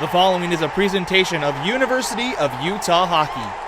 The following is a presentation of University of Utah Hockey.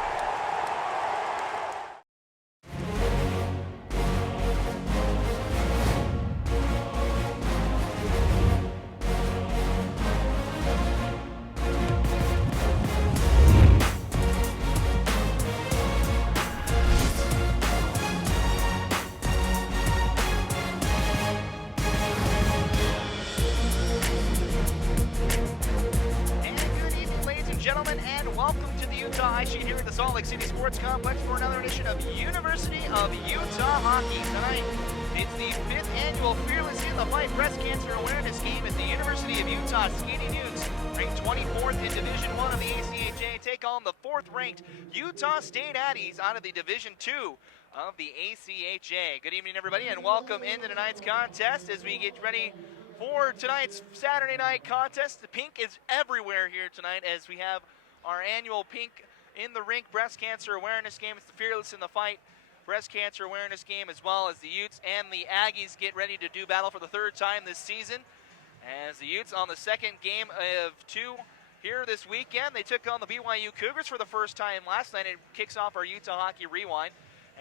Gentlemen, and welcome to the Utah Ice Sheet here at the Salt Lake City Sports Complex for another edition of University of Utah Hockey. Tonight, it's the 5th annual Fearless in the Fight Breast Cancer Awareness Game at the University of Utah Skating Utes, ranked 24th in Division I of the ACHA, take on the 4th-ranked Utah State Aggies out of the Division II of the ACHA. Good evening, everybody, and welcome into tonight's contest as we get ready for tonight's Saturday night contest. The pink is everywhere here tonight as we have our annual Pink in the Rink Breast Cancer Awareness Game. It's the Fearless in the Fight Breast Cancer Awareness Game, as well as the Utes and the Aggies get ready to do battle for the 3rd time this season. As the Utes on the 2nd game of 2 here this weekend, they took on the BYU Cougars for the first time last night. It kicks off our Utah Hockey Rewind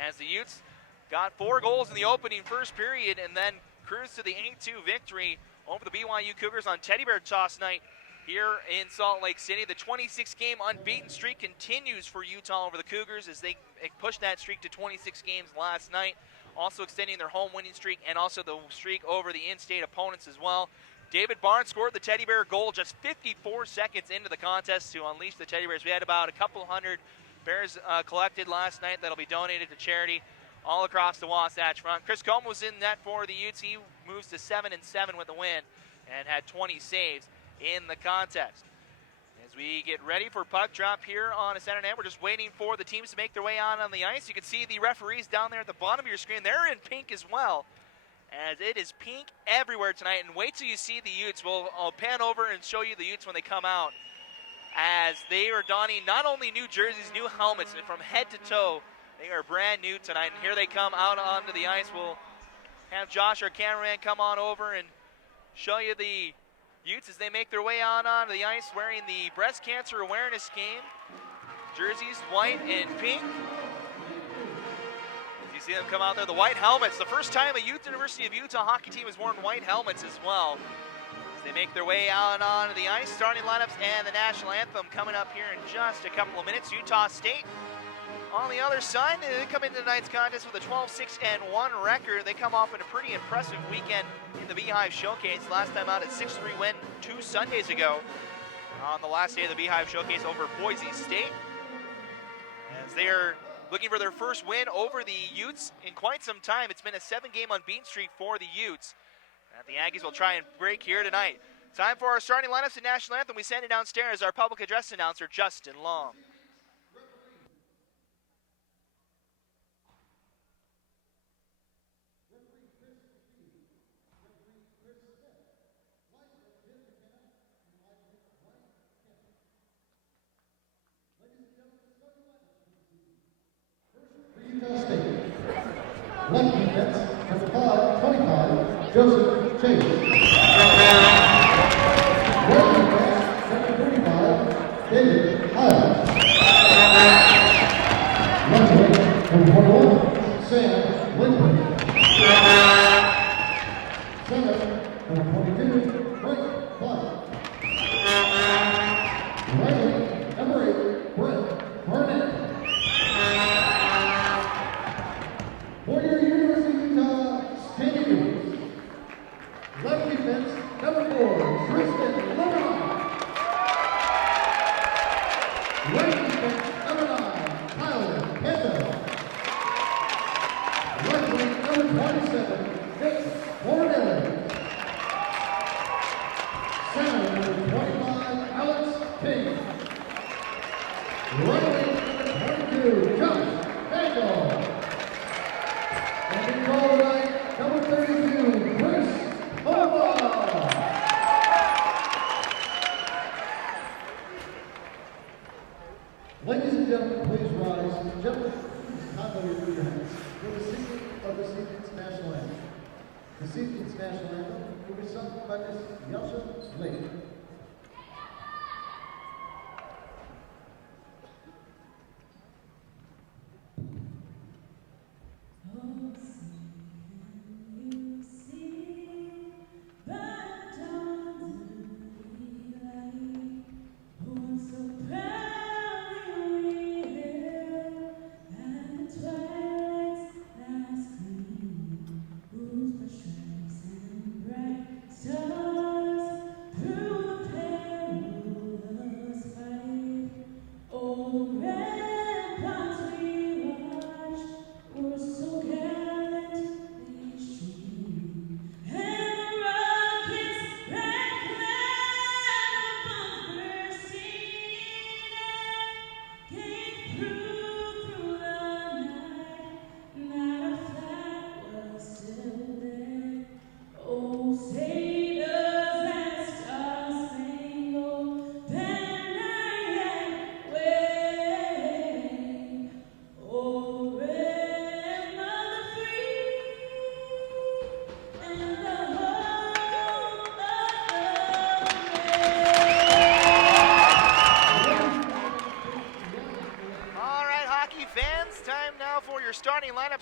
as the Utes got 4 goals in the opening first period and then cruised to the 8-2 victory over the BYU Cougars on Teddy Bear Toss night here in Salt Lake City. The 26-game unbeaten streak continues for Utah over the Cougars as they pushed that streak to 26 games last night, also extending their home winning streak and also the streak over the in-state opponents as well. David Barnes scored the Teddy Bear goal just 54 seconds into the contest to unleash the Teddy Bears. We had about a couple hundred bears collected last night that'll be donated to charity all across the Wasatch Front. Chris Coleman was in net for the Utes. He moves to 7-7 with the win and had 20 saves in the contest. As we get ready for puck drop here on a Saturday night, we're just waiting for the teams to make their way out on the ice. You can see the referees down there at the bottom of your screen. They're in pink as well, as it is pink everywhere tonight. And wait till you see the Utes. I'll pan over and show you the Utes when they come out, as they are donning not only new jerseys, new helmets, and from head to toe, they are brand new tonight. And here they come out onto the ice. We'll have Josh, our cameraman, come on over and show you the Utes as they make their way on onto the ice wearing the Breast Cancer Awareness Game jerseys, white and pink. As you see them come out there, the white helmets. The first time a University of Utah hockey team has worn white helmets as well. As they make their way out onto the ice, starting lineups and the national anthem coming up here in just a couple of minutes. Utah State on the other side, they come into tonight's contest with a 12-6-1 record. They come off in a pretty impressive weekend in the Beehive Showcase. Last time out at 6-3 win 2 Sundays ago on the last day of the Beehive Showcase over Boise State. As they are looking for their first win over the Utes in quite some time. It's been a 7-game unbeaten streak for the Utes. And the Aggies will try and break here tonight. Time for our starting lineups and national anthem. We send it downstairs. Our public address announcer, Justin Long. Left defense, number 25, Joseph Chase. Right defense, number 35, David Hiles. Left wing, number 21, Sam Lincoln. Center, number 22, Frank Clark. Right wing, number 8, Brett Barnett. For your University of Utah State Eagles, left defense, number 4, Tristan Lemon. Right defense, number 9, Tyler Kendall. Left wing, number 27, Nick Mornelli. Center, number 25, Alex King. Right wing, number 22, Josh Vandal. And in goal line, number 32, Chris Hova. Ladies and gentlemen, please rise. Gentlemen, please kindly remove your hands for the singing of the season's national anthem. The season's national anthem will be sung by Miss Yelsa Lake.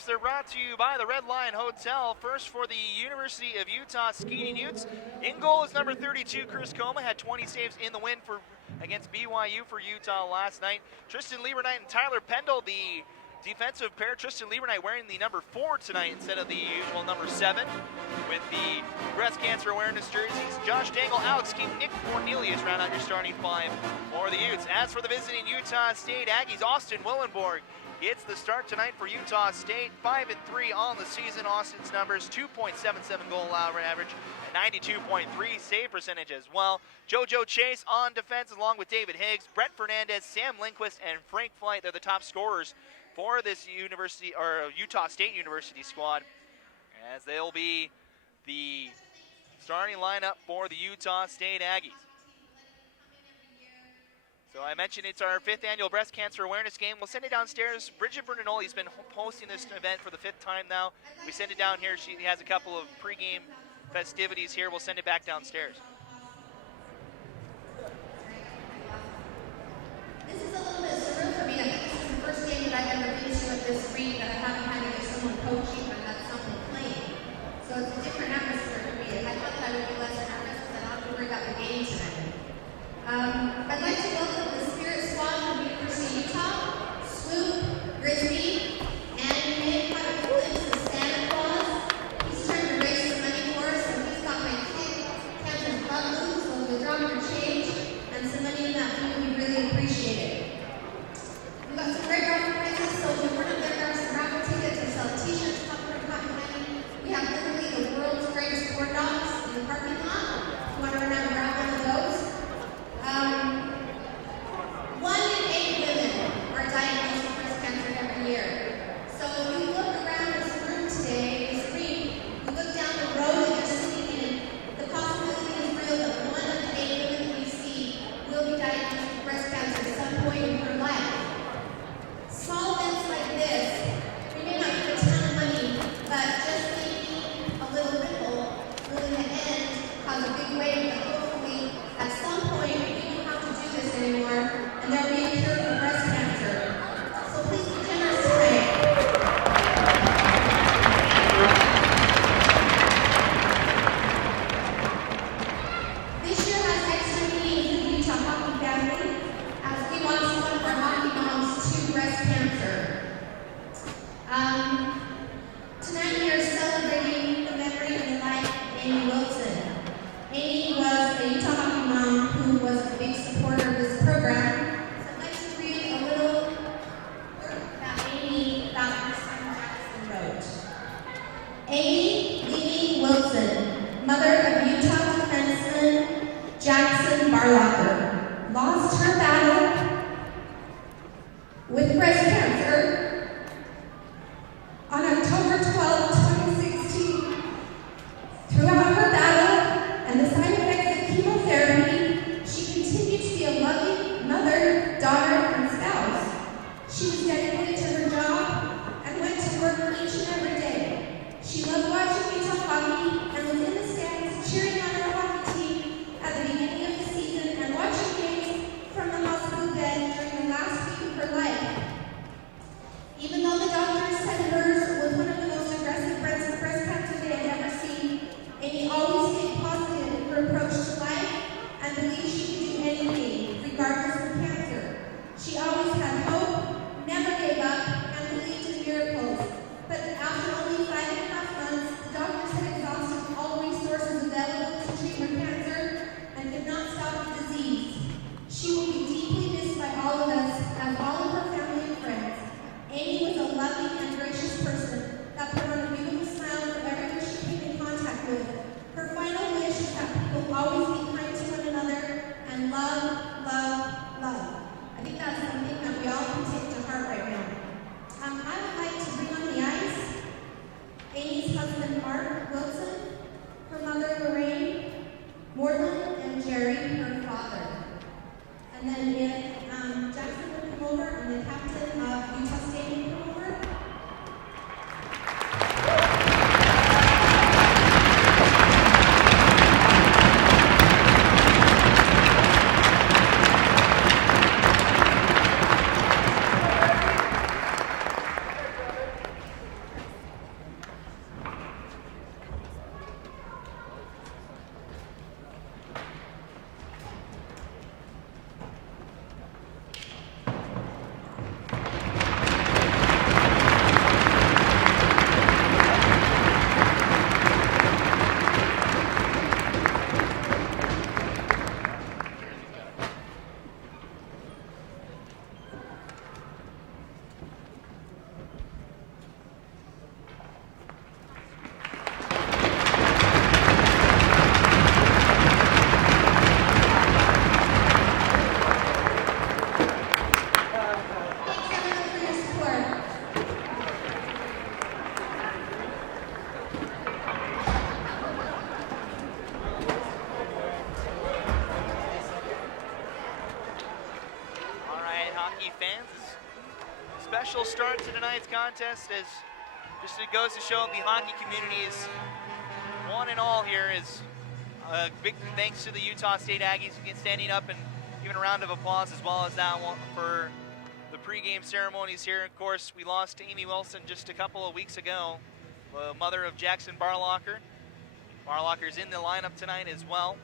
matchups. They're brought to you by the Red Lion Hotel. First for the University of Utah Skating Utes. In goal is number 32, Chris Coma, had 20 saves in the win against BYU for Utah last night. Tristan Lieberknight and Tyler Pendle, the defensive pair. Tristan Lieberknight wearing the number 4 tonight instead of the usual number 7 with the breast cancer awareness jerseys. Josh Dangle, Alex King, Nick Cornelius round out your starting 5 for the Utes. As for the visiting Utah State Aggies, Austin Willenborg gets the start tonight for Utah State. 5-3 on the season. Austin's numbers, 2.77 goal average, and 92.3 save percentage as well. JoJo Chase on defense along with David Higgs, Brett Fernandez, Sam Lindquist, and Frank Flight. They're the top scorers for this Utah State University squad, as they'll be the starting lineup for the Utah State Aggies. So I mentioned it's our 5th annual breast cancer awareness game. We'll send it downstairs. Bridget Bernanoli's been hosting this event for the 5th time now. We send it down here. She has a couple of pregame festivities here. We'll send it back downstairs. This is a little bit surreal for me. I think this is the first game that I've ever been to at this rink that I haven't had to get someone coaching or have someone playing. So it's a different atmosphere for me. I thought that I would be less nervous because I don't have to worry about the game tonight. I'd like to welcome the Spirit Squad from the University of Utah, Swoop, Grisby, and we made quite a glimpse of Santa Claus. He's trying to raise some money for us, and he's got my kid, Captain Butler, so the drummer change, and some money in that fee we really appreciate it. We've got some great raffle prizes, so if you want to grab some raffle tickets or sell t-shirts, popcorn unofficial start to tonight's contest, as just it goes to show the hockey community is one and all here. Is a big thanks to the Utah State Aggies standing up and giving a round of applause, as well as that one for the pregame ceremonies here. Of course, we lost Amy Wilson just a couple of weeks ago, the mother of Jackson Barlocker. Barlocker's in the lineup tonight as well.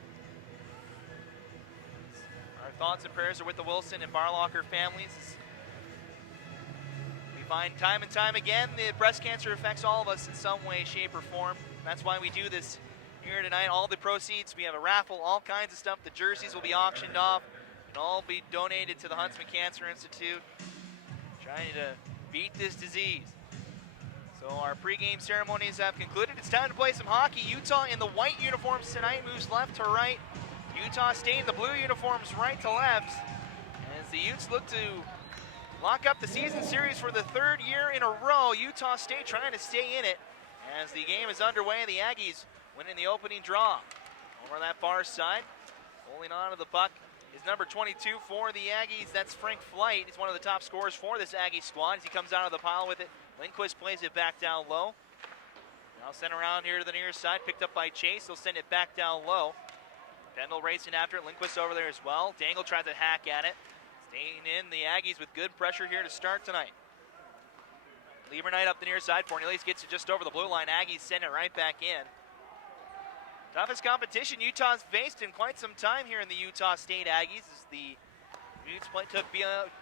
Our thoughts and prayers are with the Wilson and Barlocker families. We find time and time again that breast cancer affects all of us in some way, shape, or form. That's why we do this here tonight. All the proceeds, we have a raffle, all kinds of stuff. The jerseys will be auctioned off and all be donated to the Huntsman Cancer Institute, trying to beat this disease. So our pregame ceremonies have concluded. It's time to play some hockey. Utah in the white uniforms tonight moves left to right. Utah State in the blue uniforms right to left, as the Utes look to lock up the season series for the third year in a row. Utah State trying to stay in it as the game is underway. The Aggies winning the opening draw. Over on that far side, holding on to the puck is number 22 for the Aggies. That's Frank Flight. He's one of the top scorers for this Aggie squad as he comes out of the pile with it. Lindquist plays it back down low. Now sent around here to the near side, picked up by Chase. He'll send it back down low. Pendle racing after it. Lindquist over there as well. Dangle tries to hack at it. Staying in, the Aggies with good pressure here to start tonight. Lieberknight up the near side. Cornelius gets it just over the blue line. Aggies send it right back in. Toughest competition Utah's faced in quite some time here in the Utah State Aggies. As the Utes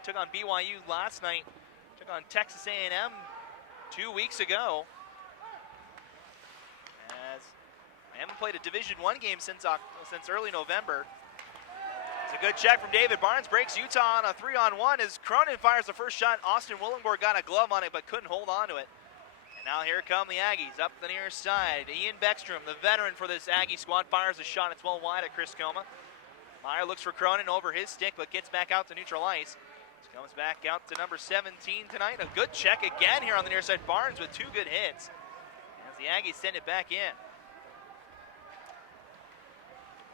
took on BYU last night. Took on Texas A&M 2 weeks ago. As I haven't played a Division I game since early November. It's a good check from David Barnes. Breaks Utah on a 3-on-1 as Cronin fires the first shot. Austin Willenborg got a glove on it but couldn't hold on to it. And now here come the Aggies up the near side. Ian Beckstrom, the veteran for this Aggie squad, fires a shot. It's well wide at Chris Coma. Meyer looks for Cronin over his stick but gets back out to neutral ice. Comes back out to number 17 tonight. A good check again here on the near side. Barnes with 2 good hits as the Aggies send it back in.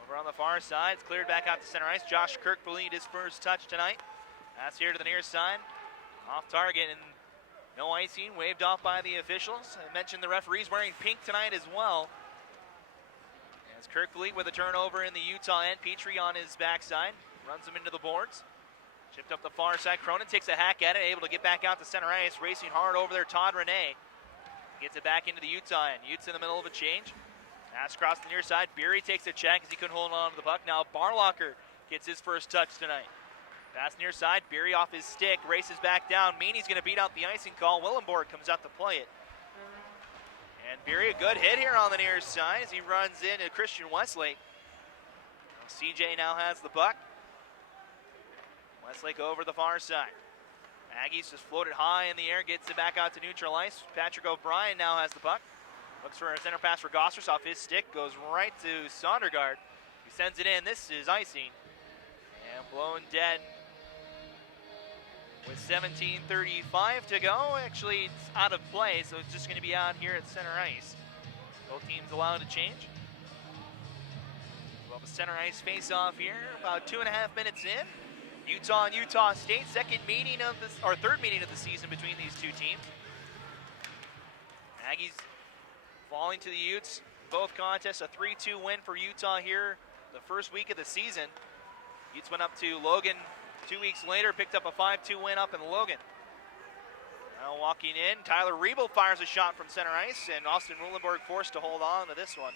Over on the far side, it's cleared back out to center ice. Josh Kirk will lead his first touch tonight. That's here to the near side. Off target and no icing. Waved off by the officials. I mentioned the referees wearing pink tonight as well. As Kirk Fleet with a turnover in the Utah end. Petrie on his backside. Runs him into the boards. Chipped up the far side. Cronin takes a hack at it. Able to get back out to center ice. Racing hard over there. Todd Rene gets it back into the Utah end. Utes in the middle of a change. Pass across the near side. Beery takes a check as he couldn't hold on to the puck. Now Barlocker gets his first touch tonight. Pass near side. Beery off his stick. Races back down. Meany's going to beat out the icing call. Willenborg comes out to play it. And Beery, a good hit here on the near side as he runs into Christian Westlake. CJ now has the puck. Westlake over the far side. Aggies just floated high in the air, gets it back out to neutral ice. Patrick O'Brien now has the puck. Looks for a center pass for Gossers off his stick. Goes right to Sondergaard. He sends it in. This is icing. And blown dead with 17:35 to go. Actually, it's out of play, so it's just going to be out here at center ice. Both teams allowed to change. We'll have a center ice face-off here. About 2.5 minutes in. Utah and Utah State, third meeting of the season between these two teams. Aggies falling to the Utes. Both contests, a 3-2 win for Utah here the first week of the season. Utes went up to Logan 2 weeks later, picked up a 5-2 win up in Logan. Now walking in, Tyler Riebel fires a shot from center ice, and Austin Willenborg forced to hold on to this one.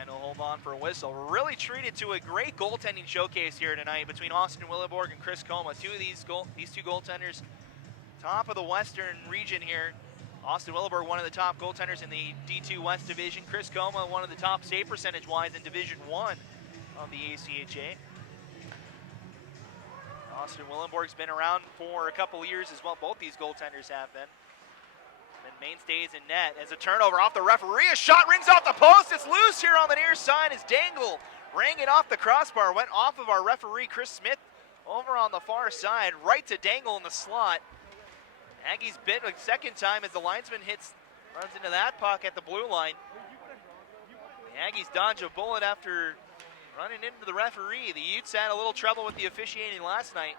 And he'll hold on for a whistle. Really treated to a great goaltending showcase here tonight between Austin Willenborg and Chris Coma. These two goaltenders, top of the Western region here. Austin Willenborg, one of the top goaltenders in the D2 West Division. Chris Coma, one of the top save percentage-wise in Division 1 of the ACHA. Austin Willenborg's been around for a couple years as well. Both these goaltenders have been. Mainstays in net. As a turnover off the referee, a shot rings off the post. It's loose here on the near side as Dangle rang it off the crossbar. Went off of our referee, Chris Smith, over on the far side, right to Dangle in the slot. Aggies bit a second time as the linesman runs into that puck at the blue line. The Aggies dodge a bullet after running into the referee. The Utes had a little trouble with the officiating last night.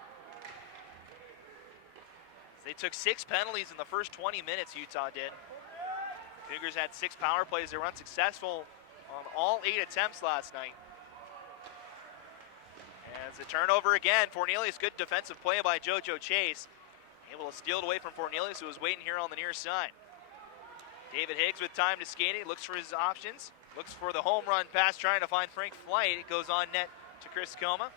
They took 6 penalties in the first 20 minutes, Utah did. Cougars had 6 power plays. They were unsuccessful on all 8 attempts last night. As a turnover again, Fornelius, good defensive play by JoJo Chase. Able to steal it away from Fornelius, who was waiting here on the near side. David Higgs with time to skate it, looks for his options. Looks for the home run pass, trying to find Frank Flight. It goes on net to Chris Coma.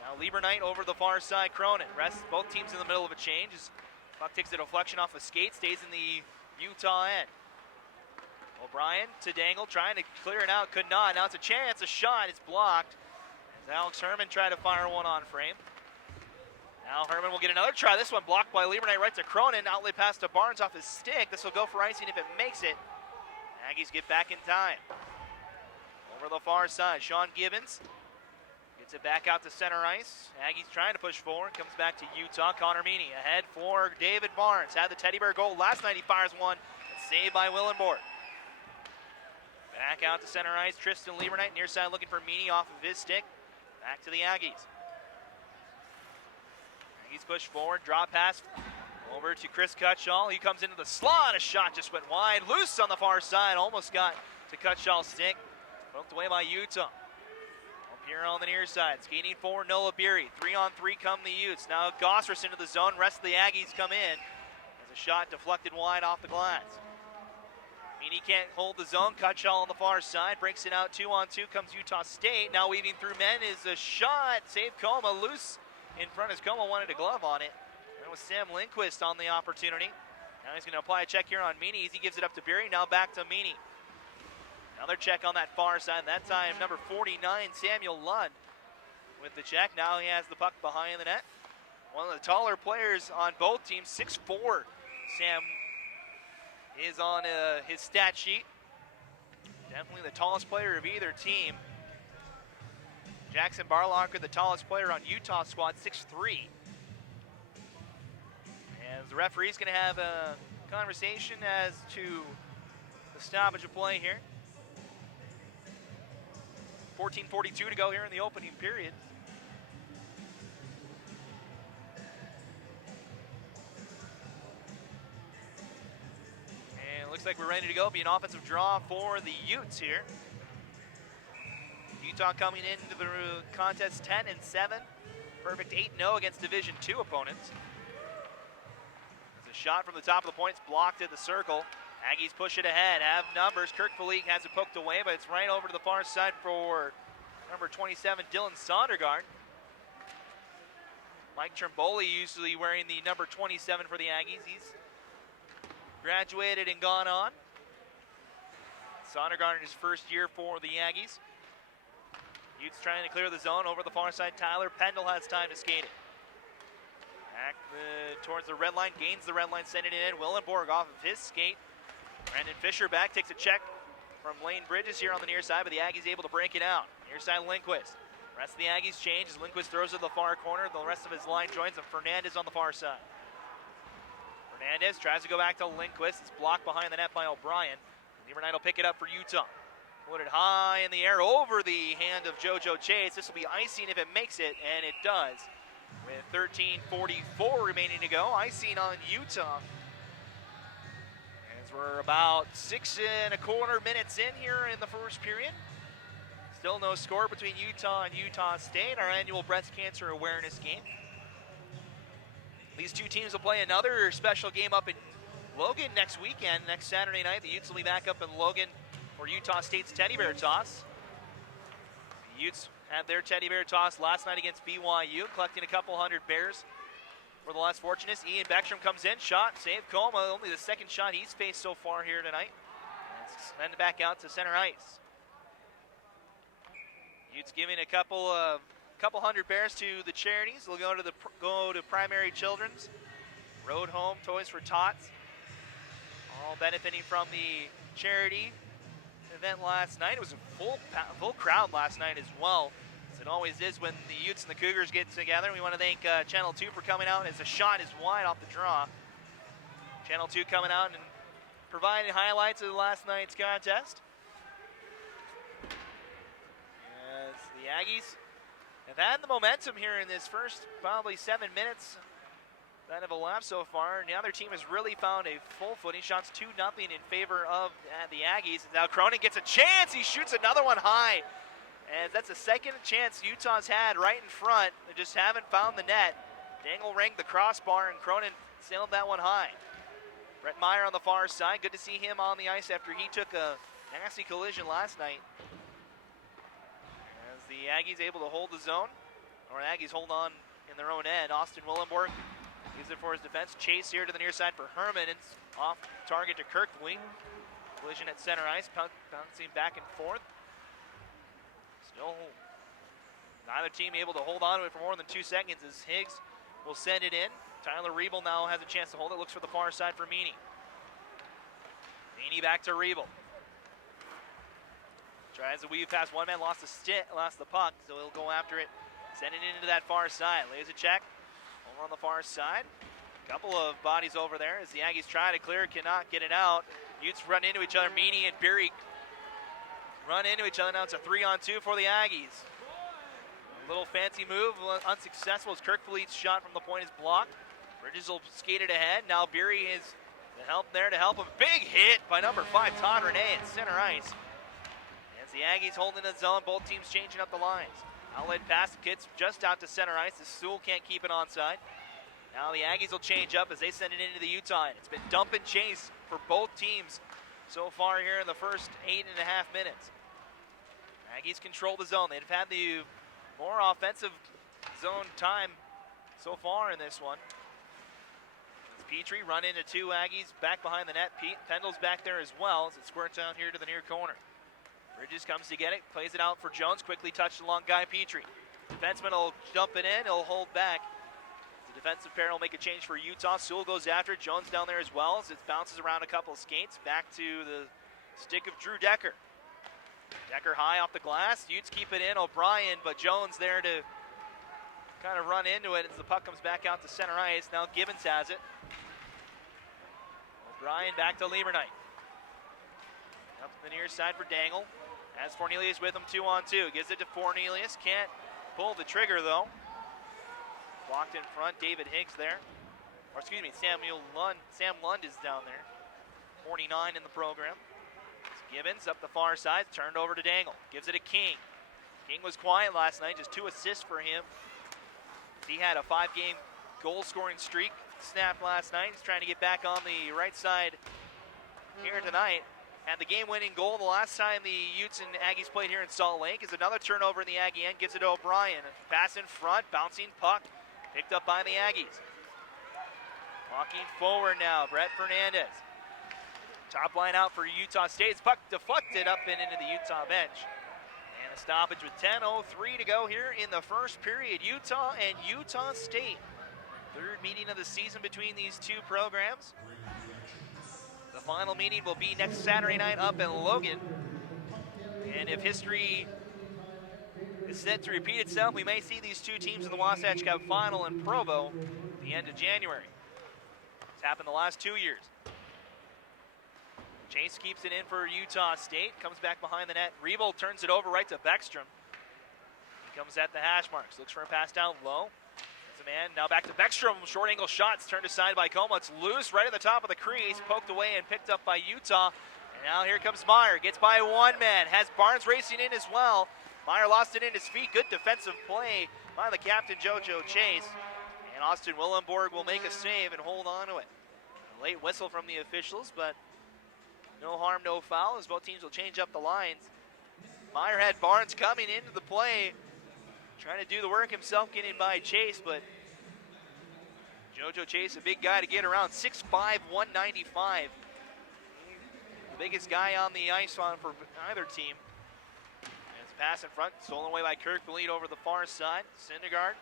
Now Lieberknight over the far side, Cronin. Rests both teams in the middle of a change. As puck takes a deflection off a skate, stays in the Utah end. O'Brien to Dangle, trying to clear it out, could not. Now it's a chance, a shot, it's blocked. As Alex Herman tried to fire one on frame. Now Herman will get another try. This one blocked by Lieberknight right to Cronin. Outlet pass to Barnes off his stick. This will go for icing if it makes it. Aggies get back in time. Over the far side, Sean Gibbons gets it back out to center ice. Aggies trying to push forward. Comes back to Utah. Connor Meany ahead for David Barnes. Had the teddy bear goal last night. He fires one. It's saved by Willenborg. Back out to center ice. Tristan Lieberknight near side looking for Meany off of his stick. Back to the Aggies. Aggies push forward. Draw pass over to Chris Cutshall. He comes into the slot. A shot just went wide. Loose on the far side. Almost got to Cutshall's stick. Poked away by Utah. Up here on the near side. Skating forward, Noah Beery. 3-on-3 come the Utes. Now Gossers into the zone. Rest of the Aggies come in. As a shot deflected wide off the glass. Meany can't hold the zone. Cutshall on the far side. Breaks it out 2-on-2. Comes Utah State. Now weaving through men is a shot. Save Coma. Loose in front as Coma wanted a glove on it. That was Sam Lindquist on the opportunity. Now he's going to apply a check here on Meany as he gives it up to Beery. Now back to Meany. Another check on that far side. That time, number 49, Samuel Ludd with the check. Now he has the puck behind the net. One of the taller players on both teams, 6'4". Sam is on his stat sheet. Definitely the tallest player of either team. Jackson Barlocker, the tallest player on Utah's squad, 6'3". And the referee's going to have a conversation as to the stoppage of play here. 14:42 to go here in the opening period. And it looks like we're ready to go. Be an offensive draw for the Utes here. Utah coming into the contest 10-7. Perfect 8-0 against Division II opponents. There's a shot from the top of the point. It's blocked at the circle. Aggies push it ahead, have numbers. Kirk Philippe has it poked away, but it's right over to the far side for number 27, Dylan Sondergaard. Mike Trimboli usually wearing the number 27 for the Aggies. He's graduated and gone on. Sondergaard in his first year for the Aggies. Utes trying to clear the zone over the far side. Tyler Pendle has time to skate it. Back towards the red line, gains the red line, sending it in. Willenborg off of his skate. Brandon Fisher back, takes a check from Lane Bridges here on the near side, but the Aggies able to break it out. Near side, Lindquist. Rest of the Aggies change as Lindquist throws it to the far corner. The rest of his line joins him. Fernandez on the far side. Fernandez tries to go back to Lindquist. It's blocked behind the net by O'Brien. Lieberknight will pick it up for Utah. Put it high in the air over the hand of JoJo Chase. This will be icing if it makes it, and it does. With 13:44 remaining to go, icing on Utah. As we're about 6.25 minutes in here in the first period. Still no score between Utah and Utah State, our annual breast cancer awareness game. These two teams will play another special game up in Logan next weekend. Next Saturday night, the Utes will be back up in Logan for Utah State's Teddy Bear Toss. The Utes had their Teddy Bear Toss last night against BYU, collecting a couple hundred bears for the less fortunate. Ian Beckstrom comes in, shot, save Coma. Only the second shot he's faced so far here tonight. Send it back out to center ice. Utes giving a couple hundred bears to the charities. They'll go to Primary Children's, Road Home, Toys for Tots. All benefiting from the charity event last night. It was a full crowd last night as well, as it always is when the Utes and the Cougars get together. We want to thank Channel 2 for coming out as the shot is wide off the draw. Channel 2 coming out and providing highlights of last night's contest. As the Aggies have had the momentum here in this first probably 7 minutes that have elapsed so far. Now their team has really found a full footing. Shots 2-0 in favor of the Aggies. Now Cronin gets a chance. He shoots another one high. And that's a second chance Utah's had right in front. They just haven't found the net. Dangle rang the crossbar, and Cronin sailed that one high. Brett Meyer on the far side. Good to see him on the ice after he took a nasty collision last night. As the Aggies able to hold the zone, or Aggies hold on in their own end. Austin Willenborg gives it for his defense. Chase here to the near side for Herman. It's off target to Kirkwood. Collision at center ice, bouncing back and forth. Still, neither team able to hold on to it for more than 2 seconds as Higgs will send it in. Tyler Riebel now has a chance to hold it. Looks for the far side for Meany. Meany back to Riebel. Tries to weave past one man, lost the puck, so he'll go after it. Send it into that far side. Lays a check over on the far side. A couple of bodies over there as the Aggies try to clear, cannot get it out. Utes run into each other. Meany and Beery run into each other. Now it's a 3-on-2 for the Aggies. A little fancy move, unsuccessful as Kirkfleet's shot from the point is blocked. Bridges will skate it ahead. Now Beery is the help there to help him. Big hit by number 5, Todd Renee at center ice. As the Aggies holding the zone, both teams changing up the lines. Outlet pass gets just out to center ice. The Sewell can't keep it onside. Now the Aggies will change up as they send it into the Utah end. It's been dump and chase for both teams so far here in the first 8.5 minutes. Aggies control the zone. They've had the more offensive zone time so far in this one. It's Petrie run into 2 Aggies back behind the net. Pendle's back there as well as it squirts out here to the near corner. Bridges comes to get it, plays it out for Jones, quickly touched along Guy Petrie. Defenseman will dump it in, he'll hold back. The defensive pair will make a change for Utah. Sewell goes after it, Jones down there as well as it bounces around a couple of skates. Back to the stick of Drew Decker. Decker high off the glass, Utes keep it in, O'Brien, but Jones there to kind of run into it as the puck comes back out to center ice. Now Gibbons has it. O'Brien back to Lieberknight. Up to the near side for Dangle. Has Cornelius with him 2-on-2. Gives it to Cornelius. Can't pull the trigger though. Blocked in front. David Higgs there. Or excuse me, Sam Lund is down there. 49 in the program. It's Gibbons up the far side. Turned over to Dangle. Gives it to King. King was quiet last night. Just 2 assists for him. He had a 5-game goal-scoring streak snapped last night. He's trying to get back on the right side here tonight. Had the game-winning goal the last time the Utes and Aggies played here in Salt Lake. Is another turnover in the Aggie end. Gives it to O'Brien. Pass in front, bouncing puck, picked up by the Aggies. Walking forward now, Brett Fernandez. Top line out for Utah State. Puck deflected up and into the Utah bench. And a stoppage with 10:03 to go here in the first period. Utah and Utah State. Third meeting of the season between these two programs. The final meeting will be next Saturday night up in Logan. And if history is set to repeat itself, we may see these two teams in the Wasatch Cup final in Provo at the end of January. It's happened the last 2 years. Chase keeps it in for Utah State. Comes back behind the net. Riebel turns it over right to Beckstrom. He comes at the hash marks. Looks for a pass down low. A man now back to Beckstrom. Short angle shots turned aside by Coma. It's loose right at the top of the crease. Poked away and picked up by Utah. And now here comes Meyer. Gets by one man. Has Barnes racing in as well. Meyer lost it in his feet. Good defensive play by the captain, JoJo Chase. And Austin Willenborg will make a save and hold on to it. A late whistle from the officials, but no harm, no foul, as both teams will change up the lines. Meyer had Barnes coming into the play, trying to do the work himself, getting by Chase, but JoJo Chase, a big guy to get around, 6'5", 195. The biggest guy on the ice for either team. And it's a pass in front, stolen away by Kirk, the lead over the far side. Syndergaard.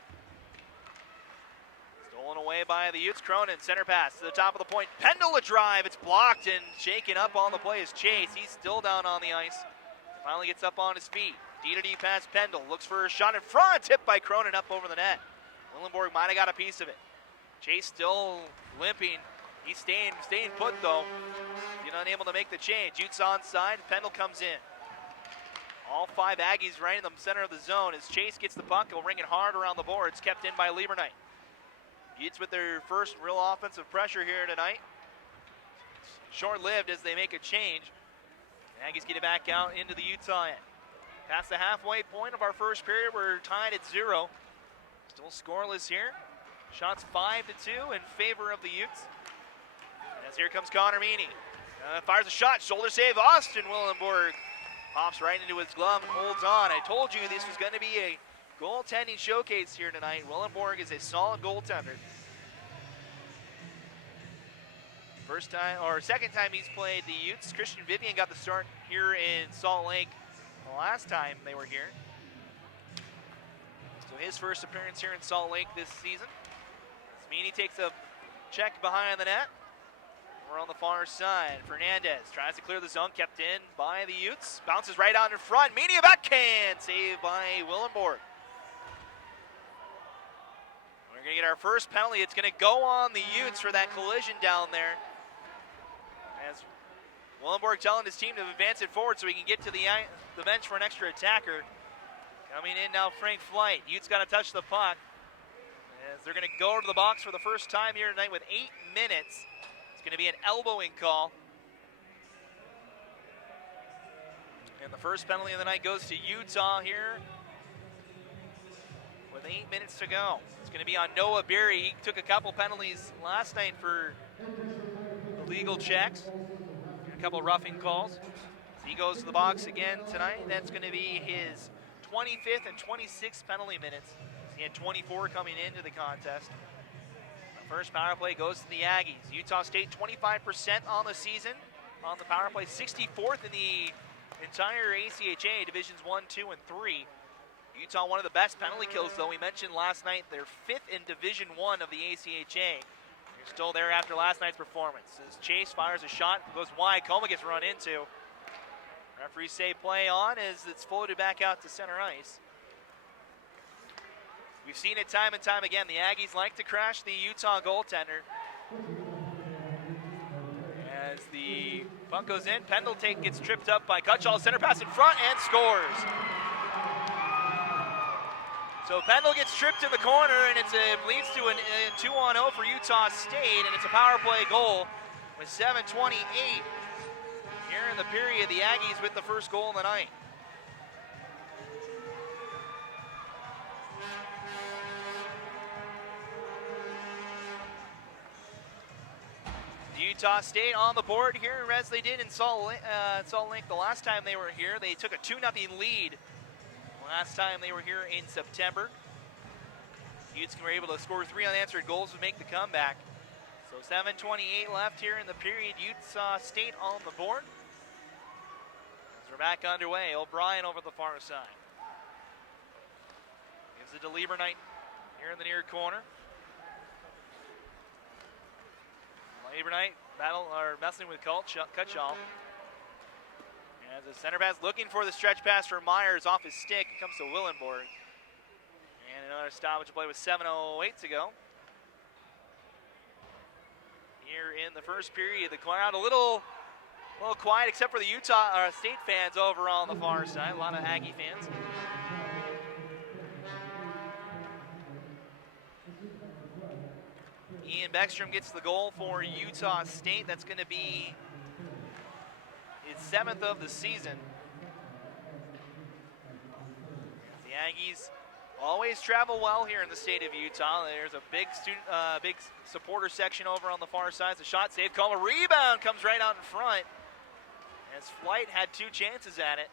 Stolen away by the Utes. Cronin, center pass to the top of the point. Pendle a drive, it's blocked and shaken up on the play is Chase. He's still down on the ice. Finally gets up on his feet. D-to-D pass Pendle, looks for a shot in front, tipped by Cronin up over the net. Willenborg might have got a piece of it. Chase still limping. He's staying put though. He's unable to make the change. Utes onside, Pendle comes in. All 5 Aggies right in the center of the zone. As Chase gets the puck, he'll ring it hard around the boards, kept in by Lieberknight. Utes with their first real offensive pressure here tonight. Short-lived as they make a change. Aggies get it back out into the Utah end. Past the halfway point of our first period, we're tied at 0. Still scoreless here. Shots 5-2 in favor of the Utes. As here comes Connor Meany. Fires a shot, shoulder save. Austin Willenborg pops right into his glove and holds on. I told you this was going to be a goaltending showcase here tonight. Willenborg is a solid goaltender. Second time he's played the Utes. Christian Vivian got the start here in Salt Lake the last time they were here. So his first appearance here in Salt Lake this season. Meany takes a check behind the net. We're on the far side. Fernandez tries to clear the zone, kept in by the Utes. Bounces right out in front. Meany a backhand, saved by Willenborg. We're going to get our first penalty. It's going to go on the Utes for that collision down there. As Willenborg telling his team to advance it forward so he can get to the bench for an extra attacker. Coming in now, Frank Flight. Utes got to touch the puck. As they're going to go to the box for the first time here tonight with 8 minutes. It's going to be an elbowing call. And the first penalty of the night goes to Utah here with 8 minutes to go. It's going to be on Noah Berry. He took a couple penalties last night for illegal checks, a couple roughing calls. He goes to the box again tonight. That's going to be his 25th and 26th penalty minutes. He had 24 coming into the contest. The first power play goes to the Aggies. Utah State 25% on the season on the power play, 64th in the entire ACHA, Divisions 1, 2, and 3. Utah, one of the best penalty kills, though. We mentioned last night they're 5th in Division 1 of the ACHA. They're still there after last night's performance. As Chase fires a shot, goes wide. Coma gets run into. Referees say play on as it's floated back out to center ice. We've seen it time and time again. The Aggies like to crash the Utah goaltender. As the puck goes in, Pendleton gets tripped up by Cutshall. Center pass in front and scores. So Pendle gets tripped in the corner, and it leads to a 2-on-0 for Utah State, and it's a power play goal with 7:28 here in the period. The Aggies with the first goal of the night. Utah State on the board here, as they did in Salt Lake the last time they were here. They took a 2-0 lead last time they were here in September. Utes were able to score 3 unanswered goals to make the comeback. So 7:28 left here in the period. Utah State on the board. As we're back underway, O'Brien over the far side. Gives it to Lieberknight here in the near corner. Lieberknight messing with Cutshall. As the center pass looking for the stretch pass for Myers off his stick. It comes to Willenborg. And another stoppage play with 7:08 to go. Here in the first period, the crowd a little quiet except for the Utah State fans over on the far side. A lot of Aggie fans. Ian Beckstrom gets the goal for Utah State. That's going to be his 7th of the season. The Aggies always travel well here in the state of Utah. There's a big supporter section over on the far side. The shot save, Coma rebound comes right out in front. As Flight had 2 chances at it.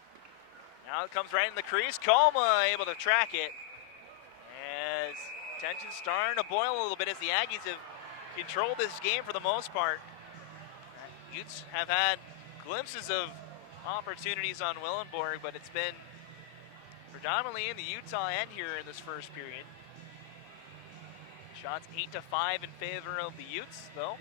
Now it comes right in the crease. Coma able to track it. As tension's starting to boil a little bit as the Aggies have controlled this game for the most part. Utes have had glimpses of opportunities on Willenborg, but it's been predominantly in the Utah end here in this first period. Shots 8-5 in favor of the Utes, though.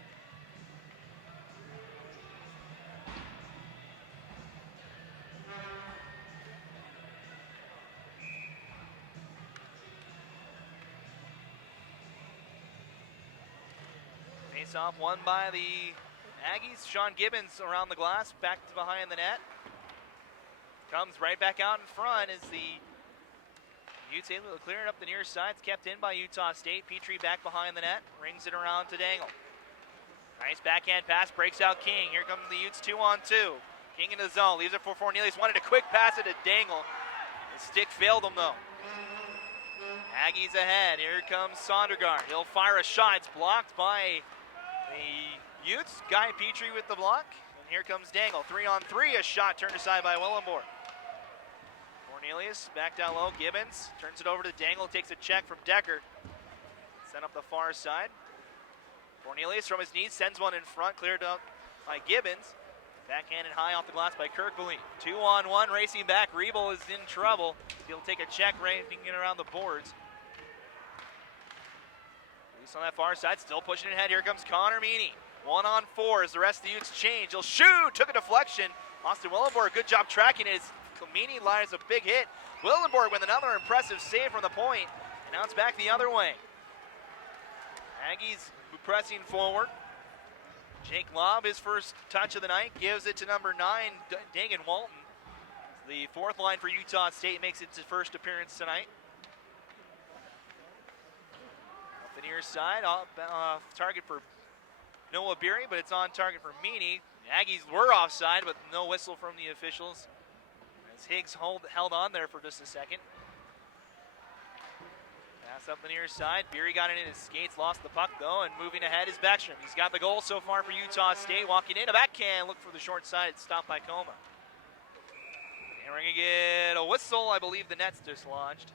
Face-off won by the Aggies. Sean Gibbons around the glass, back to behind the net. Comes right back out in front as the Utes able to clear it up the near side. It's kept in by Utah State. Petrie back behind the net. Rings it around to Dangle. Nice backhand pass. Breaks out King. Here come the Utes 2-on-2. King in the zone. Leaves it for Fornelius. Wanted a quick pass it to Dangle. The stick failed him though. Aggies ahead. Here comes Sondergaard. He'll fire a shot. It's blocked by the Utes. Guy Petrie with the block. And here comes Dangle. 3-on-3. A shot turned aside by Willenborg. Cornelius back down low. Gibbons turns it over to Dangle. Takes a check from Decker. Sent up the far side. Cornelius from his knees sends one in front. Cleared out by Gibbons. Backhanded high off the glass by Kirkbally. 2-on-1 racing back. Rebel is in trouble. He'll take a check racing in around the boards. Loose on that far side. Still pushing it ahead. Here comes Connor Meany. 1-on-4 as the rest of the Utes change. He'll shoot. Took a deflection. Austin Willenborg, good job tracking it. Meany lines a big hit. Willenborg with another impressive save from the point. And now it's back the other way. Aggies pressing forward. Jake Lobb, his first touch of the night, gives it to number 9, Dagan Walton. The fourth line for Utah State makes its first appearance tonight. Up the near side, target for Noah Beery, but it's on target for Meany. The Aggies were offside, but no whistle from the officials. As Higgs held on there for just a second. Pass up the near side. Beery got it in his skates, lost the puck though, and moving ahead is Beckstrom. He's got the goal so far for Utah State. Walking in, a backhand, look for the short side. It's stopped by Coma. And we're going to get a whistle. I believe the net's dislodged.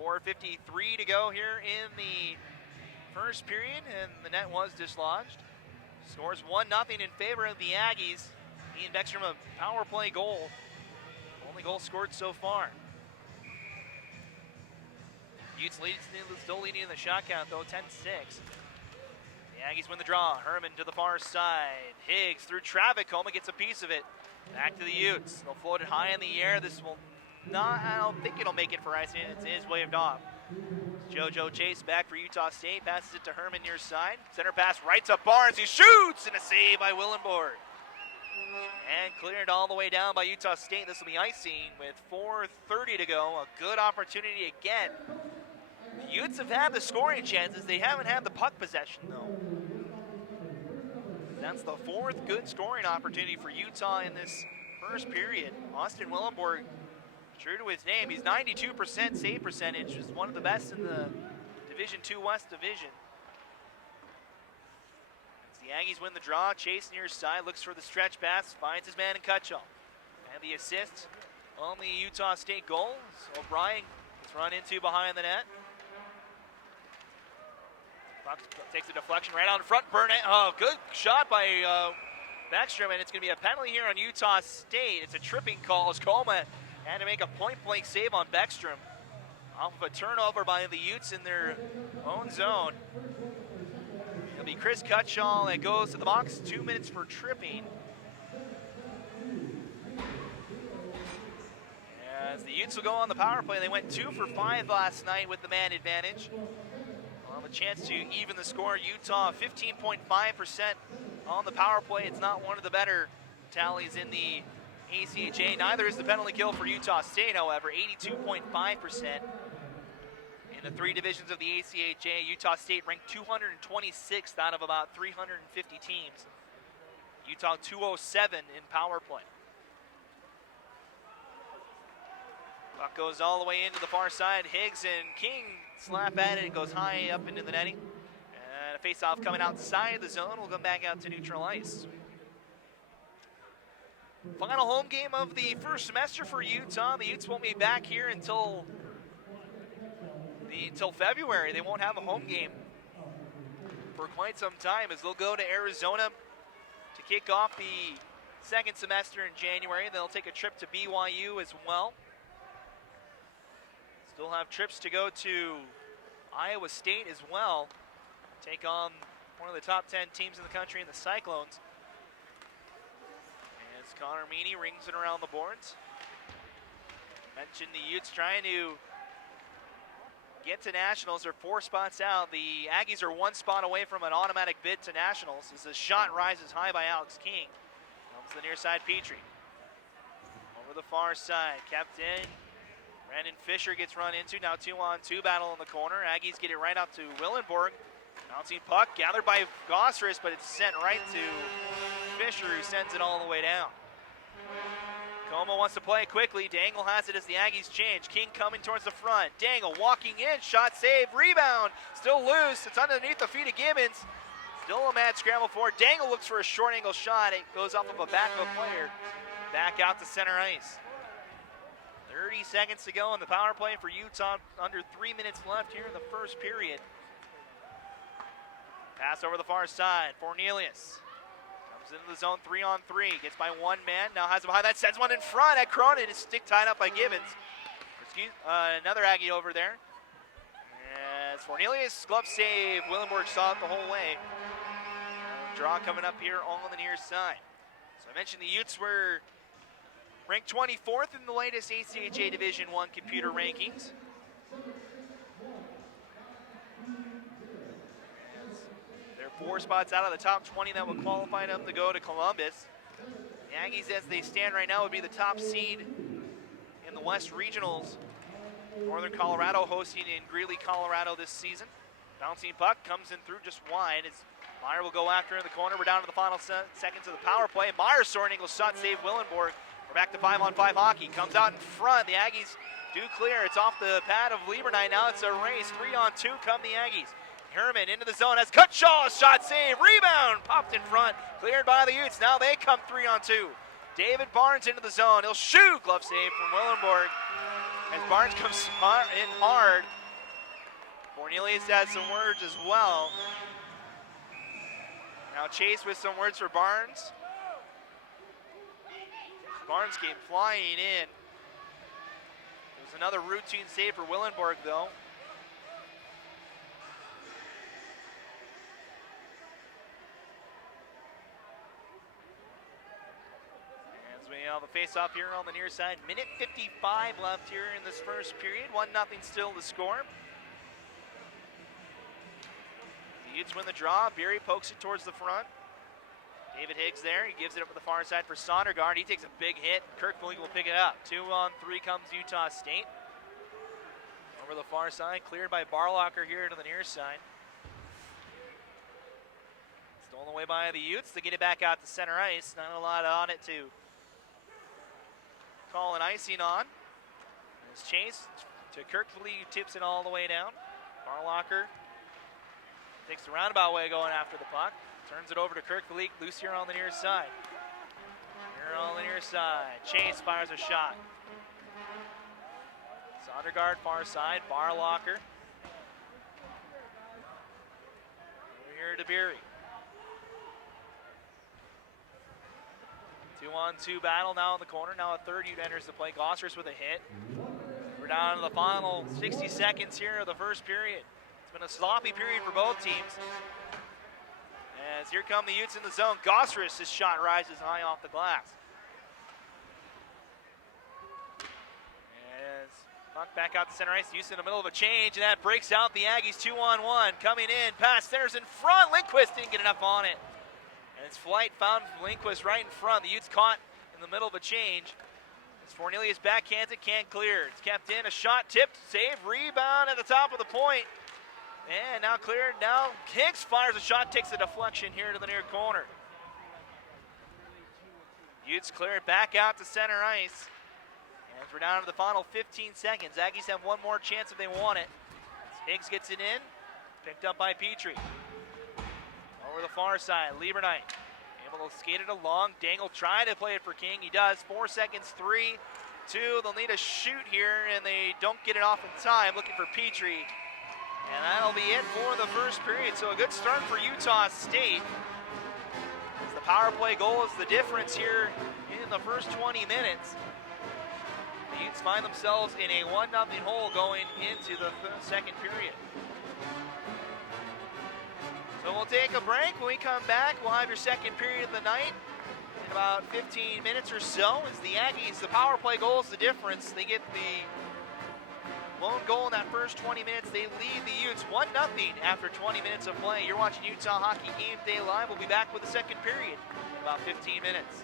4:53 to go here in the first period, and the net was dislodged. Scores 1-0 in favor of the Aggies. Ian Beckstrom, a power play goal. Only goal scored so far. Utes still leading in the shot count though, 10-6. The Aggies win the draw. Herman to the far side. Higgs through traffic. Coma gets a piece of it. Back to the Utes. They'll float it high in the air. This will not, I don't think it'll make it for icing. It is waved off. JoJo Chase back for Utah State. Passes it to Herman near side. Center pass right to Barnes. He shoots, and a save by Willenborg. And cleared all the way down by Utah State. This will be icing with 4:30 to go. A good opportunity again. The Utes have had the scoring chances. They haven't had the puck possession, though. That's the fourth good scoring opportunity for Utah in this first period. Austin Willenborg, true to his name, he's 92% save percentage, is one of the best in the Division II West Division. The Aggies win the draw. Chase near side, looks for the stretch pass, finds his man in Kutchell. And the assist on the Utah State goal. So O'Brien gets run into behind the net. Buck takes a deflection right out in front. Burnett, oh, good shot by Beckstrom, and it's going to be a penalty here on Utah State. It's a tripping call as Coleman had to make a point-blank save on Beckstrom off of a turnover by the Utes in their own zone. It'll be Chris Cutshall that goes to the box. 2 minutes for tripping. As the Utes will go on the power play. They went 2 for 5 last night with the man advantage. We'll have a chance to even the score. Utah 15.5% on the power play. It's not one of the better tallies in the ACHA. Neither is the penalty kill for Utah State, however, 82.5%. In the 3 divisions of the ACHA, Utah State ranked 226th out of about 350 teams. Utah 207 in power play. Puck goes all the way into the far side. Higgs and King slap at it. It goes high up into the netting. And a face-off coming outside the zone will come back out to neutral ice. Final home game of the first semester for Utah. The Utes won't be back here until February. They won't have a home game for quite some time as they'll go to Arizona to kick off the second semester in January. They'll take a trip to BYU as well. Still have trips to go to Iowa State as well. Take on one of the top 10 teams in the country in the Cyclones. As Connor Meany rings it around the boards. Mentioned the Utes trying to get to Nationals. They're 4 spots out. The Aggies are 1 spot away from an automatic bid to Nationals as the shot rises high by Alex King. Comes to the near side, Petrie. over the far side, kept in. Brandon Fisher gets run into, now 2-on-2 battle in the corner. Aggies get it right out to Willenborg. Bouncing puck, gathered by Gosseris, but it's sent right to Fisher, who sends it all the way down. Como wants to play it quickly. Dangle has it as the Aggies change. King coming towards the front. Dangle walking in, shot save, rebound. Still loose, it's underneath the feet of Gibbons. Still a mad scramble for it. Dangle looks for a short angle shot. It goes off of a backup player. Back out to center ice. 30 seconds to go in the power play for Utah. Under 3 minutes left here in the first period. Pass over the far side. Fornelius comes into the zone 3-on-3. Gets by one man. Now has it behind that. Sends one in front at Cronin. It's stick tied up by Gibbons. Another Aggie over there. As Fornelius, glove save. Willenborg saw it the whole way. Draw coming up here on the near side. So I mentioned the Utes were ranked 24th in the latest ACHA Division I computer rankings. They're 4 spots out of the top 20 that would qualify them to go to Columbus. The Aggies, as they stand right now, would be the top seed in the West Regionals. Northern Colorado hosting in Greeley, Colorado this season. Bouncing puck comes in through just wide as Meyer will go after in the corner. We're down to the final seconds of the power play. Meyer soaring angle shot save Willenborg. We're back to 5-on-5 hockey. Comes out in front. The Aggies do clear. It's off the pad of Liebernight. Now it's a race. 3-on-2 come the Aggies. Herman into the zone has Cutshaw. Shot save. Rebound. Popped in front. Cleared by the Utes. Now they come 3-on-2. David Barnes into the zone. He'll shoot. Glove save from Willenborg. As Barnes comes in hard. Cornelius has some words as well. Now Chase with some words for Barnes. Barnes came flying in. It was another routine save for Willenborg, though. As we have the face-off here on the near side. Minute 55 left here in this first period. 1-0 still to score. The Utes win the draw. Beery pokes it towards the front. David Higgs there. He gives it up to the far side for Sondergaard. He takes a big hit. Kirkville will pick it up. 2-on-3 comes Utah State. Over the far side, cleared by Barlocker here to the near side. Stolen away by the Utes to get it back out to center ice. Not a lot on it to call an icing on. As Chase to Kirkville, tips it all the way down. Barlocker takes the roundabout way going after the puck. Turns it over to Kirkville, loose here on the near side. Here on the near side. Chase fires a shot. Sondergaard far side. Barlocker. Over here to Beery. 2-on-2 battle now in the corner. Now a third Ute enters the play. Gosseris with a hit. We're down to the final 60 seconds here of the first period. It's been a sloppy period for both teams. As here come the Utes in the zone. Gosseris' shot rises high off the glass. As knocked back out to center ice. Utes in the middle of a change, and that breaks out the Aggies 2-on-1. Coming in, pass centers in front. Lindquist didn't get enough on it. And its flight found Lindquist right in front. The Utes caught in the middle of a change. As Fornelius backhands it, can't clear. It's kept in, a shot tipped, save, rebound at the top of the point. And now cleared. Now Hicks fires a shot, takes a deflection here to the near corner. Utes clear it back out to center ice. And we're down to the final 15 seconds. Aggies have one more chance if they want it. Higgs gets it in, picked up by Petrie. Over the far side, Liebernight able to skate it along. Dangle trying to play it for King. He does. 4 seconds, 3, 2. They'll need a shoot here, and they don't get it off in time. Looking for Petrie. And that'll be it for the first period. So a good start for Utah State. As the power play goal is the difference here in the first 20 minutes. The Utes find themselves in a 1-0 hole going into the second period. So we'll take a break. When we come back, we'll have your second period of the night in about 15 minutes or so. As the Aggies, the power play goal is the difference. They get the lone goal in that first 20 minutes. They lead the Utes 1-0 after 20 minutes of play. You're watching Utah Hockey Game Day Live. We'll be back with the second period in about 15 minutes.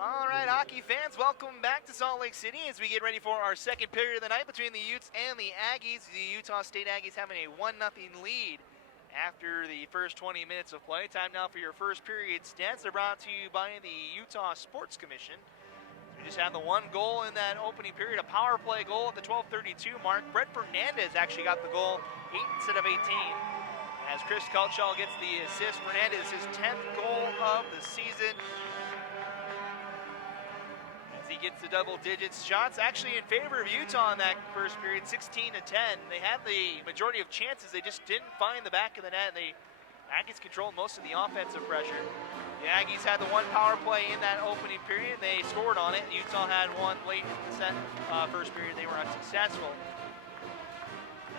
All right, hockey fans, welcome back to Salt Lake City as we get ready for our second period of the night between the Utes and the Aggies. The Utah State Aggies having a 1-0 lead after the first 20 minutes of play. Time now for your first period stats. They're brought to you by the Utah Sports Commission. We just had the one goal in that opening period, a power play goal at the 12:32 mark. Brett Fernandez actually got the goal, 8 instead of 18. As Chris Culchall gets the assist, Fernandez his 10th goal of the season. He gets the double digits. Shots actually in favor of Utah in that first period, 16-10. They had the majority of chances. They just didn't find the back of the net. The Aggies controlled most of the offensive pressure. The Aggies had the one power play in that opening period. They scored on it. Utah had one late in the first period. They were unsuccessful.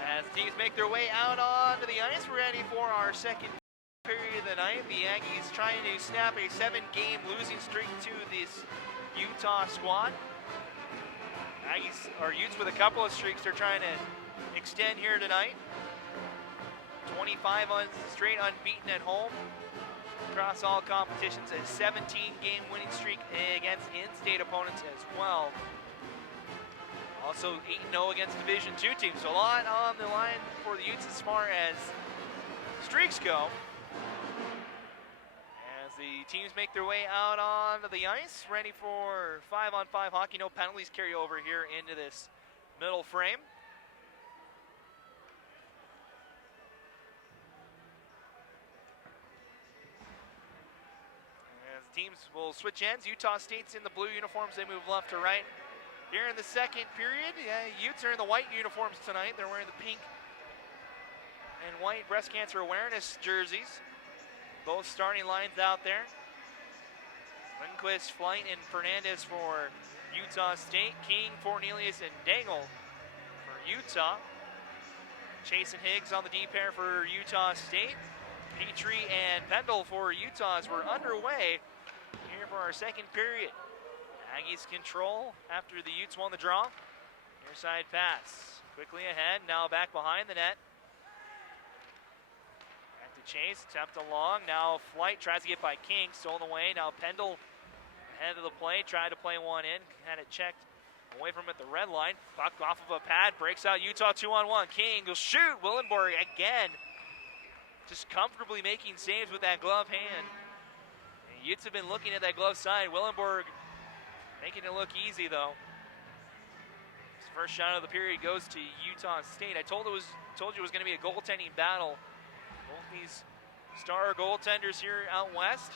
As teams make their way out onto the ice, we're ready for our second period of the night. The Aggies trying to snap a 7-game losing streak to this Utah squad. Aggies or Utes with a couple of streaks they're trying to extend here tonight. 25 straight unbeaten at home across all competitions. A 17-game winning streak against in-state opponents as well. Also 8-0 against Division II teams. So a lot on the line for the Utes as far as streaks go. As the teams make their way out onto the ice, ready for 5-on-5 hockey. No penalties carry over here into this middle frame. As teams will switch ends, Utah State's in the blue uniforms. They move left to right. Here in the second period, Utes are in the white uniforms tonight. They're wearing the pink and white breast cancer awareness jerseys. Both starting lines out there. Lindquist, Flight, and Fernandez for Utah State. King, Cornelius, and Dangle for Utah. Chase and Higgs on the D pair for Utah State. Petrie and Pendle for Utah as we're underway here for our second period. Aggies control after the Utes won the draw. Near side pass. Quickly ahead, now back behind the net. Back to Chase, tapped along. Now Flight tries to get by King, stolen away. Now Pendle ahead of the play, tried to play one in. Had it checked away from at the red line. Puck off of a pad, breaks out Utah 2-on-1. King will shoot. Willenborg again. Just comfortably making saves with that glove hand. And Utes have been looking at that glove side. Willenborg making it look easy though. His first shot of the period goes to Utah State. I told you it was going to be a goaltending battle. Both these star goaltenders here out west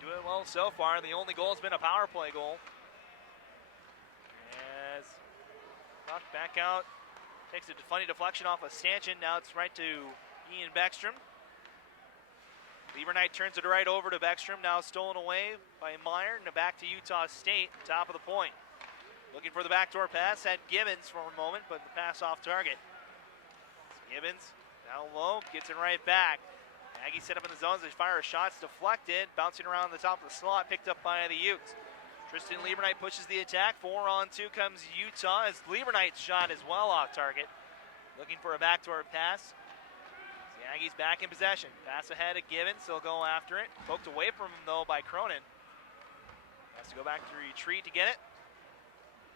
doing well so far. The only goal has been a power play goal. As puck back out, takes a funny deflection off of Stanchion. Now it's right to Ian Beckstrom. Lieberknight turns it right over to Beckstrom. Now stolen away by Meyer. And back to Utah State, top of the point. Looking for the backdoor pass. Had Gibbons for a moment, but the pass off target. Gibbons down low, gets it right back. Aggies set up in the zones. They fire shots, deflected, bouncing around the top of the slot, picked up by the Utes. Tristan Lieberknight pushes the attack. 4-on-2 comes Utah as Lieberknight's shot is well off target. Looking for a backdoor pass. The Aggies back in possession. Pass ahead of Gibbons. They'll go after it. Poked away from him, though, by Cronin. Has to go back to retreat to get it.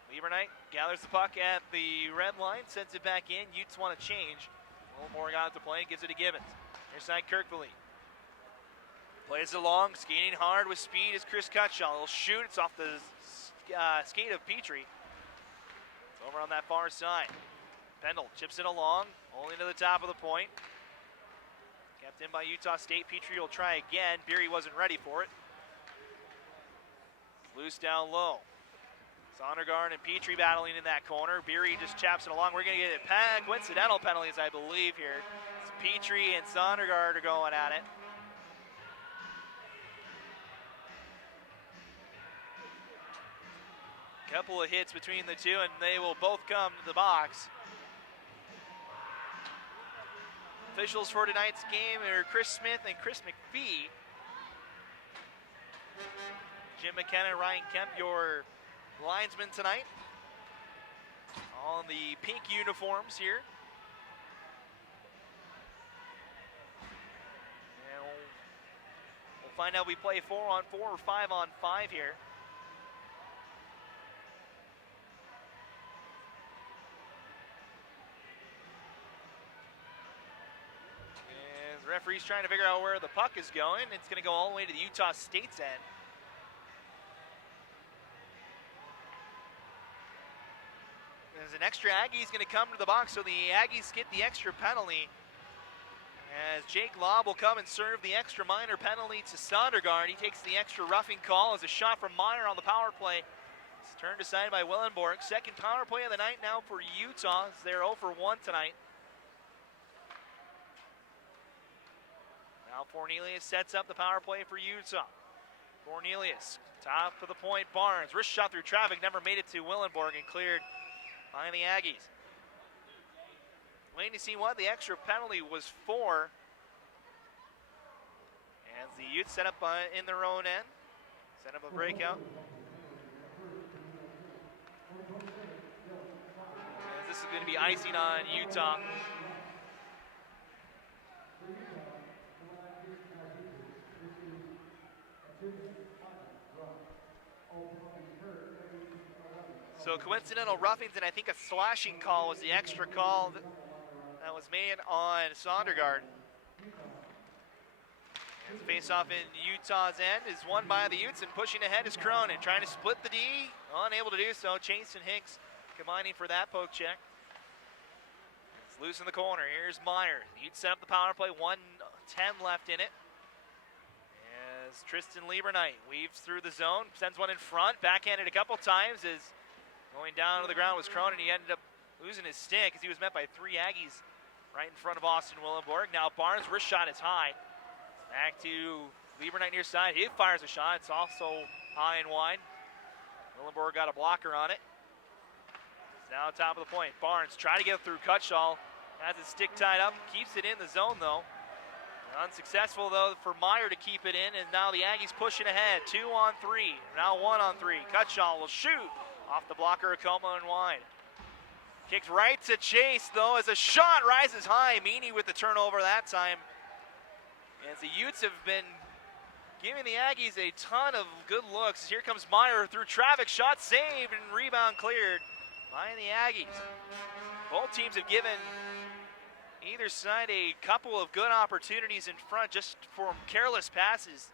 Lieberknight gathers the puck at the red line, sends it back in. Utes want to change. A little more got to play, gives it to Gibbons. Near side, Kirkville. Plays it long, skating hard with speed is Chris Cutshall. He'll shoot. It's off the skate of Petrie. It's over on that far side. Pendle chips it along, only to the top of the point. Kept in by Utah State. Petrie will try again. Beery wasn't ready for it. Loose down low. Sondergaard and Petrie battling in that corner. Beery just chaps it along. We're going to get it. Coincidental penalties, I believe, here. It's Petrie and Sondergaard are going at it. Couple of hits between the two, and they will both come to the box. Officials for tonight's game are Chris Smith and Chris McPhee. Jim McKenna, Ryan Kemp, your linesmen tonight. All in the pink uniforms here. And we'll find out we play 4-on-4 or 5-on-5 here. As the referee's trying to figure out where the puck is going, it's going to go all the way to the Utah State's end. As an extra Aggie is going to come to the box, so the Aggies get the extra penalty. As Jake Lobb will come and serve the extra minor penalty to Sondergaard. He takes the extra roughing call as a shot from Meyer on the power play. It's turned aside by Willenborg. Second power play of the night now for Utah. They're 0 for 1 tonight. Now Cornelius sets up the power play for Utah. Cornelius, top of the point, Barnes. Wrist shot through traffic, never made it to Willenborg and cleared by the Aggies. Waiting to see what the extra penalty was for. As the Utes set up in their own end. Set up a breakout. As this is going to be icing on Utah. So coincidental roughings and I think a slashing call was the extra call that was made on Sondergaard. The face-off in Utah's end is won by the Utes, and pushing ahead is Cronin, trying to split the D, unable to do so. Chase and Hicks combining for that poke check. It's loose in the corner. Here's Meyer. The Utes set up the power play, 1:10 left in it. As Tristan Lieberknight weaves through the zone, sends one in front, backhanded a couple times as going down to the ground was Cronin. He ended up losing his stick as he was met by 3 Aggies right in front of Austin Willenborg. Now Barnes' wrist shot is high. Back to Lieberknight near side. He fires a shot. It's also high and wide. Willenborg got a blocker on it. It's now top of the point. Barnes trying to get through Cutshall. Has his stick tied up. Keeps it in the zone though. Unsuccessful though for Meyer to keep it in. And now the Aggies pushing ahead. 2-on-3. Now 1-on-3. Cutshall will shoot. Off the blocker, Acoma and wide. Kicked right to Chase, though, as a shot rises high. Meany with the turnover that time. As the Utes have been giving the Aggies a ton of good looks. Here comes Meyer through traffic. Shot saved and rebound cleared by the Aggies. Both teams have given either side a couple of good opportunities in front just for careless passes.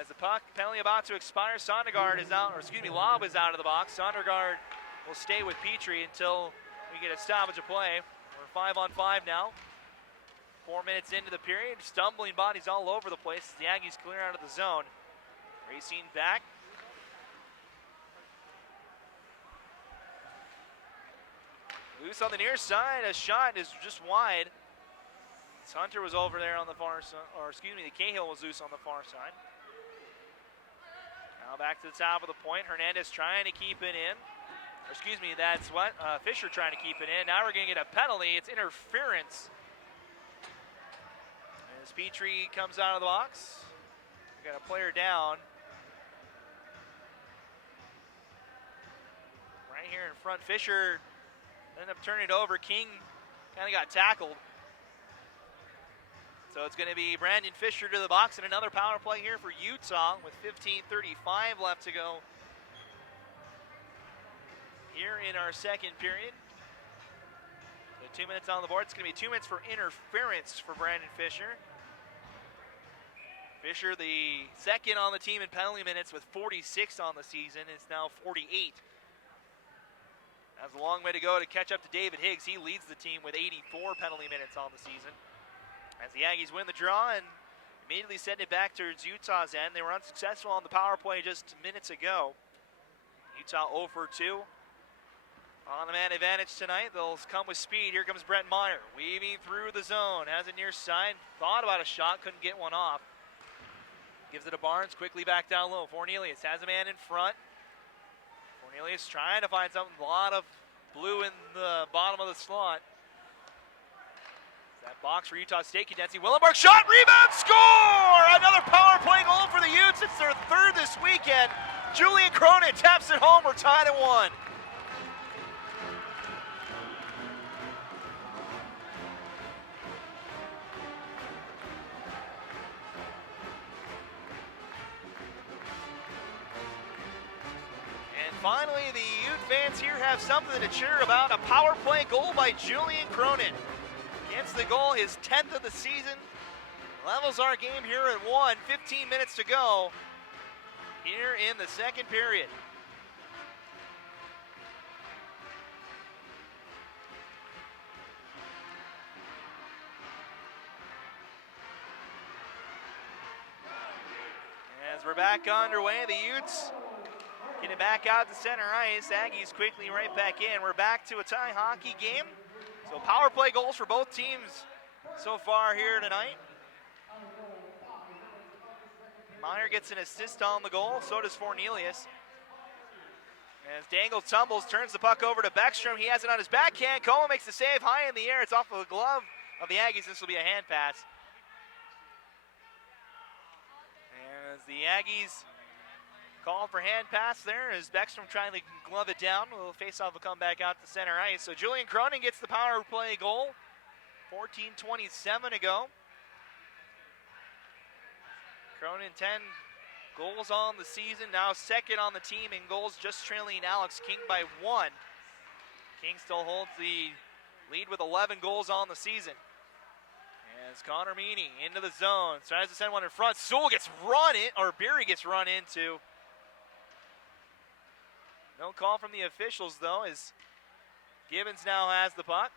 As the puck penalty about to expire, Sondergaard is out, or excuse me, Lobb is out of the box. Sondergaard will stay with Petrie until we get a stoppage of play. We're 5-on-5 now. 4 minutes into the period, stumbling bodies all over the place. The Aggies clear out of the zone. Racing back. Loose on the near side, a shot is just wide. Hunter was over there on the far side, or excuse me, the Cahill was loose on the far side. Now back to the top of the point. Hernandez trying to keep it in. Or excuse me, that's what? Fisher trying to keep it in. Now we're going to get a penalty. It's interference. As Petrie comes out of the box. We got a player down. Right here in front. Fisher ended up turning it over. King kind of got tackled. So it's going to be Brandon Fisher to the box and another power play here for Utah with 15:35 left to go here in our second period. So 2 minutes on the board. It's going to be 2 minutes for interference for Brandon Fisher. Fisher, the second on the team in penalty minutes with 46 on the season. It's now 48. Has a long way to go to catch up to David Higgs. He leads the team with 84 penalty minutes on the season. As the Aggies win the draw and immediately send it back towards Utah's end. They were unsuccessful on the power play just minutes ago. Utah 0 for 2. On the man advantage tonight, they'll come with speed. Here comes Brent Meyer, weaving through the zone. Has it near side, thought about a shot, couldn't get one off. Gives it to Barnes, quickly back down low. Cornelius has a man in front. Cornelius trying to find something, a lot of blue in the bottom of the slot. That box for Utah State, Cadenzi. Willenborg shot, rebound, score! Another power play goal for the Utes. It's their third this weekend. Julian Cronin taps it home. We're tied at 1. finally, the Ute fans here have something to cheer about. A power play goal by Julian Cronin. Against the goal, his 10th of the season. Levels our game here at 1. 15 minutes to go here in the second period. As we're back underway, the Utes get it back out to center ice. Aggies quickly right back in. We're back to a tie hockey game. So power play goals for both teams so far here tonight. Meyer gets an assist on the goal, so does Fornelius. As Dangle tumbles, turns the puck over to Beckstrom. He has it on his backhand. Cohen makes the save high in the air. It's off of the glove of the Aggies. This will be a hand pass. As the Aggies call for hand pass there, as Beckstrom trying to glove it down. The face-off will come back out to center ice. So Julian Cronin gets the power play goal. 14:27 to go. Cronin 10 goals on the season, now second on the team in goals, just trailing Alex King by 1. King still holds the lead with 11 goals on the season. As Connor Meany into the zone, tries to send one in front. Sewell gets run in, or Beery gets run into. No call from the officials though, as Gibbons now has the puck.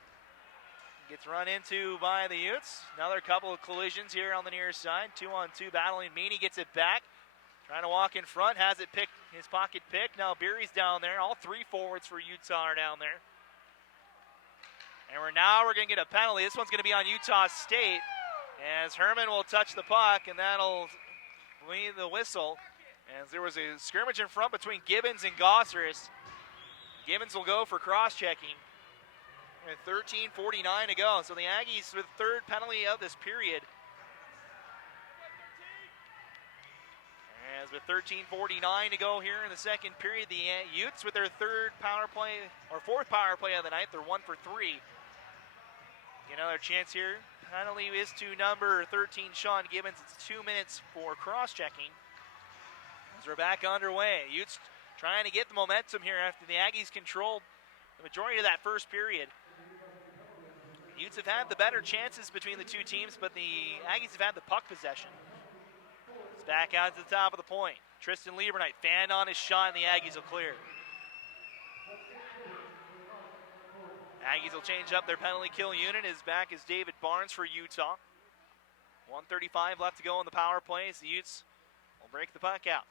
Gets run into by the Utes. Another couple of collisions here on the near side. 2-on-2 battling. Meany gets it back. Trying to walk in front. Has it picked, his pocket picked. Now Beery's down there. All three forwards for Utah are down there. And we're going to get a penalty. This one's going to be on Utah State. As Herman will touch the puck, and that'll lead the whistle. As there was a skirmish in front between Gibbons and Gosseris. Gibbons will go for cross-checking. And 13:49 to go. So the Aggies with third penalty of this period. As with 13:49 to go here in the second period, the Utes with their third power play, or fourth power play of the night, they're 1 for 3. Get another chance here. Penalty is to number 13, Sean Gibbons. It's 2 minutes for cross-checking. As we're back underway, Utes trying to get the momentum here after the Aggies controlled the majority of that first period. Utes have had the better chances between the two teams, but the Aggies have had the puck possession. It's back out to the top of the point. Tristan Lieberknight fanned on his shot, and the Aggies will clear. Aggies will change up their penalty kill unit. His back is David Barnes for Utah. 1:35 left to go in the power play. The Utes will break the puck out.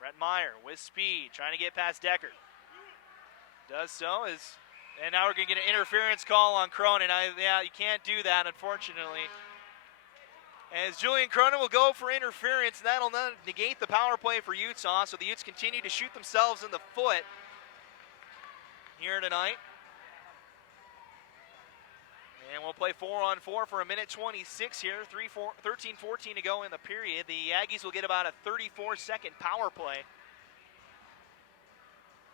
Brett Meyer with speed, trying to get past Decker. Does so, and now we're going to get an interference call on Cronin. You can't do that, unfortunately. As Julian Cronin will go for interference, and that'll negate the power play for Utah, so the Utes continue to shoot themselves in the foot here tonight. And we'll play 4-on-4 for 1:26 here, 13:14 to go in the period. The Aggies will get about a 34-second power play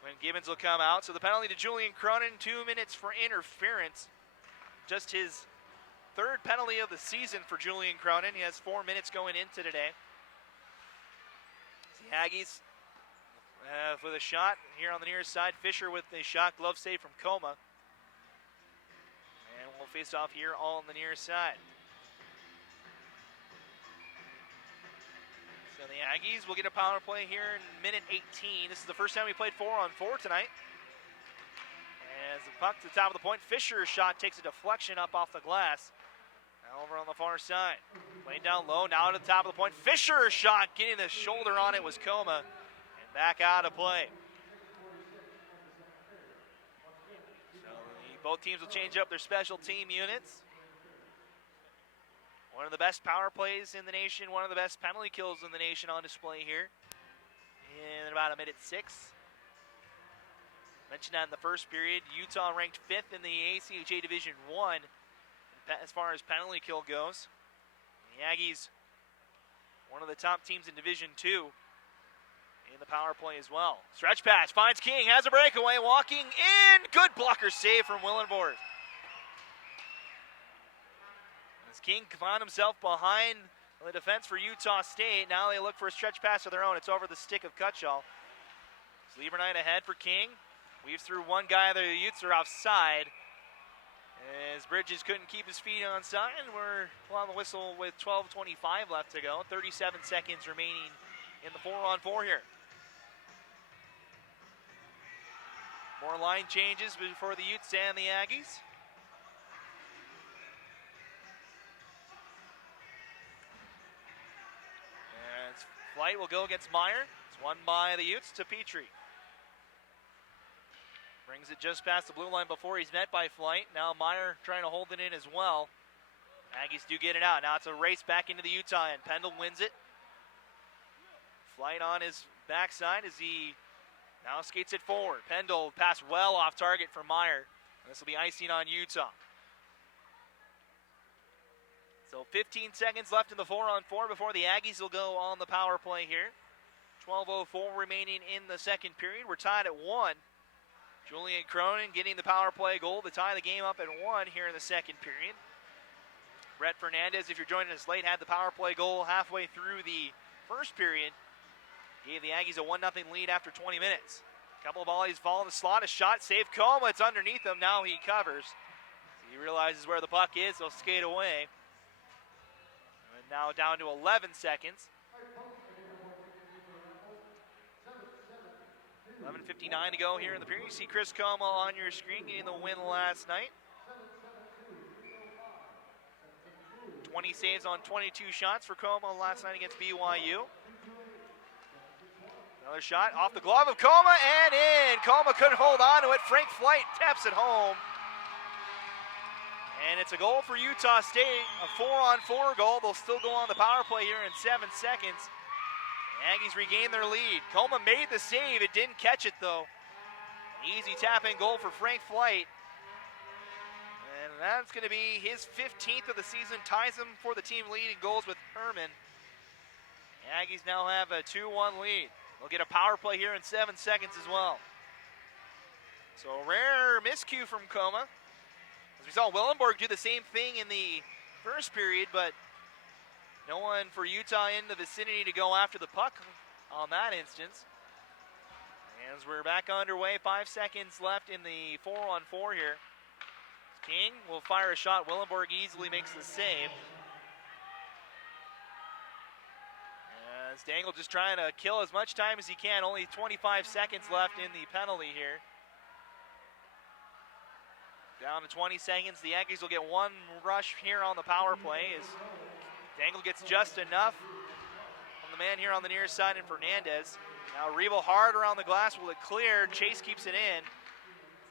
when Gibbons will come out. So the penalty to Julian Cronin, 2 minutes for interference. Just his third penalty of the season for Julian Cronin. He has 4 minutes going into today. The Aggies with a shot here on the near side. Fisher with a shot, glove save from Coma. And we'll face off here all on the near side. So the Aggies will get a power play here in minute 18. This is the first time we played 4-on-4 tonight. As the puck to the top of the point, Fisher's shot takes a deflection up off the glass. Now over on the far side. Played down low, now to the top of the point. Fisher's shot, getting the shoulder on it was Coma. And back out of play. So both teams will change up their special team units. One of the best power plays in the nation, one of the best penalty kills in the nation on display here in about 1:06. Mentioned that in the first period, Utah ranked 5th in the ACHA Division I as far as penalty kill goes. The Aggies, one of the top teams in Division II in the power play as well. Stretch pass, finds King, has a breakaway, walking in. Good blocker save from Willenborg. As King found himself behind the defense for Utah State, now they look for a stretch pass of their own. It's over the stick of Cutshall. Lieberknight ahead for King. Weaves through one guy. The Utes are offside. As Bridges couldn't keep his feet on side, and we're on the whistle with 12:25 left to go. 37 seconds remaining in the 4-on-4 here. More line changes for the Utes and the Aggies. And Flight will go against Meyer. It's won by the Utes to Petrie. Brings it just past the blue line before he's met by Flight. Now Meyer trying to hold it in as well. Aggies do get it out. Now it's a race back into the Utah end. Pendle wins it. Flight on his backside as he now skates it forward. Pendle pass well off target for Meyer. This will be icing on Utah. So 15 seconds left in the 4-on-4 before the Aggies will go on the power play here. 12:04 remaining in the second period. We're tied at 1. Julian Cronin getting the power play goal to tie the game up at 1 here in the second period. Brett Fernandez, if you're joining us late, had the power play goal halfway through the first period. Gave the Aggies a 1-0 lead after 20 minutes. A couple of volleys fall in the slot. A shot saved Coma. It's underneath him. Now he covers. He realizes where the puck is. He'll skate away. And now down to 11 seconds. 11:59 to go here in the period. You see Chris Coma on your screen getting the win last night. 20 saves on 22 shots for Coma last night against BYU. Another shot off the glove of Coma and in. Coma couldn't hold on to it. Frank Flight taps it home. And it's a goal for Utah State, a 4-on-4 goal. They'll still go on the power play here in 7 seconds. The Aggies regain their lead. Coma made the save. It didn't catch it, though. An easy tap-in goal for Frank Flight. And that's going to be his 15th of the season. Ties him for the team lead in goals with Herman. The Aggies now have a 2-1 lead. They'll get a power play here in 7 seconds as well. So a rare miscue from Coma. As we saw Willenborg do the same thing in the first period, but no one for Utah in the vicinity to go after the puck on that instance. As we're back underway, 5 seconds left in the 4-on-4 here. King will fire a shot. Willenborg easily makes the save. As Dangle just trying to kill as much time as he can. Only 25 seconds left in the penalty here. Down to 20 seconds. The Aggies will get one rush here on the power play as Dangle gets just enough from the man here on the near side in Fernandez. Now Revel hard around the glass. Will it clear? Chase keeps it in.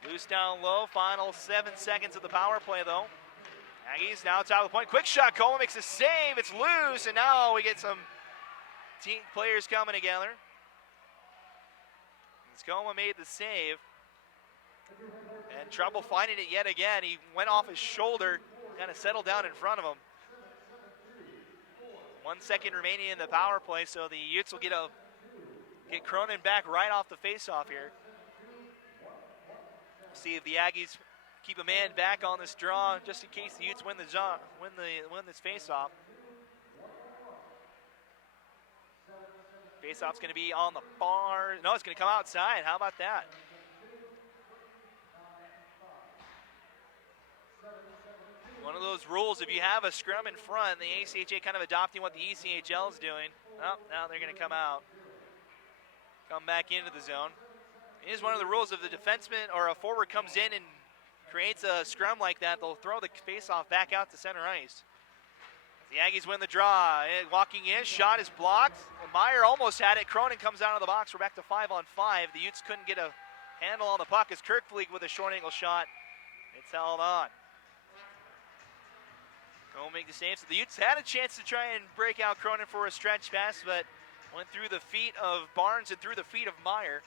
Loose down low. Final 7 seconds of the power play though. Aggies now top of the point. Quick shot. Coma makes a save. It's loose. And now we get some team players coming together. As Coma made the save. And trouble finding it yet again. He went off his shoulder. Kind of settled down in front of him. 1 second remaining in the power play, so the Utes will get Cronin back right off the faceoff here. See if the Aggies keep a man back on this draw, just in case the Utes win this faceoff. Faceoff's going to be on the far. No, it's going to come outside. How about that? One of those rules, if you have a scrum in front, the ACHA kind of adopting what the ECHL is doing. Oh, now they're going to come out. Come back into the zone. It is one of the rules. If the defenseman or a forward comes in and creates a scrum like that, they'll throw the faceoff back out to center ice. The Aggies win the draw. Walking in, shot is blocked. Meyer almost had it. Cronin comes out of the box. We're back to 5-on-5. The Utes couldn't get a handle on the puck as Kirkfleet with a short angle shot. It's held on. Don't make the save. So the Utes had a chance to try and break out Cronin for a stretch pass, but went through the feet of Barnes and through the feet of Meyer.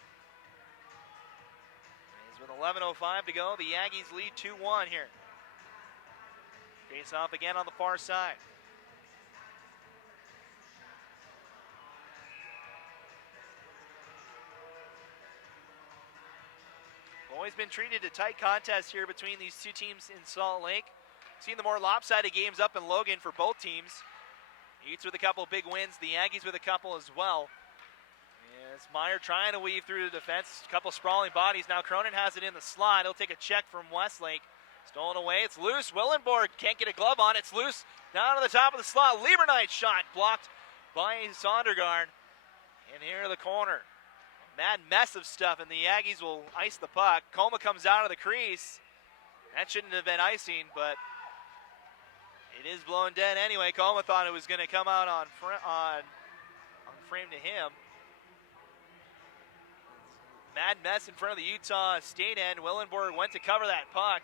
As with 11:05 to go, the Aggies lead 2-1 here. Face off again on the far side. Always been treated a tight contest here between these two teams in Salt Lake. Seen the more lopsided games up in Logan for both teams. Utes with a couple big wins, the Aggies with a couple as well. As Meyer trying to weave through the defense. A couple sprawling bodies. Now Cronin has it in the slot. He'll take a check from Westlake. Stolen away. It's loose. Willenborg can't get a glove on. It's loose. Down to the top of the slot. Lieberknecht shot blocked by Sondergaard. And here in the corner. Mad mess of stuff, and the Aggies will ice the puck. Coma comes out of the crease. That shouldn't have been icing, but it is blown dead anyway. Coma thought it was going to come out on frame to him. Mad mess in front of the Utah State end. Willenborg went to cover that puck.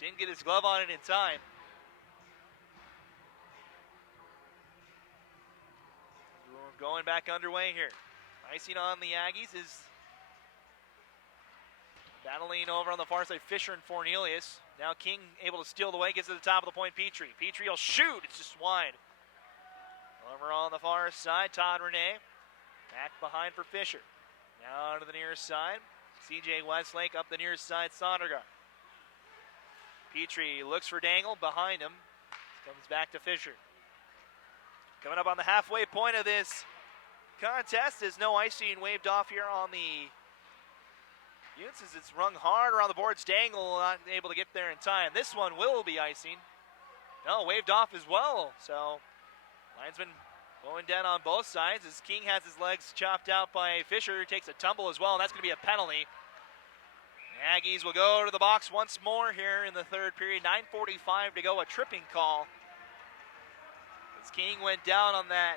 Didn't get his glove on it in time. We're going back underway here. Icing on the Aggies is battling over on the far side, Fisher and Fornelius. Now King able to steal the way, gets to the top of the point, Petrie. Petrie will shoot, it's just wide. Over on the far side, Todd Renee. Back behind for Fisher. Now to the near side, CJ Westlake up the near side, Sondergaard. Petrie looks for Dangle, behind him. Comes back to Fisher. Coming up on the halfway point of this contest is no icing waved off here on the Utes as it's rung hard around the boards. Dangle not able to get there in time. This one will be icing. No, waved off as well. So linesman going down on both sides as King has his legs chopped out by Fisher, who takes a tumble as well, and that's going to be a penalty. Aggies will go to the box once more here in the third period. 9:45 to go, a tripping call. As King went down on that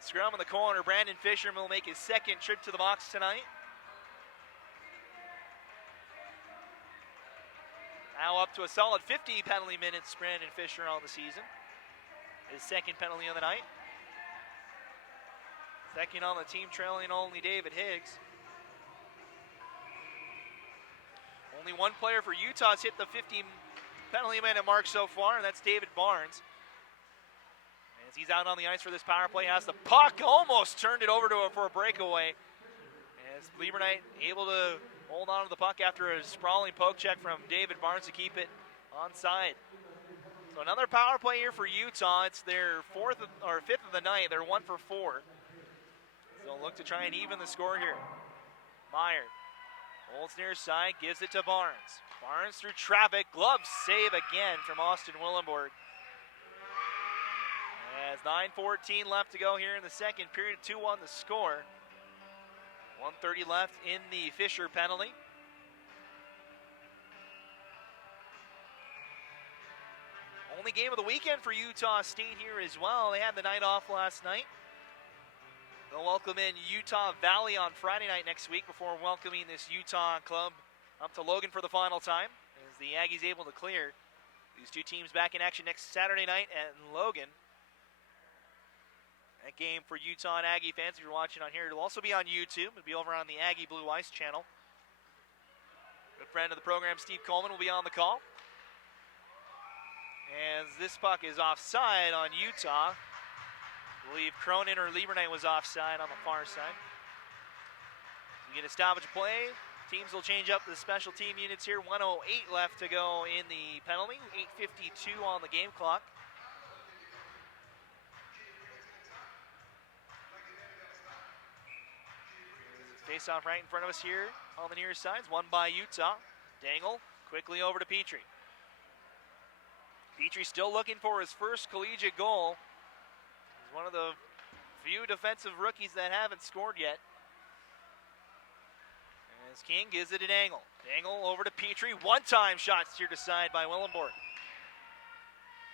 scrum in the corner, Brandon Fisher will make his second trip to the box tonight. Now up to a solid 50 penalty minutes, Brandon Fisher on the season. His second penalty of the night. Second on the team, trailing only David Higgs. Only one player for Utah has hit the 50 penalty minute mark so far, and that's David Barnes. As he's out on the ice for this power play, has the puck, almost turned it over to him for a breakaway. As Lieberknecht able to hold on to the puck after a sprawling poke check from David Barnes to keep it onside. So another power play here for Utah. It's their fifth of the night. They're 1 for 4. So look to try and even the score here. Meyer holds near side, gives it to Barnes. Barnes through traffic, glove save again from Austin Willenborg. As 9:14 left to go here in the second period, 2-1 the score. 1:30 left in the Fisher penalty. Only game of the weekend for Utah State here as well. They had the night off last night. They'll welcome in Utah Valley on Friday night next week before welcoming this Utah club up to Logan for the final time. As the Aggies able to clear these two teams back in action next Saturday night at Logan. That game for Utah and Aggie fans, if you're watching on here, it'll also be on YouTube. It'll be over on the Aggie Blue Ice channel. Good friend of the program, Steve Coleman, will be on the call. As this puck is offside on Utah. I believe Cronin or Lieberknecht was offside on the far side. We get a stoppage play. Teams will change up the special team units here. 1:08 left to go in the penalty. 8:52 on the game clock. Face-off right in front of us here on the near sides. Won by Utah. Dangle quickly over to Petrie. Petrie still looking for his first collegiate goal. He's one of the few defensive rookies that haven't scored yet. As King gives it to Dangle. Dangle over to Petrie. One-time shot steered aside by Willenborg.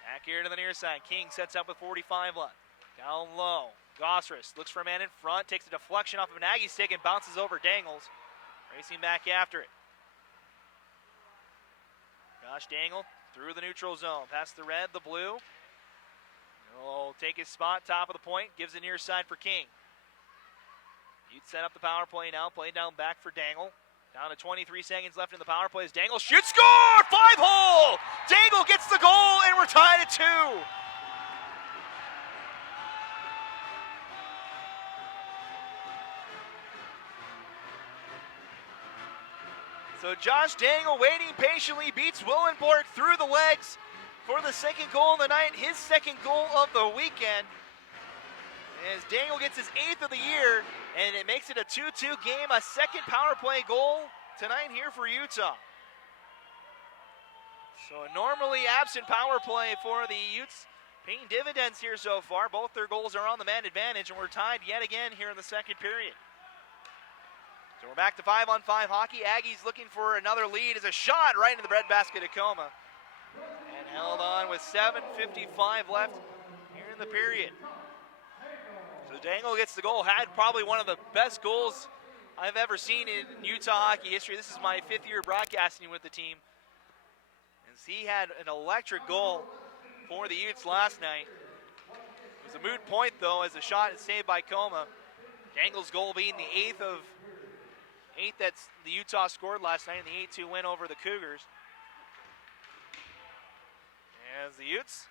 Back here to the near side. King sets up with 45 left. Down low. Gosris looks for a man in front. Takes a deflection off of an Aggie stick and bounces over Dangles. Racing back after it. Josh Dangle through the neutral zone. Past the red, the blue. He'll take his spot, top of the point. Gives the near side for King. You'd set up the power play now. Play down back for Dangle. Down to 23 seconds left in the power play as Dangle shoots. Score! 5-hole! Dangle gets the goal and we're tied at 2. So Josh Dangle waiting patiently, beats Willenborg through the legs for the second goal of the night, his second goal of the weekend. As Dangle gets his 8th of the year, and it makes it a 2-2 game, a second power play goal tonight here for Utah. So a normally absent power play for the Utes, paying dividends here so far. Both their goals are on the man advantage, and we're tied yet again here in the second period. So we're back to 5-on-5 hockey. Aggies looking for another lead as a shot right into the breadbasket of Coma. And held on with 7:55 left here in the period. So Dangle gets the goal. Had probably one of the best goals I've ever seen in Utah hockey history. This is my 5th year broadcasting with the team. As he had an electric goal for the Utes last night. It was a moot point though, as the shot is saved by Coma. Dangle's goal being the 8th that the Utah scored last night in the 8-2 win over the Cougars. As the Utes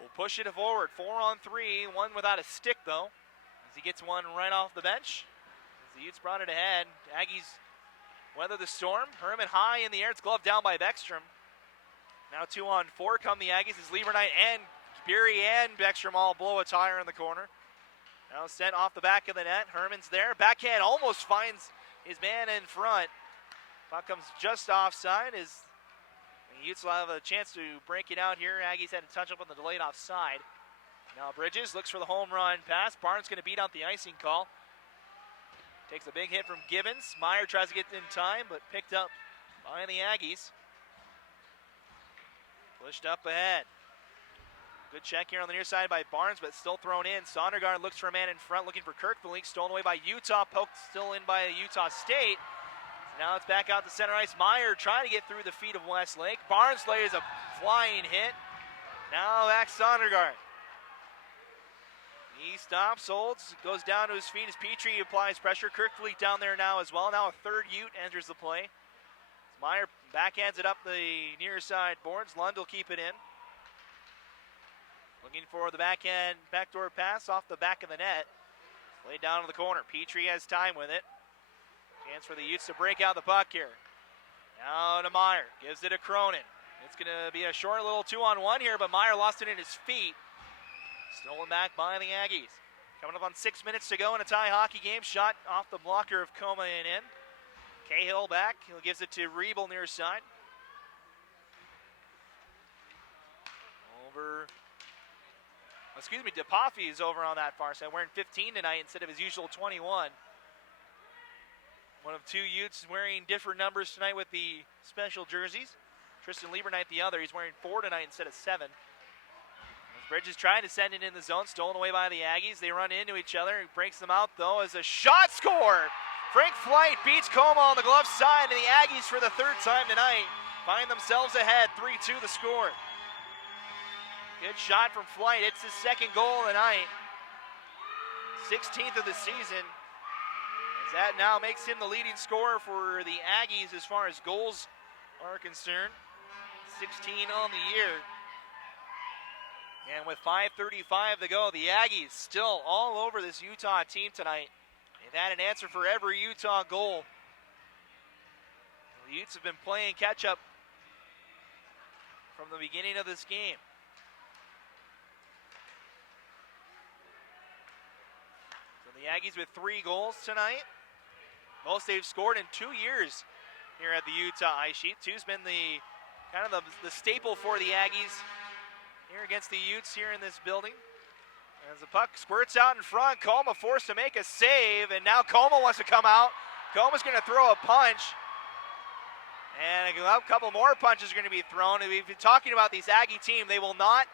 will push it forward, 4-on-3, one without a stick though, as he gets one right off the bench. As the Utes brought it ahead, Aggies weather the storm. Herman high in the air, it's gloved down by Beckstrom. Now 2-on-4 come the Aggies as Lieberknight and Beery and Beckstrom all blow a tire in the corner. Now sent off the back of the net. Herman's there. Backhand almost finds his man in front. Puck comes just offside as the Utes will have a chance to break it out here. Aggies had to touch up on the delayed offside. Now Bridges looks for the home run pass. Barnes going to beat out the icing call. Takes a big hit from Gibbons. Meyer tries to get in time, but picked up by the Aggies. Pushed up ahead. Good check here on the near side by Barnes, but still thrown in. Sondergaard looks for a man in front, looking for Kirkvalik. Stolen away by Utah. Poked still in by Utah State. Now it's back out to center ice. Meyer trying to get through the feet of Westlake. Barnes lays a flying hit. Now back Sondergaard. He stops, holds, goes down to his feet as Petrie applies pressure. Kirkvalik down there now as well. Now a third Ute enters the play. Meyer backhands it up the near side boards. Lund will keep it in. Looking for the backhand backdoor pass off the back of the net. Laid down to the corner. Petrie has time with it. Chance for the Utes to break out the puck here. Now to Meyer. Gives it to Cronin. It's going to be a short little 2-on-1 here, but Meyer lost it in his feet. Stolen back by the Aggies. Coming up on 6 minutes to go in a tie hockey game. Shot off the blocker of Coma and in. Cahill back. He gives it to Riebel near side. DePaffy is over on that far side, wearing 15 tonight instead of his usual 21. One of two Utes wearing different numbers tonight with the special jerseys. Tristan Lieberknight the other. He's wearing 4 tonight instead of 7. As Bridges trying to send it in the zone, stolen away by the Aggies. They run into each other. He breaks them out though as a shot score. Frank Flight beats Coma on the glove side, and the Aggies for the 3rd time tonight find themselves ahead, 3-2 the score. Good shot from Flight. It's his 2nd goal of the night. 16th of the season. As that now makes him the leading scorer for the Aggies as far as goals are concerned. 16 on the year. And with 5:35 to go, the Aggies still all over this Utah team tonight. They've had an answer for every Utah goal. The Utes have been playing catch-up from the beginning of this game. So the Aggies with 3 goals tonight. Most they've scored in 2 years here at the Utah ice sheet. 2's been the kind of the staple for the Aggies here against the Utes here in this building. As the puck squirts out in front, Coma forced to make a save, and now Coma wants to come out. Coma's going to throw a punch, and a couple more punches are going to be thrown. And we've been talking about these Aggie team. They will not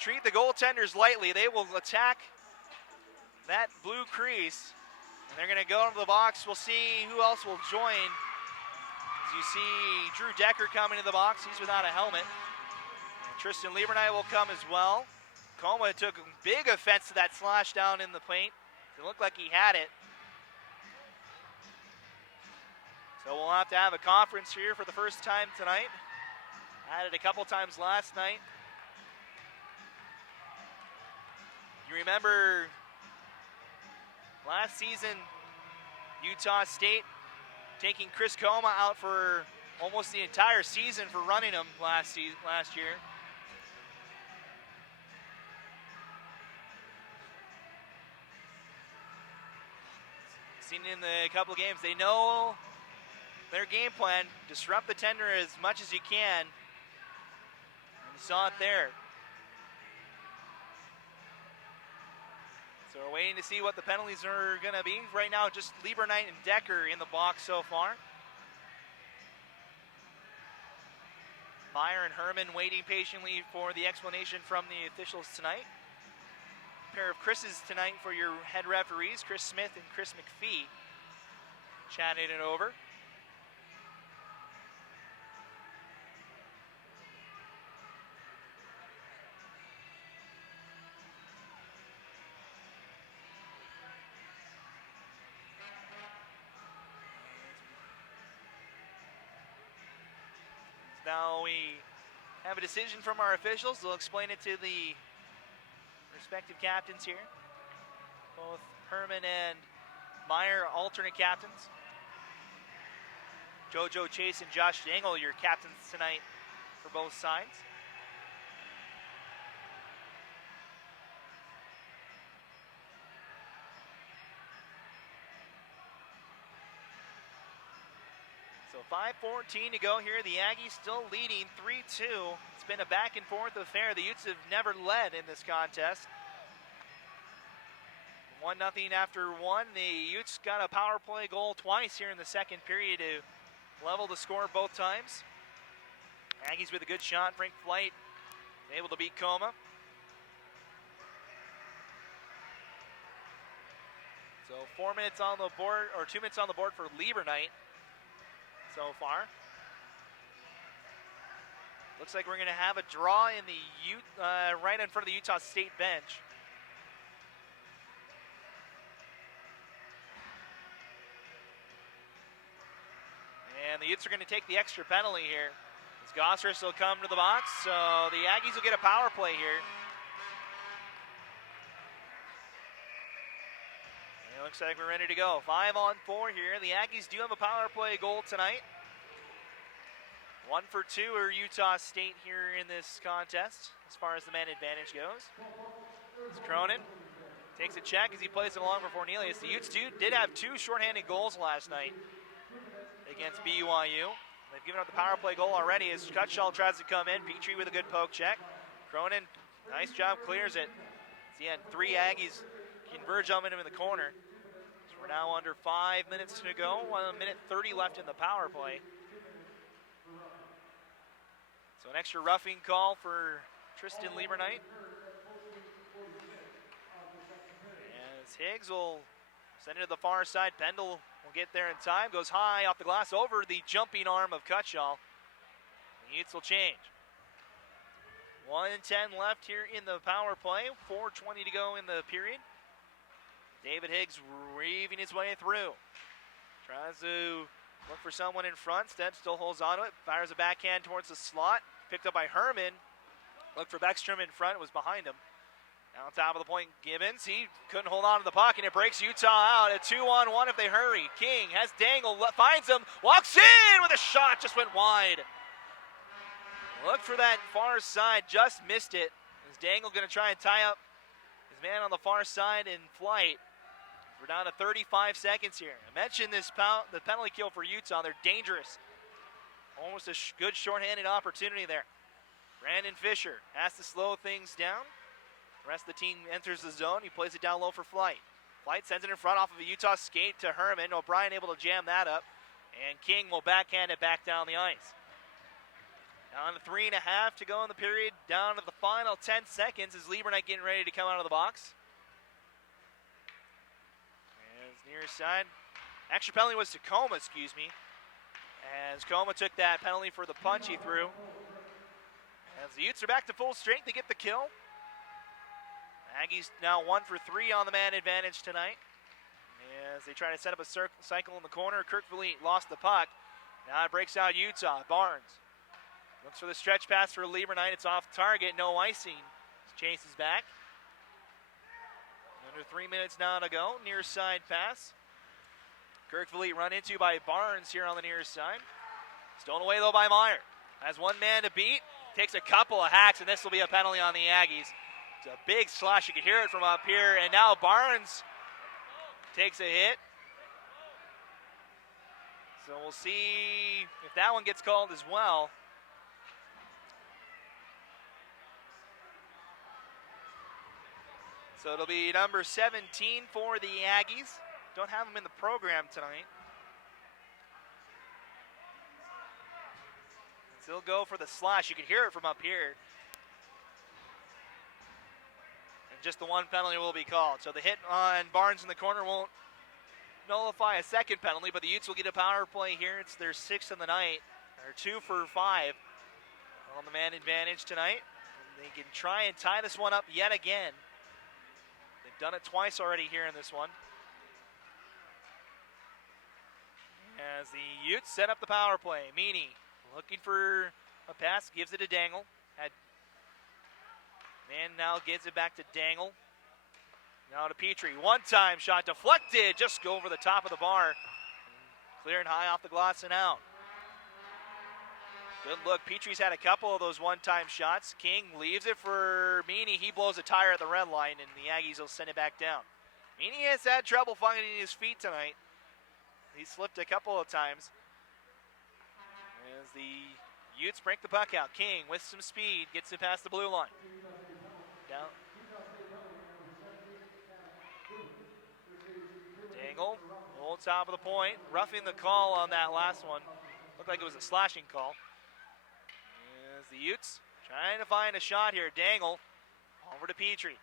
treat the goaltenders lightly. They will attack that blue crease, and they're going to go into the box. We'll see who else will join. As you see Drew Decker coming to the box. He's without a helmet. And Tristan Lieberknight will come as well. Coma took big offense to that slash down in the paint. It looked like he had it. So we'll have to have a conference here for the first time tonight. Had it a couple times last night. You remember last season, Utah State taking Chris Coma out for almost the entire season for running him last year. in the couple of games. They know their game plan. Disrupt the tender as much as you can. And you saw it there. So we're waiting to see what the penalties are going to be. Right now, just Lieberknight and Decker in the box so far. Meyer and Herman waiting patiently for the explanation from the officials tonight. A pair of Chris's tonight for your head referees, Chris Smith and Chris McPhee, chatting it over. Now we have a decision from our officials. They'll explain it to the respective captains here. Both Herman and Meyer, alternate captains. JoJo Chase and Josh Dangle, your captains tonight for both sides. So 5:14 to go here. The Aggies still leading 3-2. It's been a back and forth affair. The Utes have never led in this contest. 1-0 after one. The Utes got a power play goal twice here in the second period to level the score both times. Aggies with a good shot. Frank Flight able to beat Coma. So 4 minutes on the board, or 2 minutes on the board for Lieberknight so far. Looks like we're going to have a draw in the right in front of the Utah State bench. And the Utes are going to take the extra penalty here. As Gossers will come to the box, so the Aggies will get a power play here. And it looks like we're ready to go. 5-on-4 here. The Aggies do have a power play goal tonight. 1 for 2 are Utah State here in this contest as far as the man advantage goes. As Cronin takes a check as he plays it along for Cornelius. The Utes did have 2 shorthanded goals last night against BYU. They've given up the power play goal already as Cutshall tries to come in. Petrie with a good poke check. Cronin, nice job, clears it. As he had 3 Aggies converge on him in the corner. So we're now under 5 minutes to go. 1 minute 30 left in the power play. So an extra roughing call for Tristan Lieberknight. As Higgs will send it to the far side. Pendle will get there in time. Goes high off the glass over the jumping arm of Cutshall. The Utes will change. 1:10 left here in the power play. 4:20 to go in the period. David Higgs reaving his way through. Tries to look for someone in front. Instead, still holds on to it. Fires a backhand towards the slot. Picked up by Herman. Looked for Beckstrom in front. It was behind him. Now on top of the point, Gibbons. He couldn't hold on to the puck, and it breaks Utah out. A 2-on-1 if they hurry. King has Dangle. Finds him. Walks in with a shot. Just went wide. Look for that far side. Just missed it. Is Dangle going to try and tie up his man on the far side in flight? We're down to 35 seconds here. I mentioned the penalty kill for Utah. They're dangerous. Almost a good shorthanded opportunity there. Brandon Fisher has to slow things down. The rest of the team enters the zone. He plays it down low for Flight. Flight sends it in front off of a Utah skate to Herman. O'Brien able to jam that up. And King will backhand it back down the ice. Down to 3.5 to go in the period. Down to the final 10 seconds as Lieberknight getting ready to come out of the box. As near side. Extra penalty was to Coma, excuse me. As Coma took that penalty for the punch he threw. As the Utes are back to full strength, they get the kill. Aggies now 1 for 3 on the man advantage tonight. As they try to set up a cycle in the corner, Kirkville lost the puck. Now it breaks out Utah. Barnes looks for the stretch pass for Lieberknight. It's off target, no icing. Chase is back. Under 3 minutes now to go. Near side pass. Kirkville run into by Barnes here on the near side. Stolen away though by Meyer. Has one man to beat. Takes a couple of hacks, and this will be a penalty on the Aggies. It's a big slash. You can hear it from up here. And now Barnes takes a hit. So we'll see if that one gets called as well. So it'll be number 17 for the Aggies. Don't have them in the program tonight. So he'll go for the slash. You can hear it from up here. And just the one penalty will be called. So the hit on Barnes in the corner won't nullify a second penalty, but the Utes will get a power play here. It's their 6th of the night. They're 2 for 5 on the man advantage tonight. And they can try and tie this one up yet again. They've done it twice already here in this one. As the Utes set up the power play. Meany looking for a pass, gives it to Dangle. Man now gives it back to Dangle. Now to Petrie. One-time shot deflected. Just go over the top of the bar. Clearing high off the glass and out. Good look. Petrie's had a couple of those one-time shots. King leaves it for Meany. He blows a tire at the red line, and the Aggies will send it back down. Meany has had trouble finding his feet tonight. He slipped a couple of times. As the Utes break the puck out. King with some speed gets it past the blue line. Down. Dangle, old top of the point. Roughing the call on that last one. Looked like it was a slashing call. As the Utes trying to find a shot here. Dangle over to Petrie.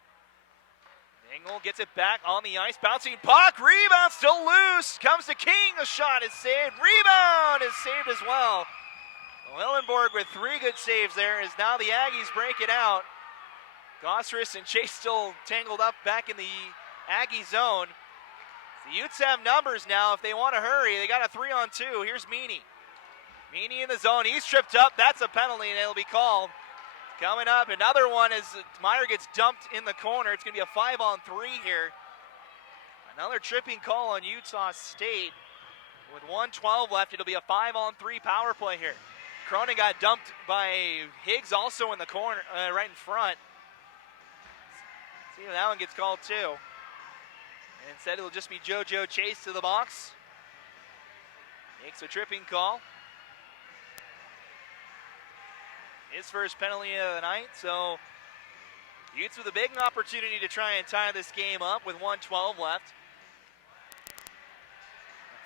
Dangle gets it back on the ice. Bouncing puck. Rebound still loose. Comes to King. The shot is saved. Rebound is saved as well. Willenborg with 3 good saves there as now the Aggies break it out. Gosseris and Chase still tangled up back in the Aggie zone. The Utes have numbers now if they want to hurry. They got a 3-on-2. Here's Meany. Meany in the zone. He's tripped up. That's a penalty, and it'll be called. Coming up, another one as Meyer gets dumped in the corner. It's going to be a 5-on-3 here. Another tripping call on Utah State. With 1:12 left, it'll be a 5-on-3 power play here. Cronin got dumped by Higgs also in the corner, right in front. See if that one gets called too. And instead it'll just be JoJo Chase to the box. Makes a tripping call. His first penalty of the night, so Utes with a big opportunity to try and tie this game up with 1:12 left.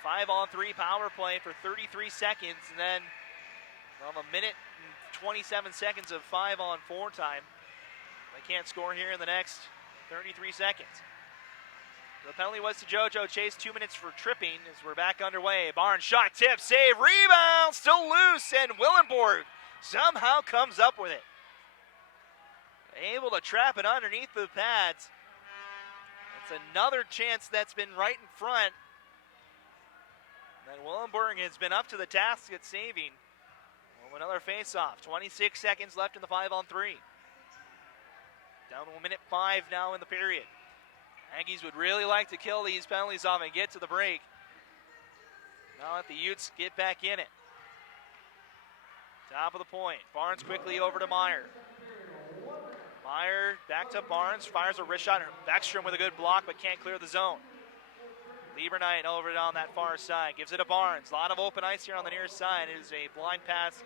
A 5-on-3 power play for 33 seconds, and then a minute and 27 seconds of 5-on-4 time. They can't score here in the next 33 seconds. The penalty was to JoJo Chase, 2 minutes for tripping as we're back underway. Barnes shot, tip, save, rebound, still loose, and Willenborg somehow comes up with it. Able to trap it underneath the pads. That's another chance that's been right in front. And Willenborg has been up to the task at saving. Another face-off. 26 seconds left in the 5-on-3. Down to 1:05 now in the period. Aggies would really like to kill these penalties off and get to the break. Now let the Utes get back in it. Top of the point. Barnes quickly over to Meyer. Meyer back to Barnes. Fires a wrist shot. Backstrom with a good block but can't clear the zone. Lieberknight over it on that far side. Gives it to Barnes. A lot of open ice here on the near side. It is a blind pass.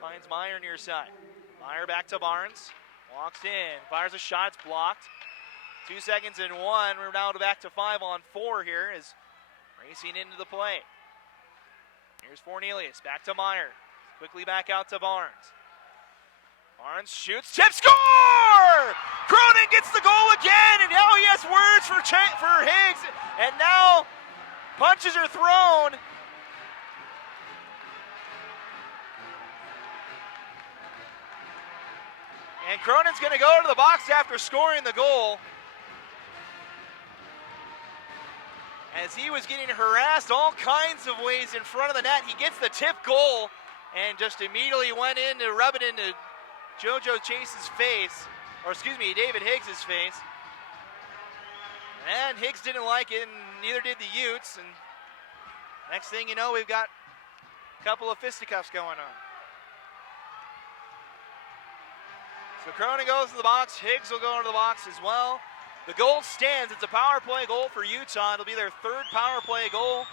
Finds Meyer near side. Meyer back to Barnes. Walks in. Fires a shot. It's blocked. 2 seconds and 1. We're now back to 5-on-4 here as racing into the play. Here's Fornelius. Back to Meyer. Quickly back out to Barnes. Barnes shoots. Tip, score! Cronin gets the goal again, and now he has words for Higgs. And now punches are thrown. And Cronin's going to go to the box after scoring the goal. As he was getting harassed all kinds of ways in front of the net, he gets the tip goal and just immediately went in to rub it into JoJo Chase's face, or excuse me, David Higgs' face. And Higgs didn't like it, and neither did the Utes. And next thing you know, we've got a couple of fisticuffs going on. So Cronin goes to the box. Higgs will go into the box as well. The goal stands. It's a power play goal for Utah. It'll be their 3rd power play goal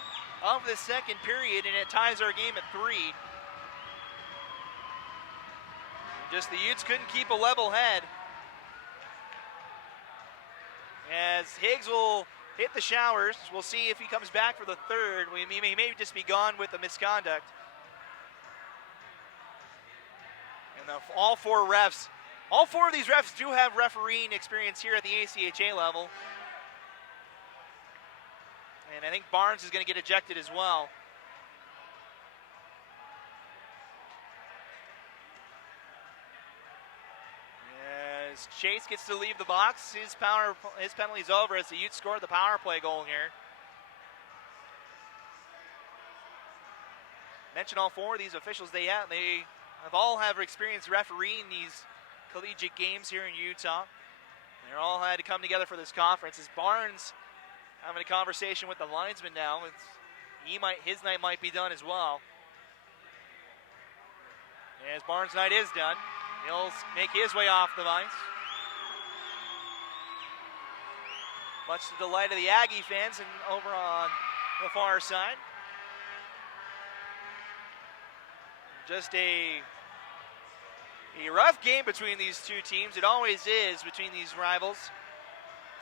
of the second period, and it ties our game at 3. Just the Utes couldn't keep a level head. As Higgs will hit the showers, we'll see if he comes back for the third. He may just be gone with the misconduct. And all four of these refs do have refereeing experience here at the ACHA level. And I think Barnes is going to get ejected as well. As Chase gets to leave the box, his penalty's over as the Utes scored the power play goal here. Mention all four of these officials they have all have experience refereeing these collegiate games here in Utah. They're all had to come together for this conference. As Barnes having a conversation with the linesman now, his night might be done as well. As Barnes' night is done, he'll make his way off the ice. Much to the delight of the Aggie fans and over on the far side. Just a rough game between these two teams. It always is between these rivals.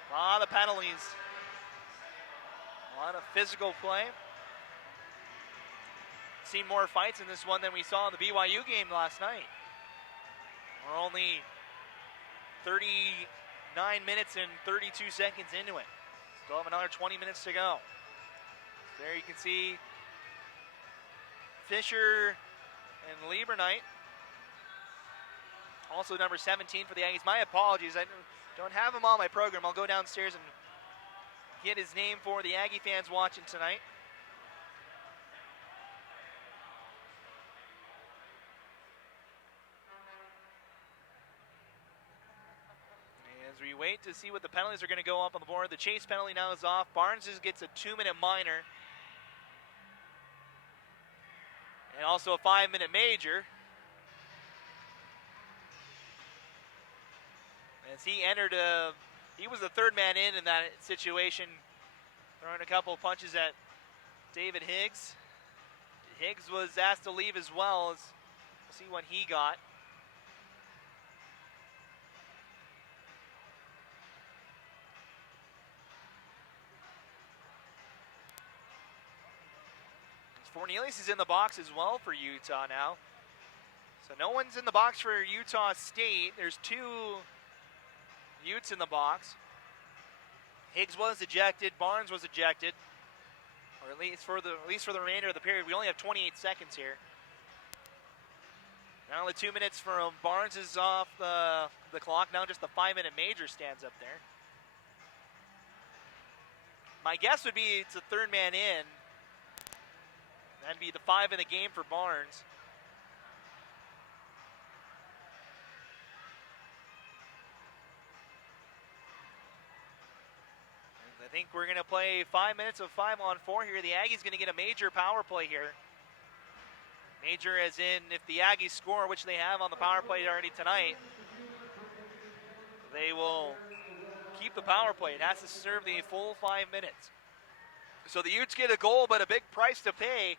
A lot of penalties. A lot of physical play. Seen more fights in this one than we saw in the BYU game last night. We're only 39 minutes and 32 seconds into it. Still have another 20 minutes to go. So there you can see Fisher and Liebernight. Also number 17 for the Aggies. My apologies, I don't have him on my program. I'll go downstairs and get his name for the Aggie fans watching tonight. As we wait to see what the penalties are going to go up on the board. The Chase penalty now is off. Barnes gets a 2-minute minor. And also a 5-minute major. As he he was the third man in that situation, throwing a couple punches at David Higgs. Higgs was asked to leave as well. We'll see what he got. Fornelius is in the box as well for Utah now. So no one's in the box for Utah State. There's 2 Utes in the box. Higgs was ejected. Barnes was ejected, or at least for the remainder of the period. We only have 28 seconds here. Now only 2 minutes from Barnes is off the clock. Now just the 5-minute major stands up there. My guess would be it's the third man in. That'd be the 5 in the game for Barnes. And I think we're going to play 5 minutes of 5-on-4 here. The Aggies going to get a major power play here. Major as in if the Aggies score, which they have on the power play already tonight, they will keep the power play. It has to serve the full 5 minutes. So the Utes get a goal, but a big price to pay.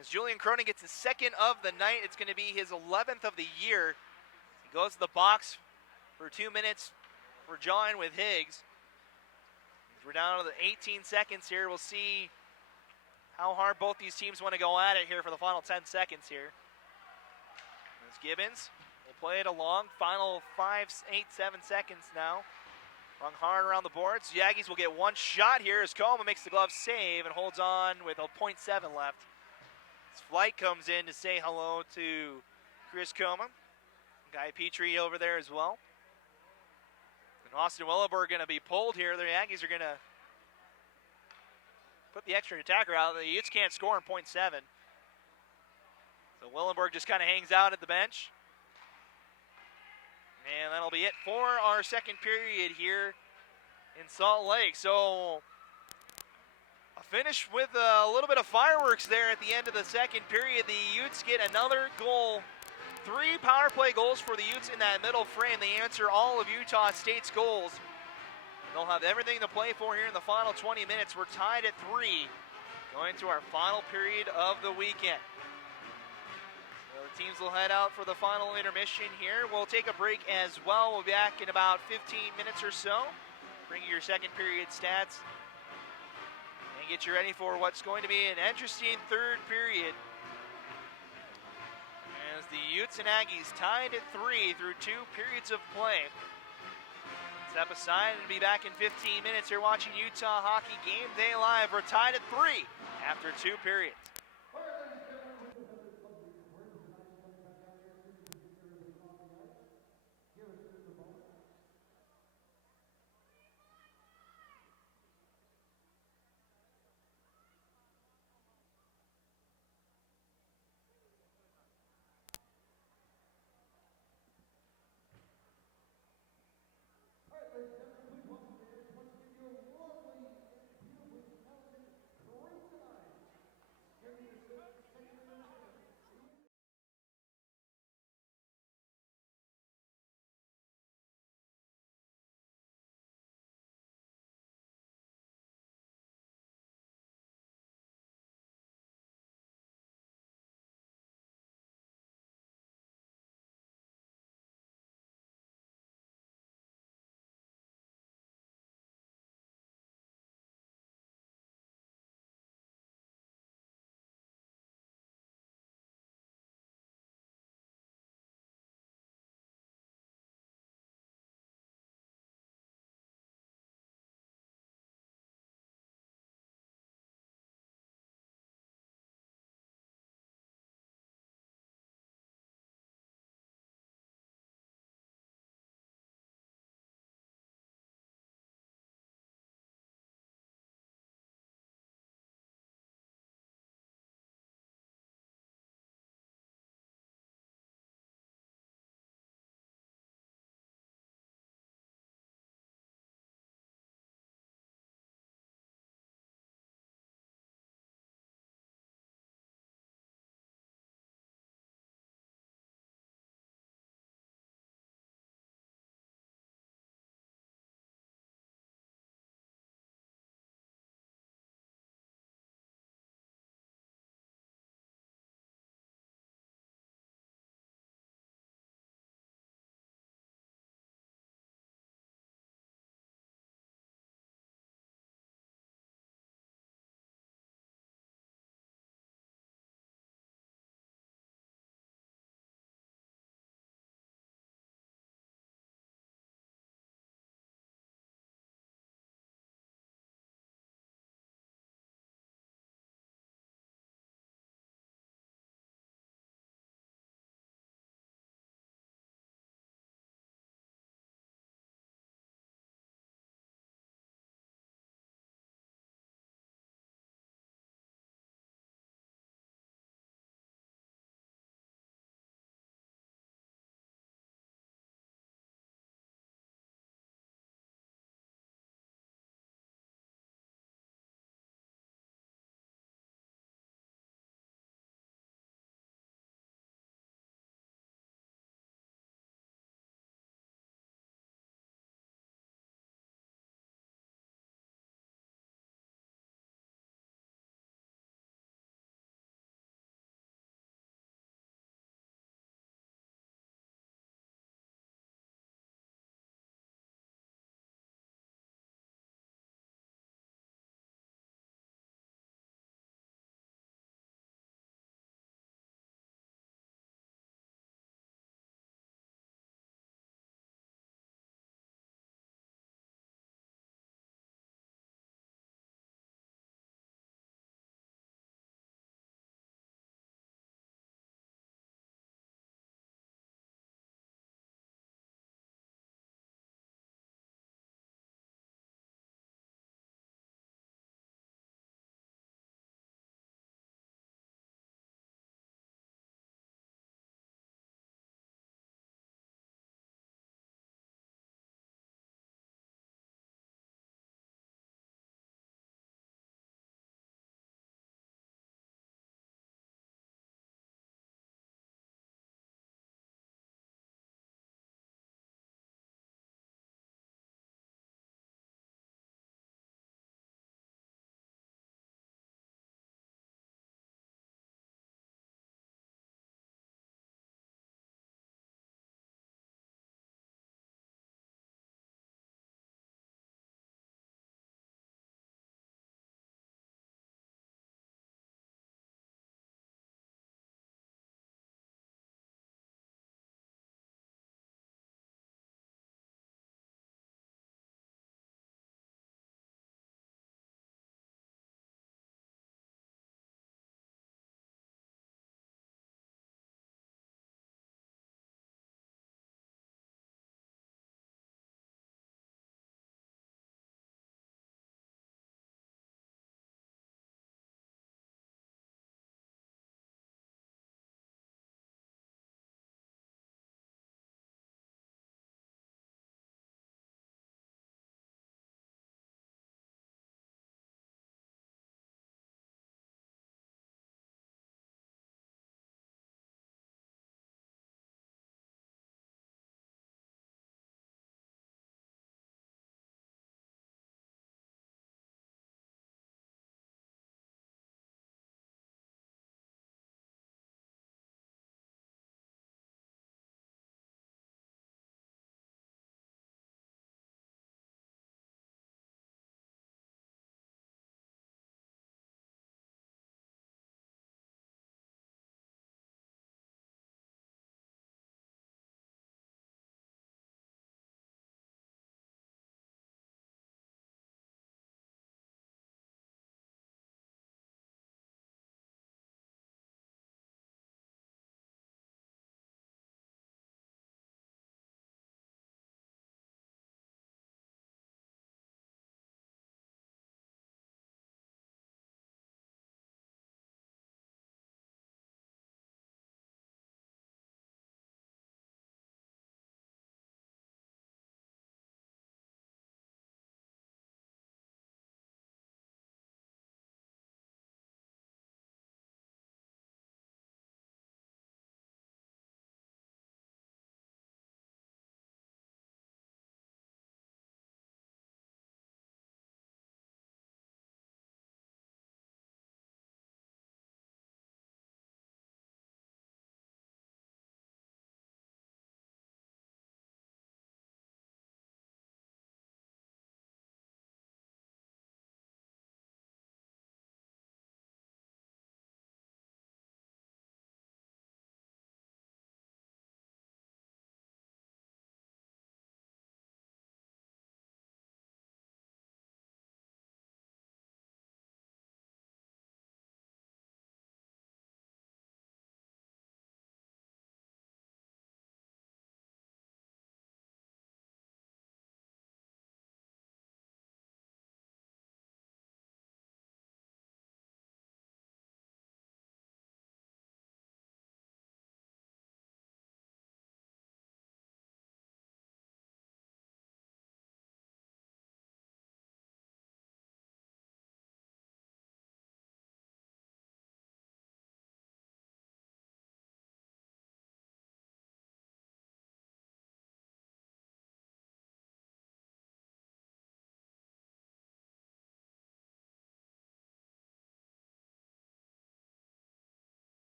As Julian Cronin gets his second of the night, it's going to be his 11th of the year. He goes to the box for 2 minutes for John with Higgs. We're down to the 18 seconds here. We'll see how hard both these teams want to go at it here for the final 10 seconds here. As Gibbons will play it along. Final 5, 8, 7 seconds now. Rung hard around the boards. The Aggies will get one shot here as Coleman makes the glove save and holds on with a .7 left. As Flight comes in to say hello to Chris Coleman. Guy Petrie over there as well. And Austin Willenberg going to be pulled here. The Aggies are going to put the extra attacker out. The Utes can't score in .7. So Willenberg just kind of hangs out at the bench. And that'll be it for our second period here in Salt Lake. So a finish with a little bit of fireworks there at the end of the second period. The Utes get another goal. 3 power play goals for the Utes in that middle frame. They answer all of Utah State's goals. They'll have everything to play for here in the final 20 minutes. We're tied at 3 Going to our final period of the weekend. So the teams will head out for the final intermission here. We'll take a break as well. We'll be back in about 15 minutes or so. Bring you your second period stats and get you ready for what's going to be an interesting third period. As the Utes and Aggies tied at 3 through 2 periods of play. Step aside and be back in 15 minutes. You're watching Utah Hockey Game Day Live. We're tied at 3 after 2 periods.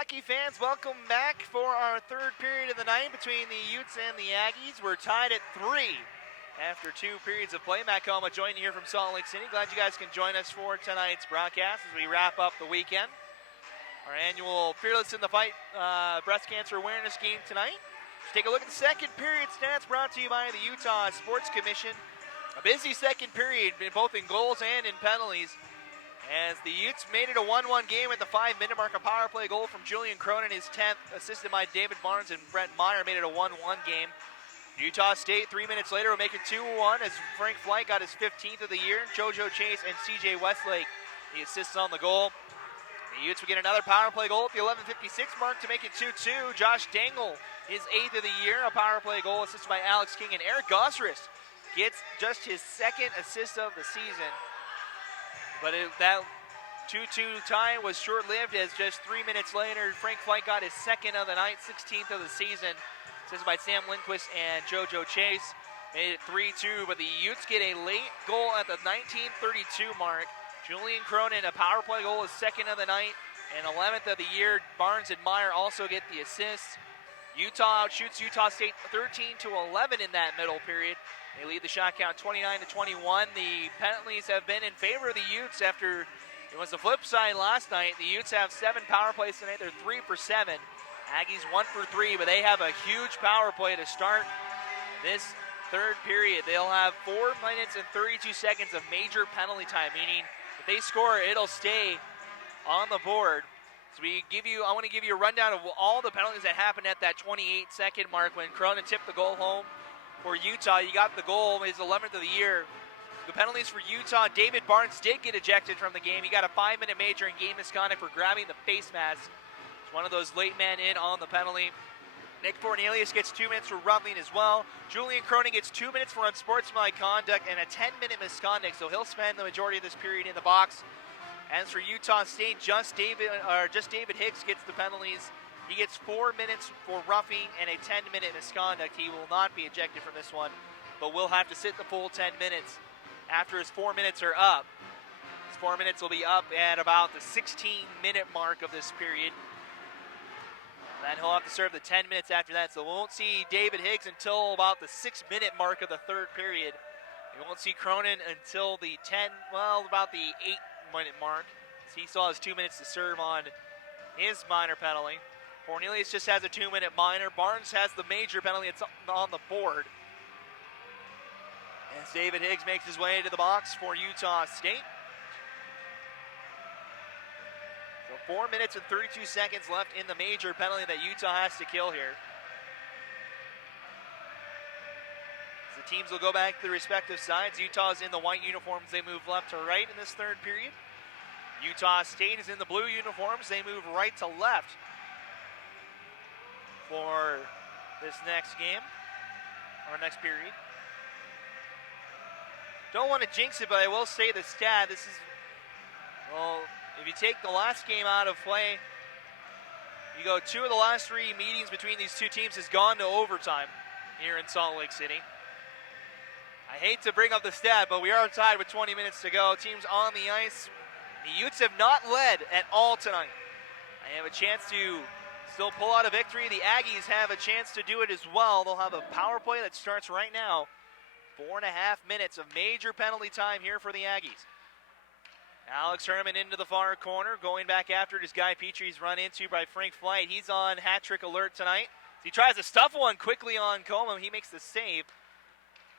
hockey fans, welcome back for our third period of the night between the Utes and the Aggies. We're tied at 3 after 2 periods of play. Matt Coma joining here from Salt Lake City. Glad you guys can join us for tonight's broadcast as we wrap up the weekend. Our annual Fearless in the Fight breast cancer awareness game tonight. Let's take a look at the second period stats brought to you by the Utah Sports Commission. A busy second period, both in goals and in penalties, as the Utes made it a 1-1 game at the 5-minute mark. A power play goal from Julian Cronin, his 10th, assisted by David Barnes, and Brett Meyer made it a 1-1 game. Utah State, 3 minutes later, will make it 2-1 as Frank Flight got his 15th of the year. JoJo Chase and CJ Westlake, the assists on the goal. The Utes will get another power play goal at the 11:56 mark to make it 2-2. Josh Dangle, his 8th of the year, a power play goal assisted by Alex King, and Eric Gosris gets just his 2nd assist of the season. But that 2-2 tie was short-lived as just 3 minutes later, Frank Flight got his 2nd of the night, 16th of the season. Assisted by Sam Lindquist and JoJo Chase. Made it 3-2, but the Utes get a late goal at the 19:32 mark. Julian Cronin, a power play goal, is 2nd of the night, and 11th of the year. Barnes and Meyer also get the assists. Utah outshoots Utah State 13-11 in that middle period. They lead the shot count 29-21. The penalties have been in favor of the Utes after it was the flip side last night. The Utes have 7 power plays tonight. They're 3 for 7. Aggies 1 for 3, but they have a huge power play to start this third period. They'll have 4 minutes and 32 seconds of major penalty time, meaning if they score, it'll stay on the board. So I want to give you a rundown of all the penalties that happened at that 28-second mark when Cronin tipped the goal home for Utah. You got the goal, his 11th of the year. The penalties for Utah, David Barnes did get ejected from the game. He got a 5-minute major in game misconduct for grabbing the face mask. It's one of those late men in on the penalty. Nick Cornelius gets 2 minutes for roughing as well. Julian Cronin gets 2 minutes for unsportsmanlike conduct and a 10-minute misconduct, so he'll spend the majority of this period in the box. As for Utah State, just David Hicks gets the penalties. He gets 4 minutes for roughing and a 10-minute misconduct. He will not be ejected from this one, but will have to sit the full 10 minutes after his 4 minutes are up. His 4 minutes will be up at about the 16-minute mark of this period. Then he'll have to serve the 10 minutes after that, so we won't see David Higgs until about the 6-minute mark of the third period. We won't see Cronin until the about the 8-minute mark. He still has 2 minutes to serve on his minor penalty. Cornelius just has a 2-minute minor. Barnes has the major penalty. It's on the board. As David Higgs makes his way to the box for Utah State. So 4 minutes and 32 seconds left in the major penalty that Utah has to kill here. As the teams will go back to the respective sides. Utah's in the white uniforms. They move left to right in this third period. Utah State is in the blue uniforms. They move right to left for this next game, or next period. Don't want to jinx it, but I will say the stat. This is, if you take the last game out of play, you go 2 of the last 3 meetings between these two teams has gone to overtime here in Salt Lake City. I hate to bring up the stat, but we are tied with 20 minutes to go. Teams on the ice. The Utes have not led at all tonight. They have a chance to still pull out a victory. The Aggies have a chance to do it as well. They'll have a power play that starts right now. 4.5 minutes of major penalty time here for the Aggies. Alex Herman into the far corner, going back after it as Guy Petrie's run into by Frank Flight. He's on hat trick alert tonight. He tries to stuff one quickly on Coma. He makes the save.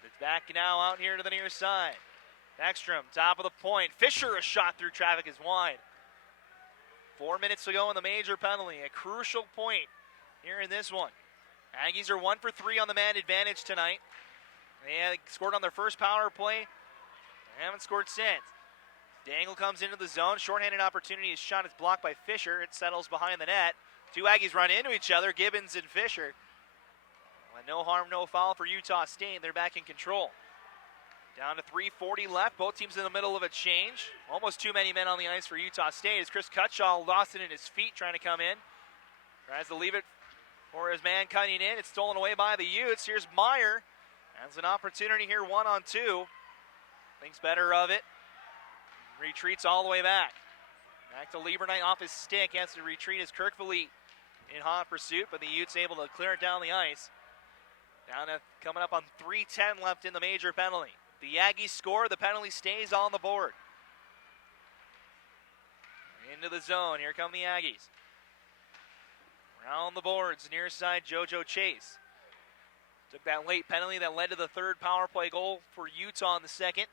It's back now out here to the near side. Ekstrom, top of the point. Fisher, a shot through traffic is wide. 4 minutes to go in the major penalty. A crucial point here in this one. Aggies are 1 for 3 on the man advantage tonight. They scored on their first power play. They haven't scored since. Dangle comes into the zone. Shorthanded opportunity. His shot is blocked by Fisher. It settles behind the net. 2 Aggies run into each other, Gibbons and Fisher. Well, no harm, no foul for Utah State. They're back in control. Down to 3:40 left. Both teams in the middle of a change. Almost too many men on the ice for Utah State as Chris Cutshaw lost it in his feet trying to come in. Tries to leave it for his man cutting in. It's stolen away by the Utes. Here's Meyer. Has an opportunity here, 1-on-2. Thinks better of it. Retreats all the way back. Back to Lieberknight off his stick. Has to retreat as Kirkville in hot pursuit, but the Utes able to clear it down the ice. Down to coming up on 3:10 left in the major penalty. The Aggies score. The penalty stays on the board. Into the zone. Here come the Aggies. Around the boards. Near side, JoJo Chase. Took that late penalty that led to the third power play goal for Utah in the second.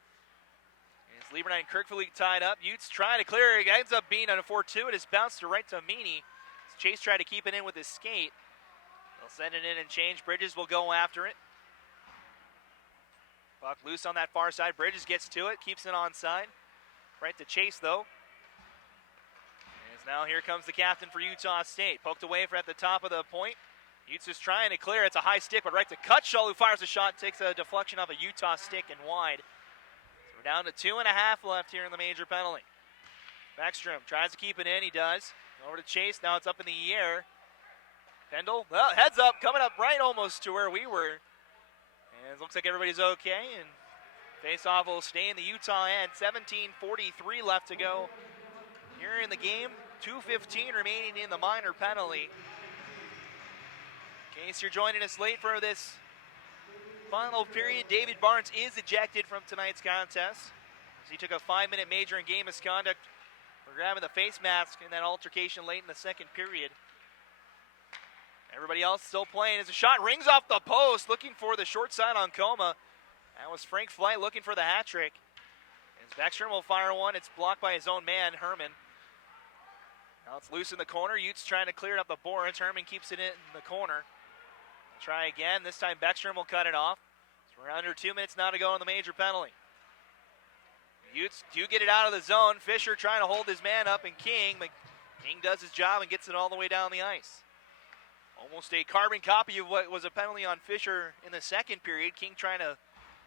As Lieberknight and Kirkville tied up. Utes trying to clear it. It ends up being on a fortuitous bounce to right to Meany. Chase tried to keep it in with his skate. They'll send it in and change. Bridges will go after it. Puck loose on that far side. Bridges gets to it. Keeps it onside. Right to Chase, though. As now here comes the captain for Utah State. Poked away at the top of the point. Utes is trying to clear. It's a high stick, but right to Cutshall, who fires a shot. Takes a deflection off a Utah stick and wide. So we're down to 2.5 left here in the major penalty. Beckstrom tries to keep it in. He does. Over to Chase. Now it's up in the air. Pendle, well, heads up, coming up right almost to where we were. And it looks like everybody's okay. And face-off will stay in the Utah end. 17:43 left to go here in the game. 2:15 remaining in the minor penalty. In case you're joining us late for this final period, David Barnes is ejected from tonight's contest, as he took a 5-minute major in game misconduct for grabbing the face mask in that altercation late in the second period. Everybody else still playing as a shot rings off the post, looking for the short side on Coma. That was Frank Flight looking for the hat trick. As Beckstrom will fire one, it's blocked by his own man, Herman. Now it's loose in the corner. Utes trying to clear it up the boards. Herman keeps it in the corner. Try again. This time Beckstrom will cut it off. So we're under 2 minutes now to go in the major penalty. Utes do get it out of the zone. Fisher trying to hold his man up, and King. But King does his job and gets it all the way down the ice. Almost a carbon copy of what was a penalty on Fisher in the second period. King trying to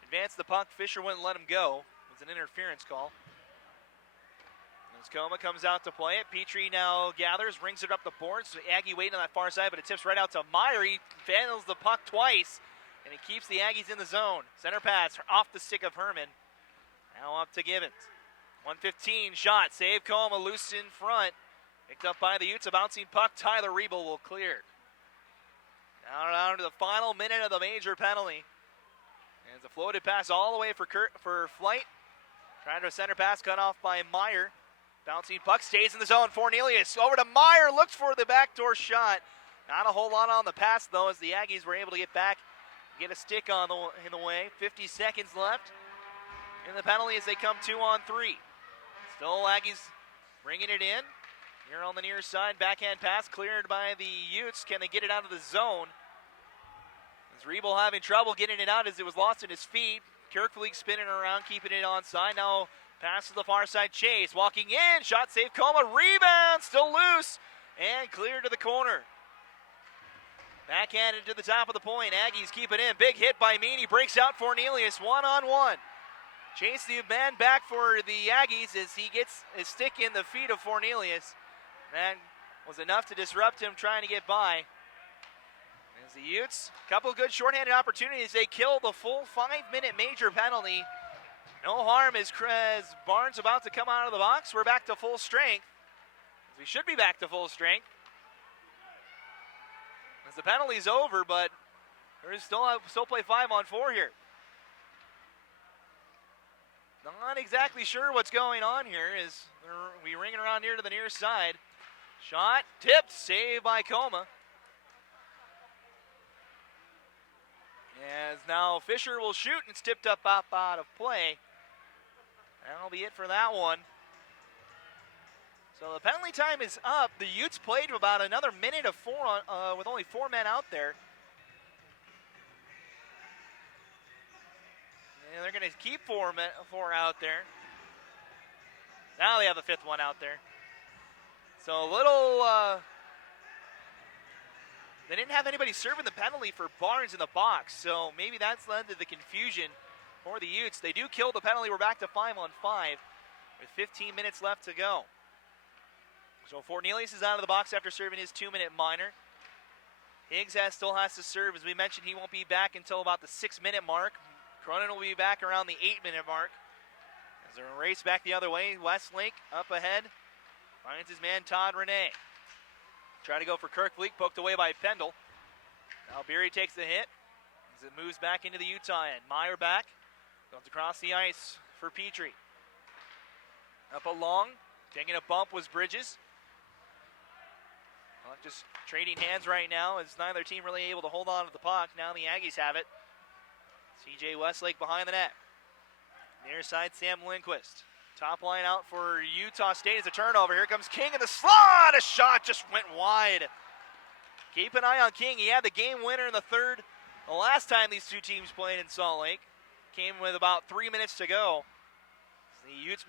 advance the puck. Fisher wouldn't let him go. It was an interference call. As Coma comes out to play it, Petrie now gathers, rings it up the boards. Aggie waiting on that far side, but it tips right out to Meyer. He vandals the puck twice, and it keeps the Aggies in the zone. Center pass off the stick of Herman. Now up to Gibbons. 1:15 shot, save Coma, loose in front. Picked up by the Utes, a bouncing puck. Tyler Riebel will clear. Down to the final minute of the major penalty. And it's a floated pass all the way for Flight. Trying to center pass, cut off by Meyer. Bouncing puck stays in the zone. Fornelius over to Meyer, looks for the backdoor shot. Not a whole lot on the pass, though, as the Aggies were able to get back, get a stick in the way. 50 seconds left in the penalty as they come 2-on-3. Still Aggies bringing it in. Here on the near side, backhand pass cleared by the Utes. Can they get it out of the zone? As Riebel having trouble getting it out as it was lost in his feet. Kirkville spinning around, keeping it onside. Now pass to the far side, Chase walking in. Shot save, Coma, rebound, still loose, and cleared to the corner. Backhanded to the top of the point. Aggies keep it in. Big hit by Meany. Breaks out Fornelius, one-on-one. Chase the man back for the Aggies as he gets his stick in the feet of Fornelius. That was enough to disrupt him trying to get by. As the Utes, a couple good shorthanded opportunities. They kill the full 5-minute major penalty. No harm as Barnes about to come out of the box. We're back to full strength. As we should be back to full strength. As the penalty's over, but there's still play 5-on-4 here. Not exactly sure what's going on here as we ring it around here to the near side. Shot, tipped, saved by Coma. As now Fisher will shoot, and it's tipped up out of play. That'll be it for that one. So the penalty time is up. The Utes played about another minute of with only 4 men out there. And they're going to keep four out there. Now they have a 5th one out there. So a little, they didn't have anybody serving the penalty for Barnes in the box. So maybe that's led to the confusion for the Utes. They do kill the penalty. We're back to 5-on-5 with 15 minutes left to go. So Fornelius is out of the box after serving his 2-minute minor. Higgs still has to serve. As we mentioned, he won't be back until about the 6-minute mark. Cronin will be back around the 8-minute mark. As they race back the other way, Westlake up ahead Finds his man Todd Renee. Trying to go for Kirkfleet, poked away by Pendle. Now Beery takes the hit as it moves back into the Utah end. Meyer back, goes across the ice for Petrie. Up along, taking a bump was Bridges. Well, just trading hands right now as neither team really able to hold on to the puck. Now the Aggies have it. CJ Westlake behind the net. Near side, Sam Lindquist. Top line out for Utah State is a turnover. Here comes King in the slot. A shot just went wide. Keep an eye on King. He had the game winner in the third. The last time these two teams played in Salt Lake came with about 3 minutes to go. The Utes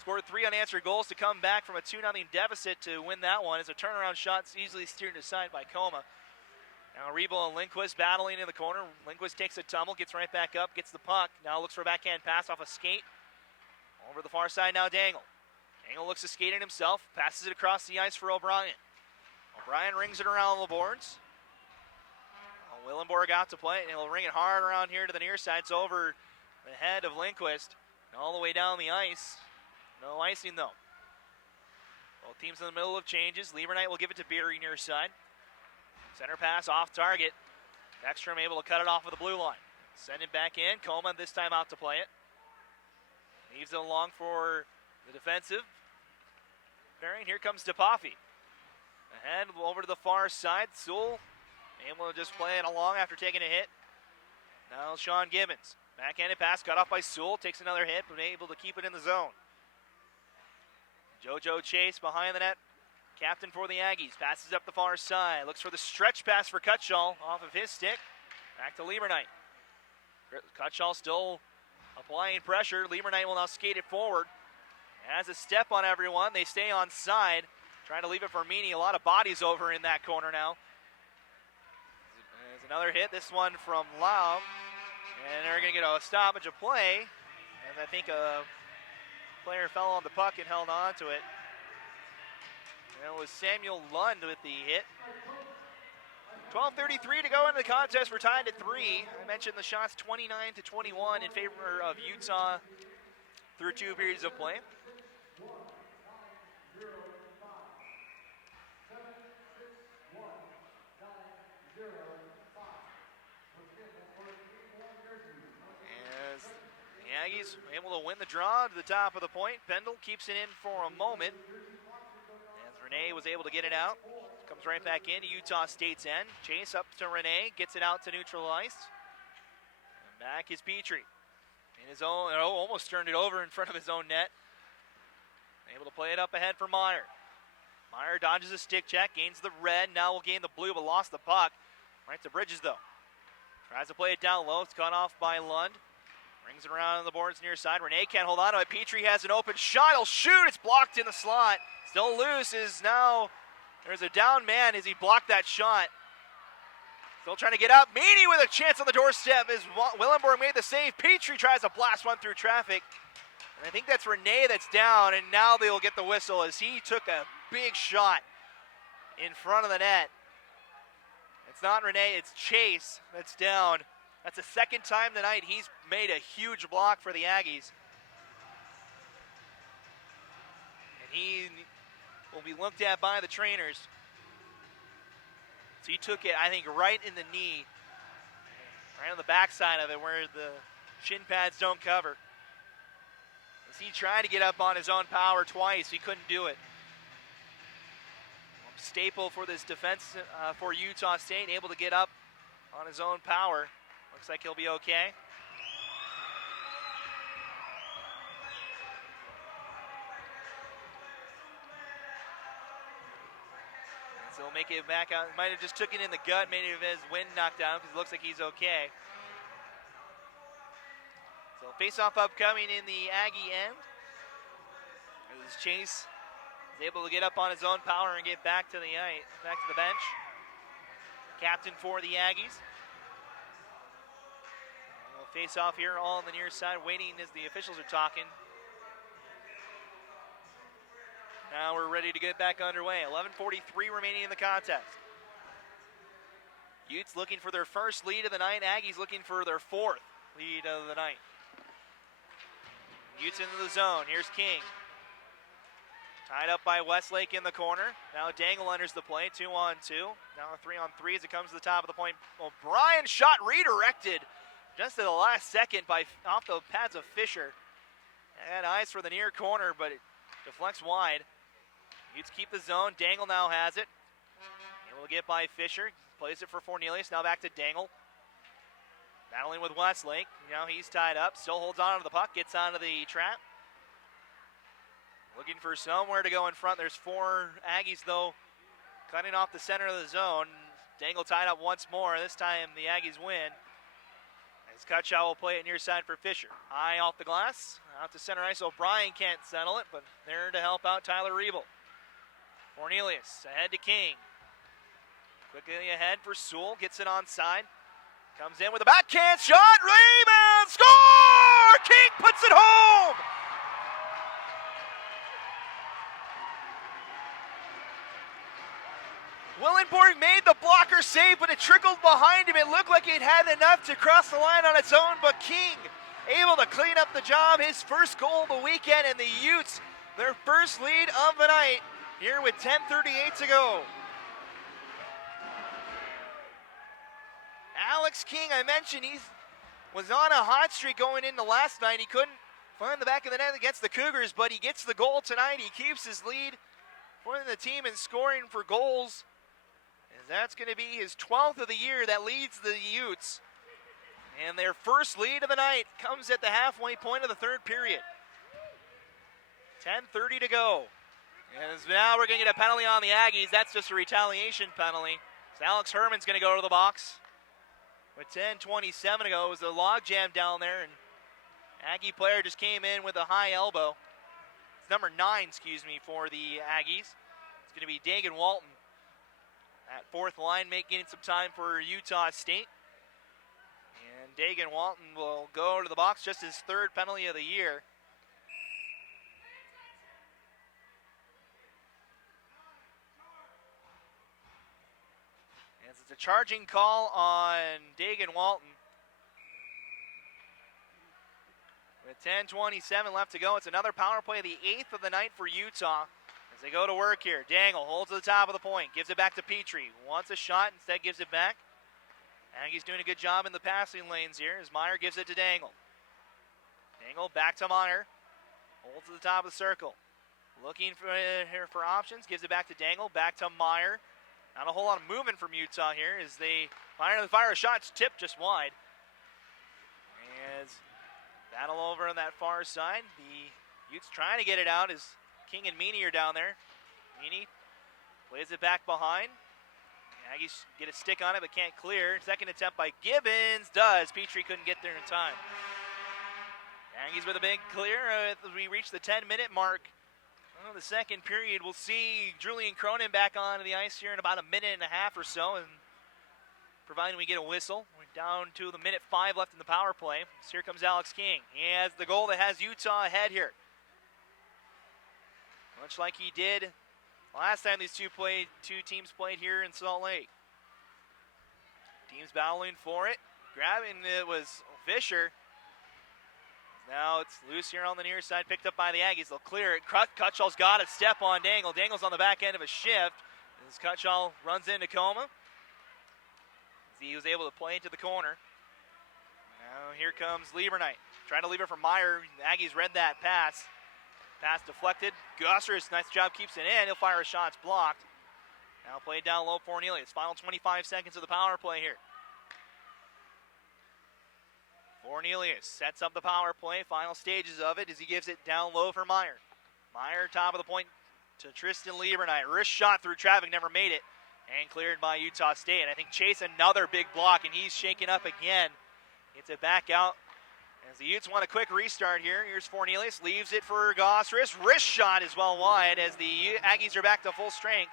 scored 3 unanswered goals to come back from a 2-0 deficit to win that one. It's a turnaround shot easily steered aside by Coma. Now Rebo and Lindquist battling in the corner. Lindquist takes a tumble, gets right back up, gets the puck. Now looks for a backhand pass off a skate. Over the far side now, Dangle. Dangle looks to skate it himself, passes it across the ice for O'Brien. O'Brien rings it around the boards. Willenborg out to play it, and he'll ring it hard around here to the near side. It's over the head of Lindquist and all the way down the ice. No icing, though. Both teams in the middle of changes. Lieberknight will give it to Beery near side. Center pass off target. Ekstrom able to cut it off with the blue line. Send it back in. Coleman this time out to play it. Leaves it along for the defensive pairing. Here comes DePaffy. Ahead over to the far side. Sewell able to just play it along after taking a hit. Now Sean Gibbons. Backhanded pass cut off by Sewell. Takes another hit, but able to keep it in the zone. JoJo Chase behind the net. Captain for the Aggies. Passes up the far side. Looks for the stretch pass for Cutshall off of his stick. Back to Lieberknight. Cutshall still applying pressure. Lieberknight will now skate it forward. Has a step on everyone. They stay on side. Trying to leave it for Meany. A lot of bodies over in that corner now. There's another hit. This one from Lau. And they're going to get a stoppage of play. And I think a player fell on the puck and held on to it. And it was Samuel Lund with the hit. 12:33 to go into the contest. We're tied at 3. I mentioned the shots 29-21 in favor of Utah through 2 periods of play. As the Aggies able to win the draw to the top of the point. Pendle keeps it in for a moment. As Renee was able to get it out. Comes right back into Utah State's end. Chase up to Renee. Gets it out to neutral ice. And back is Petrie. In his own, almost turned it over in front of his own net. Able to play it up ahead for Meyer. Meyer dodges a stick check. Gains the red. Now will gain the blue, but lost the puck. Right to Bridges, though. Tries to play it down low. It's cut off by Lund. Brings it around on the boards near side. Renee can't hold on to it. Petrie has an open shot. He'll shoot. It's blocked in the slot. Still loose is now... There's a down man as he blocked that shot. Still trying to get up. Meany with a chance on the doorstep as Willenborg made the save. Petrie tries to blast one through traffic. And I think that's Renee that's down, and now they will get the whistle as he took a big shot in front of the net. It's not Renee, it's Chase that's down. That's the second time tonight he's made a huge block for the Aggies. And he will be looked at by the trainers. So he took it, I think, right in the knee, right on the backside of it where the shin pads don't cover. As he tried to get up on his own power twice, he couldn't do it. Staple for this defense for Utah State, able to get up on his own power. Looks like he'll be okay. So he'll make it back out. Might have just took it in the gut, maybe have his wind knocked down because it looks like he's okay. So face-off upcoming in the Aggie end. As Chase is able to get up on his own power and get back to the ice, back to the bench. Captain for the Aggies. We'll face off here all on the near side, waiting as the officials are talking. Now we're ready to get back underway. 11:43 remaining in the contest. Utes looking for their first lead of the night. Aggies looking for their 4th lead of the night. Utes into the zone. Here's King. Tied up by Westlake in the corner. Now Dangle enters the play, 2-on-2. Now a 3-on-3 as it comes to the top of the point. O'Brien shot redirected just at the last second off the pads of Fisher. And eyes for the near corner, but it deflects wide. Utes keep the zone. Dangle now has it. Able to get by Fisher. Plays it for Cornelius. Now back to Dangle. Battling with Westlake. Now he's tied up. Still holds on to the puck. Gets onto the trap. Looking for somewhere to go in front. There's 4 Aggies, though, cutting off the center of the zone. Dangle tied up once more. This time the Aggies win. As Cutshaw will play it near side for Fisher. High off the glass. Out to center ice. O'Brien can't settle it, but there to help out Tyler Riebel. Cornelius ahead to King. Quickly ahead for Sewell. Gets it onside. Comes in with a backhand shot. Rebound! Score! King puts it home! Willenborg made the blocker save, but it trickled behind him. It looked like it had enough to cross the line on its own, but King able to clean up the job. His first goal of the weekend, and the Utes, their first lead of the night, here with 10:38 to go. Alex King, I mentioned, he was on a hot streak going into last night. He couldn't find the back of the net against the Cougars, but he gets the goal tonight. He keeps his lead for the team in scoring for goals. And that's going to be his 12th of the year that leads the Utes. And their first lead of the night comes at the halfway point of the third period. 10:30 to go. And now we're going to get a penalty on the Aggies. That's just a retaliation penalty. So Alex Herman's going to go to the box. With 10:27 to go, it was a log jam down there, and Aggie player just came in with a high elbow. It's number 9, for the Aggies. It's going to be Dagan Walton. That fourth line mate getting some time for Utah State. And Dagan Walton will go to the box, just his 3rd penalty of the year. As it's a charging call on Dagan Walton. With 10:27 left to go, it's another power play, the 8th of the night for Utah. As they go to work here, Dangle holds to the top of the point, gives it back to Petrie. Wants a shot, instead gives it back. Aggies doing a good job in the passing lanes here as Meyer gives it to Dangle. Dangle back to Meyer. Holds to the top of the circle. Looking for options, gives it back to Dangle, back to Meyer. Not a whole lot of movement from Utah here as they fire a shot. It's tipped just wide. As battle over on that far side. The Utes trying to get it out as King and Meany are down there. Meany plays it back behind. The Aggies get a stick on it but can't clear. Second attempt by Gibbons. Does. Petrie couldn't get there in time. Aggies with a big clear as we reach the 10-minute mark. Well, the second period, we'll see Julian Cronin back onto the ice here in about a minute and a half or so, and providing we get a whistle. We're down to the minute 5 left in the power play. So here comes Alex King. He has the goal that has Utah ahead here. Much like he did last time these two teams played here in Salt Lake. Teams battling for it. Grabbing it was Fisher. Now it's loose here on the near side, picked up by the Aggies. They'll clear it. Cutshaw's got it. Step on Dangle. Dangle's on the back end of a shift. As Cutshaw runs into Coma. As he was able to play into the corner. Now here comes Lieberknight. Trying to leave it for Meyer. The Aggies read that pass. Pass deflected. Gossers, nice job, keeps it in. He'll fire a shot. It's blocked. Now played down low for Cornelius. Final 25 seconds of the power play here. Cornelius sets up the power play, final stages of it as he gives it down low for Meyer. Meyer, top of the point to Tristan Lieberknight. Wrist shot through traffic, never made it, and cleared by Utah State. And I think Chase another big block, and he's shaken up again. Gets it back out as the Utes want a quick restart here. Here's Cornelius, leaves it for Gossris. Wrist shot is well wide as the Aggies are back to full strength.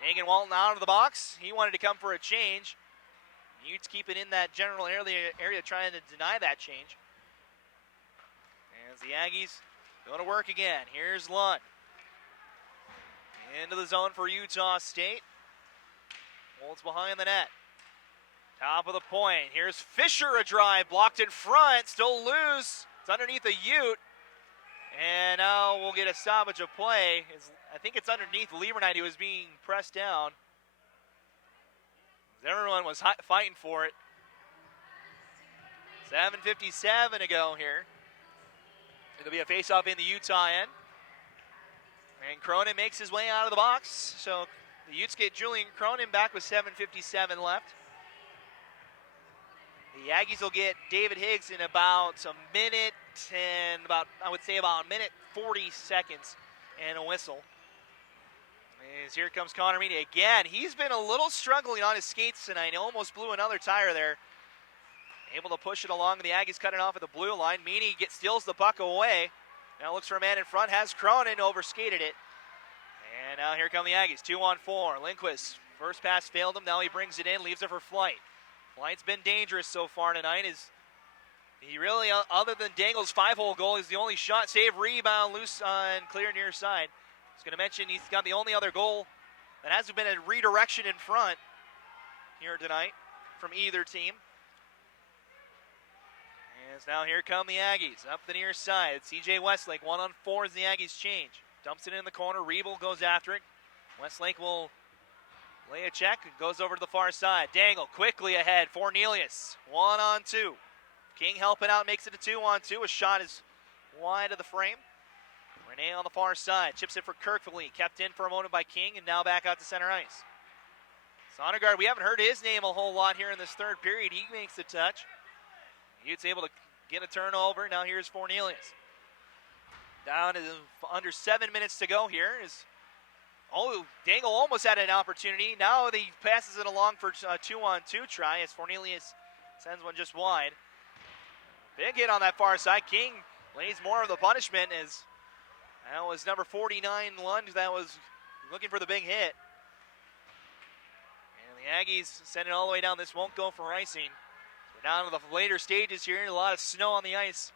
Dagan Walton out of the box. He wanted to come for a change. Utes keep it in that general area trying to deny that change. As the Aggies go to work again. Here's Lund. Into the zone for Utah State. Holds behind the net. Top of the point. Here's Fisher, a drive. Blocked in front. Still loose. It's underneath a Ute. And now we'll get a stoppage of play. I think it's underneath Liebernight who was being pressed down. Everyone was fighting for it. 7:57 to go here. It'll be a face-off in the Utah end. And Cronin makes his way out of the box. So the Utes get Julian Cronin back with 7:57 left. The Aggies will get David Higgs in about a minute and about a minute 40 seconds and a whistle. As here comes Connor Meany again. He's been a little struggling on his skates tonight. He almost blew another tire there. Able to push it along, and the Aggies cut it off at the blue line. Meany steals the puck away. Now looks for a man in front. Has Cronin overskated it. And now here come the Aggies. 2-on-4. Lindquist, first pass failed him. Now he brings it in, leaves it for Flight. Flight's been dangerous so far tonight. He really, other than Dangle's 5-hole goal, is the only shot, save, rebound, loose on clear near side. I was going to mention he's got the only other goal that hasn't been a redirection in front here tonight from either team. As now here come the Aggies up the near side. CJ Westlake 1-on-4 as the Aggies change. Dumps it in the corner. Riebel goes after it. Westlake will lay a check and goes over to the far side. Dangle quickly ahead. Fornelius 1-on-2. King helping out, makes it a 2-on-2. A shot is wide of the frame. Rene on the far side. Chips it for Kirkville. Kept in for a moment by King and now back out to center ice. Sondergaard, we haven't heard his name a whole lot here in this third period. He makes the touch. Utes able to get a turnover. Now here's Fornelius. Down to under 7 minutes to go here. Dangle almost had an opportunity. Now he passes it along for a 2-on-2 try as Fornelius sends one just wide. Big hit on that far side. King lays more of the punishment as that was number 49 Lund that was looking for the big hit. And the Aggies send it all the way down. This won't go for icing. We're down to the later stages here. A lot of snow on the ice.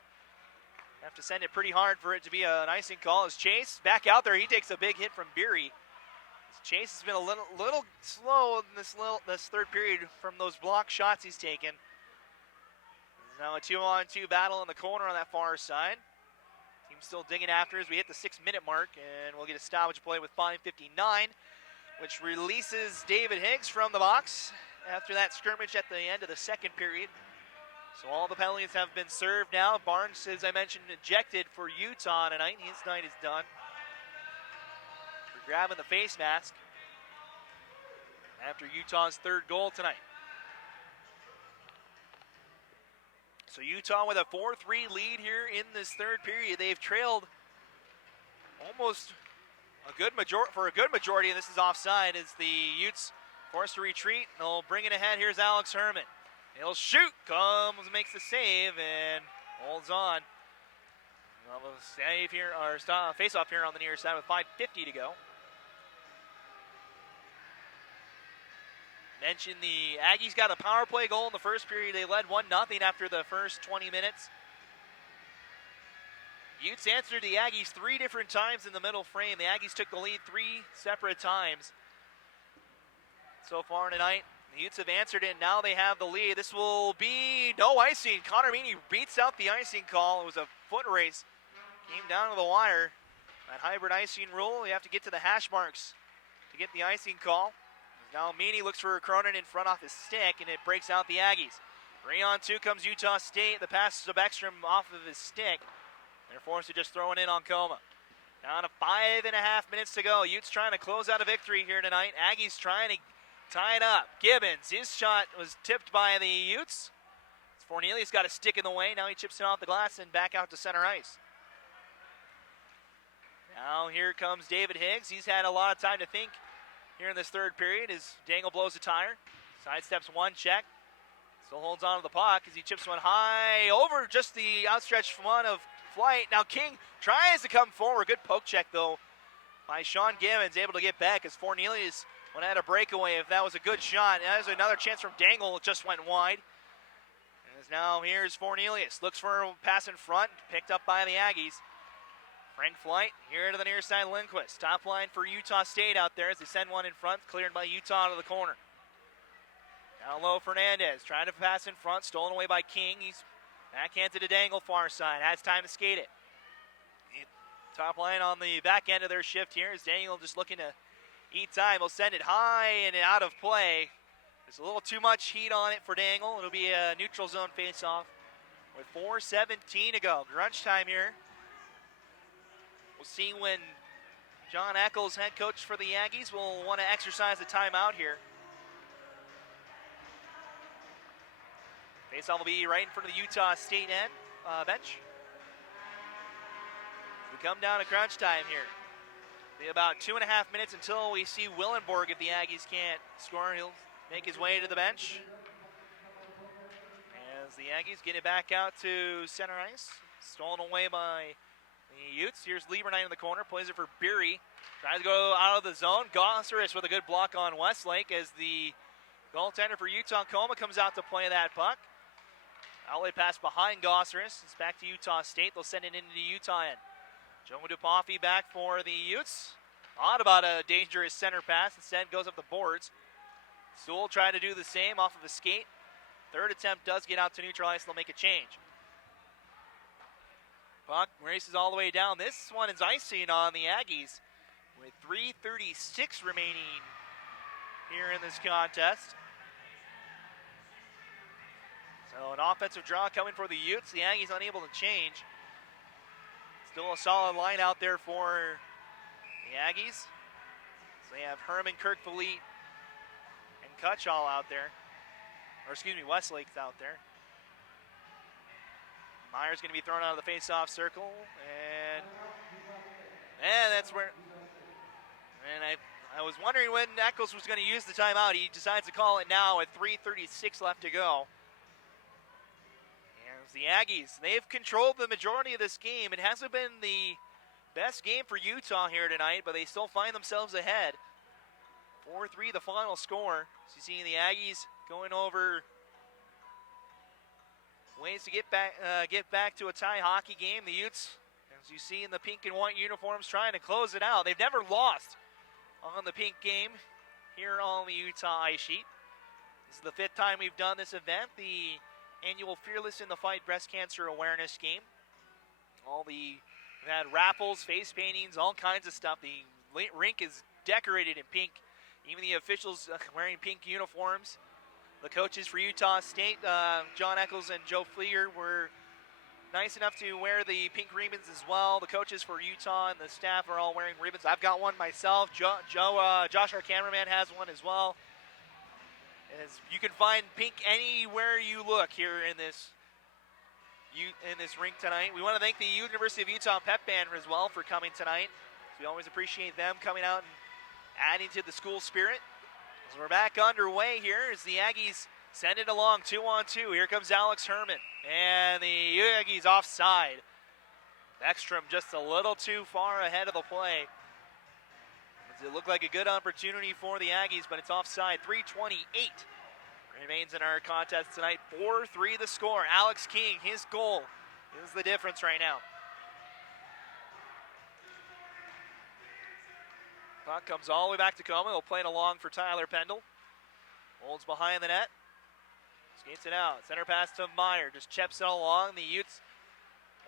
Have to send it pretty hard for it to be an icing call. As Chase back out there, he takes a big hit from Beery. Chase has been a little slow in this third period from those block shots he's taken. There's now a 2-on-2 battle in the corner on that far side. Team still digging after as we hit the 6-minute mark, and we'll get a stoppage play with 5:59, which releases David Higgs from the box after that scrimmage at the end of the second period. So all the penalties have been served now. Barnes, as I mentioned, ejected for Utah tonight. His night is done for grabbing the face mask after Utah's third goal tonight. So Utah with a 4-3 lead here in this third period. They've trailed almost a good majority, and this is offside as the Utes forced to retreat. They'll bring it ahead. Here's Alex Herman. He'll shoot, comes, makes the save, and holds on. We'll save here, or face-off here on the near side with 5:50 to go. Mentioned the Aggies got a power play goal in the first period. They led 1-0 after the first 20 minutes. Utes answered the Aggies 3 different times in the middle frame. The Aggies took the lead 3 separate times so far tonight. The Utes have answered it, and now they have the lead. This will be no icing. Connor Meany beats out the icing call. It was a foot race. Came down to the wire. That hybrid icing rule, you have to get to the hash marks to get the icing call. Now Meany looks for Cronin in front off his stick, and it breaks out the Aggies. 3-on-2 comes Utah State. The pass to Beckstrom off of his stick. They're forced to just throw it in on Coma. Down to 5.5 minutes to go. Utes trying to close out a victory here tonight. Aggies trying to tie it up. Gibbons, his shot was tipped by the Utes. Fornelius got a stick in the way. Now he chips it off the glass and back out to center ice. Now here comes David Higgs. He's had a lot of time to think here in this third period as Dangle blows a tire. Sidesteps one check. Still holds on to the puck as he chips one high over just the outstretched one of Flight. Now King tries to come forward. Good poke check though by Sean Gibbons, able to get back as Fornelius would have had a breakaway if that was a good shot. And there's another chance from Dangle. It just went wide. As now here's Fornelius. Looks for a pass in front. Picked up by the Aggies. Frank Flight here to the near side. Lindquist. Top line for Utah State out there as they send one in front. Cleared by Utah to the corner. Down low Fernandez. Trying to pass in front. Stolen away by King. He's backhanded to Dangle far side. Has time to skate it. Top line on the back end of their shift here is Daniel just looking to eat time. He'll send it high and out of play. There's a little too much heat on it for Dangle. It'll be a neutral zone face-off with 4:17 to go. Crunch time here. We'll see when John Eccles, head coach for the Aggies, will want to exercise the timeout here. Face-off will be right in front of the Utah State end bench. We come down to crunch time here. Be about 2.5 minutes until we see Willenborg. If the Aggies can't score, he'll make his way to the bench. As the Aggies get it back out to center ice. Stolen away by the Utes. Here's Lieberknight in the corner. Plays it for Beery. Tries to go out of the zone. Gosseris with a good block on Westlake as the goaltender for Utah-Coma comes out to play that puck. Outlet pass behind Gosseris. It's back to Utah State. They'll send it into the Utah end. Joe Dupoffy back for the Utes. Thought about a dangerous center pass. Instead goes up the boards. Sewell tried to do the same off of a skate. Third attempt does get out to neutral ice. They'll make a change. Puck races all the way down. This one is icing on the Aggies with 3:36 remaining here in this contest. So an offensive draw coming for the Utes. The Aggies unable to change. Still a solid line out there for the Aggies. So they have Herman, Kirkvliet, and Cutshall out there. Or excuse me, Westlake's out there. Meyer's going to be thrown out of the face-off circle. And that's where... And I was wondering when Eccles was going to use the timeout. He decides to call it now with 3:36 left to go. And the Aggies, they've controlled the majority of this game. It hasn't been the best game for Utah here tonight, but they still find themselves ahead. 4-3 the final score. So you see the Aggies going over ways to get back to a tie hockey game. The Utes, as you see in the pink and white uniforms, trying to close it out. They've never lost on the pink game here on the Utah ice sheet. This is the 5th time we've done this event, the annual Fearless in the Fight breast cancer awareness game. We've had raffles, face paintings, all kinds of stuff. The rink is decorated in pink. Even the officials wearing pink uniforms. The coaches for Utah State, John Eccles and Joe Flieger, were nice enough to wear the pink ribbons as well. The coaches for Utah and the staff are all wearing ribbons. I've got one myself. Josh, our cameraman, has one as well. As you can find pink anywhere you look here in this rink tonight. We want to thank the University of Utah Pep Band as well for coming tonight. We always appreciate them coming out and adding to the school spirit. As we're back underway here as the Aggies send it along 2-on-2. Here comes Alex Herman. And the Aggies offside. Ekstrom just a little too far ahead of the play. It looked like a good opportunity for the Aggies, but it's offside. 3:28 remains in our contest tonight. 4-3 the score. Alex King, his goal is the difference right now. Puck comes all the way back to Coma. He'll play it along for Tyler Pendle. Holds behind the net. Skates it out. Center pass to Meyer. Just chips it along. The Utes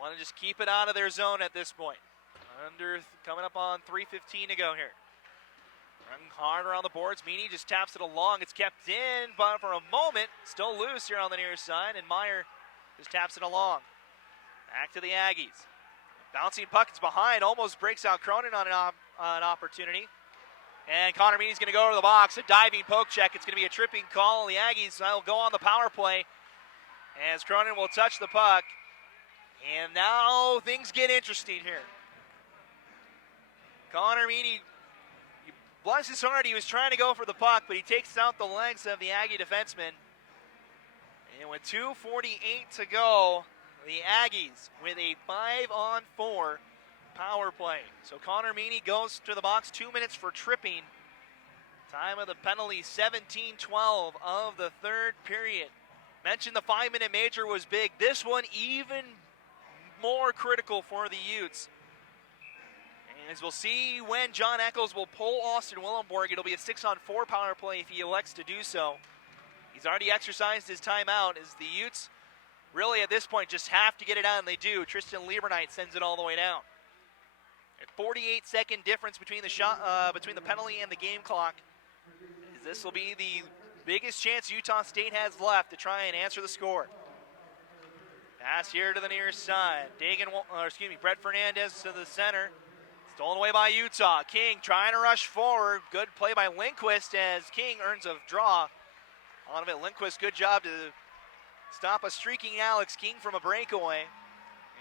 want to just keep it out of their zone at this point. Coming up on 3:15 to go here. Running hard around the boards. Meany just taps it along. It's kept in, but for a moment, still loose here on the near side, and Meyer just taps it along. Back to the Aggies. Bouncing puck is behind, almost breaks out Cronin on an opportunity. And Connor Meany's going to go over the box, a diving poke check. It's going to be a tripping call. The Aggies will go on the power play as Cronin will touch the puck. And now things get interesting here. Connor Meany, bless his heart, he was trying to go for the puck, but he takes out the legs of the Aggie defenseman. And with 2:48 to go, the Aggies with a 5-on-4 power play. So Connor Meany goes to the box, 2 minutes for tripping. Time of the penalty, 17-12 of the third period. Mentioned the 5-minute major was big. This one even more critical for the Utes. And as we'll see when John Eccles will pull Austin Willenborg, it'll be a 6-on-4 power play if he elects to do so. He's already exercised his timeout as the Utes really at this point just have to get it out, and they do. Tristan Lieberknight sends it all the way down. 48-second difference between the penalty and the game clock. This will be the biggest chance Utah State has left to try and answer the score. Pass here to the near side. Brett Fernandez to the center. Stolen away by Utah. King trying to rush forward. Good play by Lindquist as King earns a draw. On of it, Lindquist, good job to stop a streaking Alex King from a breakaway.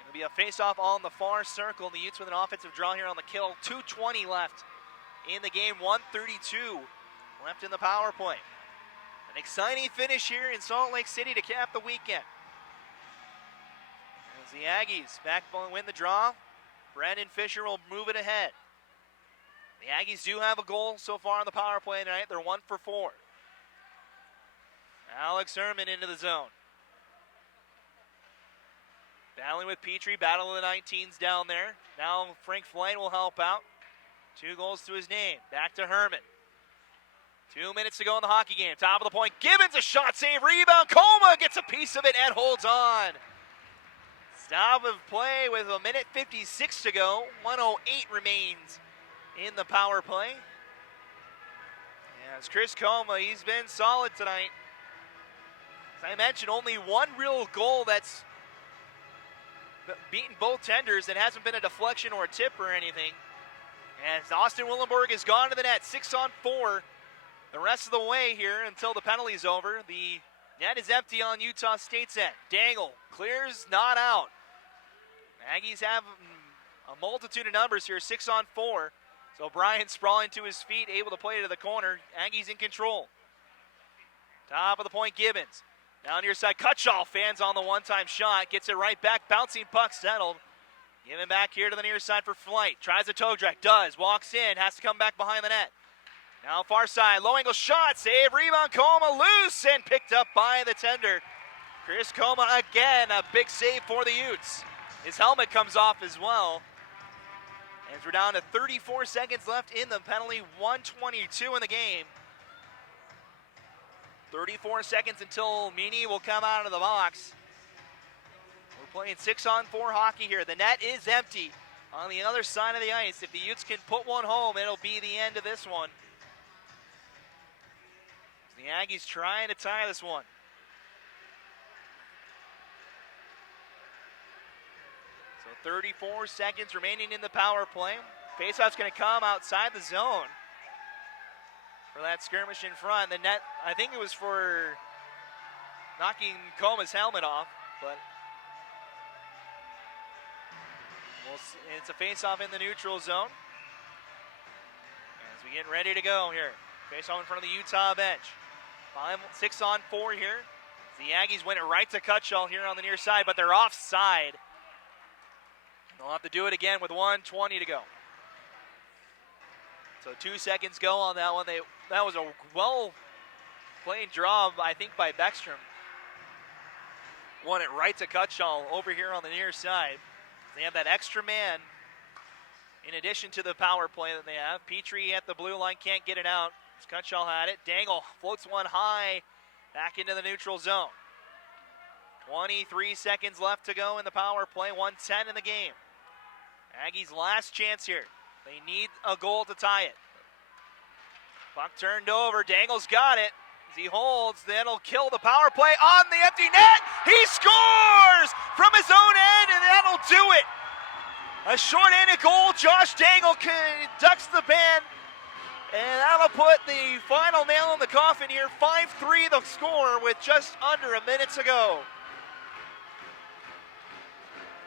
It'll be a face-off on the far circle. The Utes with an offensive draw here on the kill. 2:20 left in the game. 1:32 left in the power play. An exciting finish here in Salt Lake City to cap the weekend. As the Aggies back win the draw, Brandon Fisher will move it ahead. The Aggies do have a goal so far on the power play tonight. They're 1 for 4. Alex Herman into the zone. Battling with Petrie, battle of the 19s down there. Now Frank Flight will help out. 2 goals to his name. Back to Herman. 2 minutes to go in the hockey game. Top of the point. Gibbons, a shot, save, rebound. Coma gets a piece of it and holds on. Stop of play with 1:56 to go. 1:08 remains in the power play. As Chris Coma, he's been solid tonight. As I mentioned, only one real goal that's beaten both tenders. It hasn't been a deflection or a tip or anything. As Austin Willenborg has gone to the net, 6-on-4 the rest of the way here until the penalty's over. The net is empty on Utah State's end. Dangle clears, not out. Aggies have a multitude of numbers here, 6-on-4. So Brian sprawling to his feet, able to play to the corner. Aggies in control. Top of the point, Gibbons. Down near side, Cutshall fans on the one-time shot. Gets it right back, bouncing puck settled. Giving back here to the near side for Flight. Tries a toe drag, does. Walks in, has to come back behind the net. Now far side, low angle shot, save, rebound, Coma loose and picked up by the tender. Chris Coma again, a big save for the Utes. His helmet comes off as well. As we're down to 34 seconds left in the penalty, 1:22 in the game. 34 seconds until Meany will come out of the box. We're playing 6-on-4 hockey here. The net is empty on the other side of the ice. If the Utes can put one home, it'll be the end of this one. The Aggies trying to tie this one. So 34 seconds remaining in the power play. Faceoff's going to come outside the zone for that skirmish in front. The net, I think it was for knocking Coma's helmet off, but it's a faceoff in the neutral zone. As we get ready to go here. Faceoff in front of the Utah bench. 6-on-4 here. The Aggies went it right to Cutshall here on the near side, but they're offside. They'll have to do it again with 1:20 to go. So 2 seconds go on that one. That was a well-played draw, I think, by Beckstrom. Won it right to Cutshall over here on the near side. They have that extra man in addition to the power play that they have. Petrie at the blue line can't get it out. Cutshall had it. Dangle floats one high back into the neutral zone. 23 seconds left to go in the power play. 1:10 in the game. Aggies' last chance here. They need a goal to tie it. Puck turned over. Dangle's got it. As he holds, that'll kill the power play on the empty net. He scores from his own end, and that'll do it. A short-handed goal. Josh Dangle ducks the band. And that'll put the final nail in the coffin here. 5-3 the score with just under a minute to go.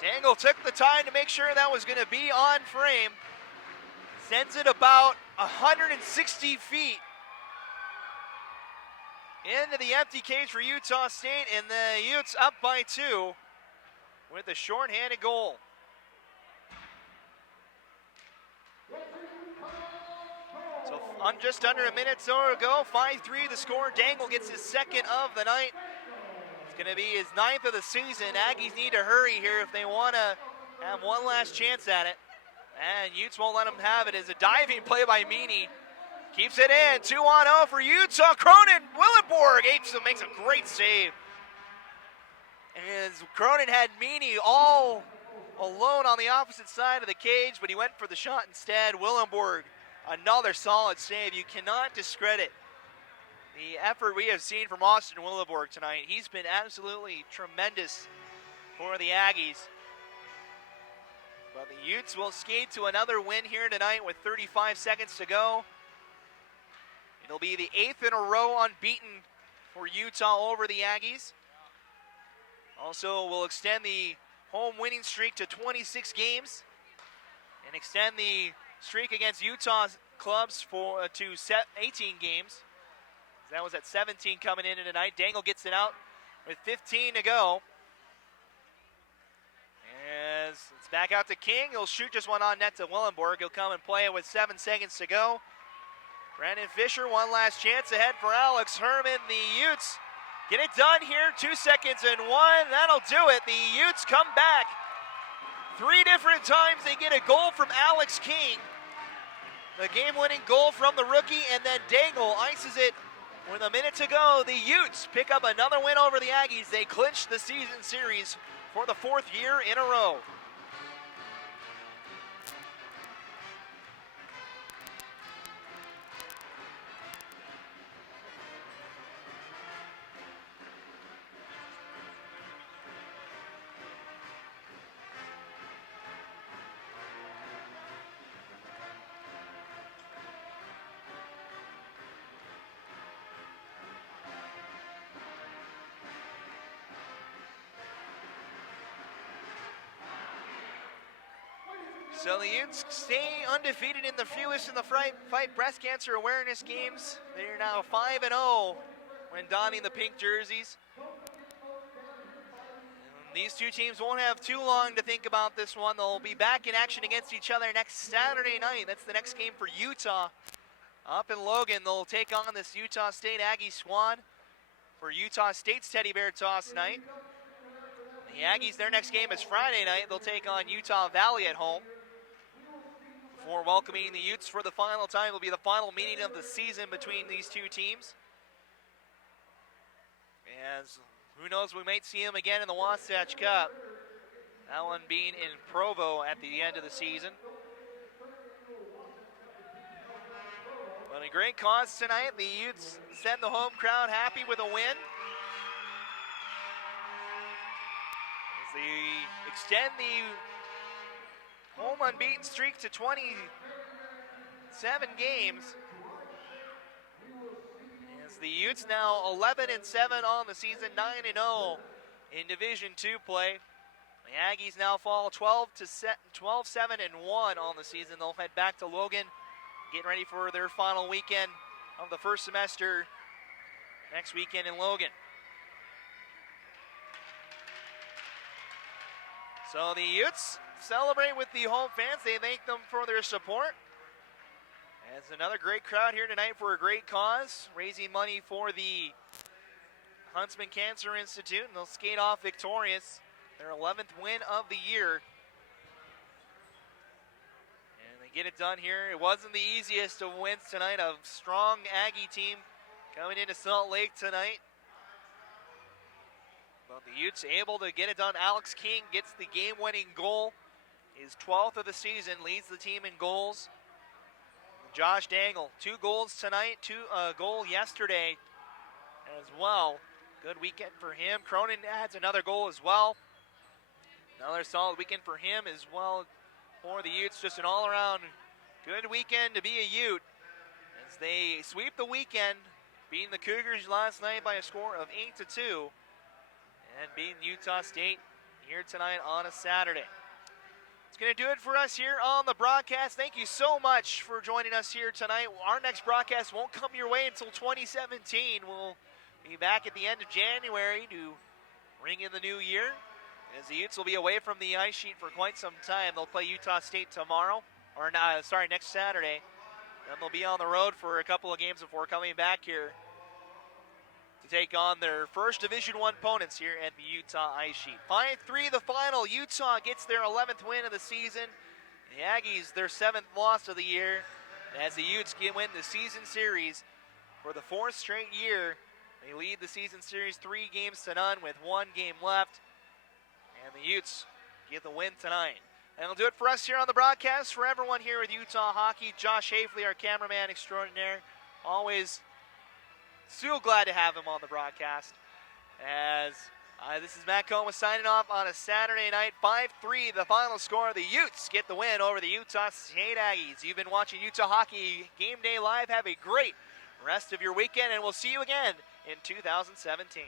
Dangle took the time to make sure that was going to be on frame. Sends it about 160 feet into the empty cage for Utah State. And the Utes up by 2 with a short-handed goal. So just under a minute to go, 5-3 the score. Dangle gets his second of the night. It's going to be his 9th of the season. Aggies need to hurry here if they want to have one last chance at it. And Utes won't let them have it. As a diving play by Meany. Keeps it in, 2-on-0 for Utah. Cronin, Willenborg makes a great save. As Cronin had Meany all alone on the opposite side of the cage, but he went for the shot instead. Willenborg, another solid save. You cannot discredit the effort we have seen from Austin Willenborg tonight. He's been absolutely tremendous for the Aggies. But the Utes will skate to another win here tonight with 35 seconds to go. It'll be the 8th in a row unbeaten for Utah over the Aggies. Also, will extend the home winning streak to 26 games and extend the streak against Utah clubs to 18 games. That was at 17 coming in tonight. Dangle gets it out with 15 to go. As it's back out to King. He'll shoot just one on net to Willenborg. He'll come and play it with 7 seconds to go. Brandon Fisher, one last chance ahead for Alex Herman. The Utes get it done here. 2 seconds and one. That'll do it. The Utes come back. 3 different times they get a goal from Alex King. The game-winning goal from the rookie, and then Dangle ices it with a minute to go. The Utes pick up another win over the Aggies. They clinch the season series for the 4th year in a row. So the Utes stay undefeated in the Fearless in the Fight Breast Cancer Awareness Games. They are now 5-0 when donning the pink jerseys. And these two teams won't have too long to think about this one. They'll be back in action against each other next Saturday night. That's the next game for Utah. Up in Logan, they'll take on this Utah State Aggie squad for Utah State's Teddy Bear Toss night. The Aggies, their next game is Friday night. They'll take on Utah Valley at home. Before welcoming the Utes for the final time, it'll be the final meeting of the season between these two teams. As who knows, we might see them again in the Wasatch Cup. That one being in Provo at the end of the season. But a great cause tonight. The Utes send the home crowd happy with a win. As they extend the home unbeaten streak to 27 games. As the Utes now 11-7 on the season, 9-0 in Division II play. The Aggies now fall 12-7-1 on the season. They'll head back to Logan, getting ready for their final weekend of the first semester next weekend in Logan. So the Utes celebrate with the home fans. They thank them for their support. And it's another great crowd here tonight for a great cause, raising money for the Huntsman Cancer Institute, and they'll skate off victorious, their 11th win of the year. And they get it done here. It wasn't the easiest of wins tonight. A strong Aggie team coming into Salt Lake tonight. But the Utes able to get it done. Alex King gets the game-winning goal. His 12th of the season, leads the team in goals. Josh Dangle, 2 goals tonight, a goal yesterday as well. Good weekend for him. Cronin adds another goal as well. Another solid weekend for him as well for the Utes. Just an all-around good weekend to be a Ute as they sweep the weekend, beating the Cougars last night by a score of 8-2 and beating Utah State here tonight on a Saturday. It's going to do it for us here on the broadcast. Thank you so much for joining us here tonight. Our next broadcast won't come your way until 2017. We'll be back at the end of January to ring in the new year, as the Utes will be away from the ice sheet for quite some time. They'll play Utah State tomorrow, next Saturday. Then they'll be on the road for a couple of games before coming back here to take on their first Division I opponents here at the Utah ice sheet. 5-3 the final. Utah gets their 11th win of the season. The Aggies their 7th loss of the year. As the Utes win the season series for the 4th straight year. They lead the season series 3-0 with 1 game left. And the Utes get the win tonight. And it'll do it for us here on the broadcast. For everyone here with Utah Hockey, Josh Hafley, our cameraman extraordinaire. Always so glad to have him on the broadcast. As this is Matt Cohen signing off on a Saturday night. 5-3 the final score. The Utes get the win over the Utah State Aggies. You've been watching Utah Hockey Game Day Live. Have a great rest of your weekend, and we'll see you again in 2017.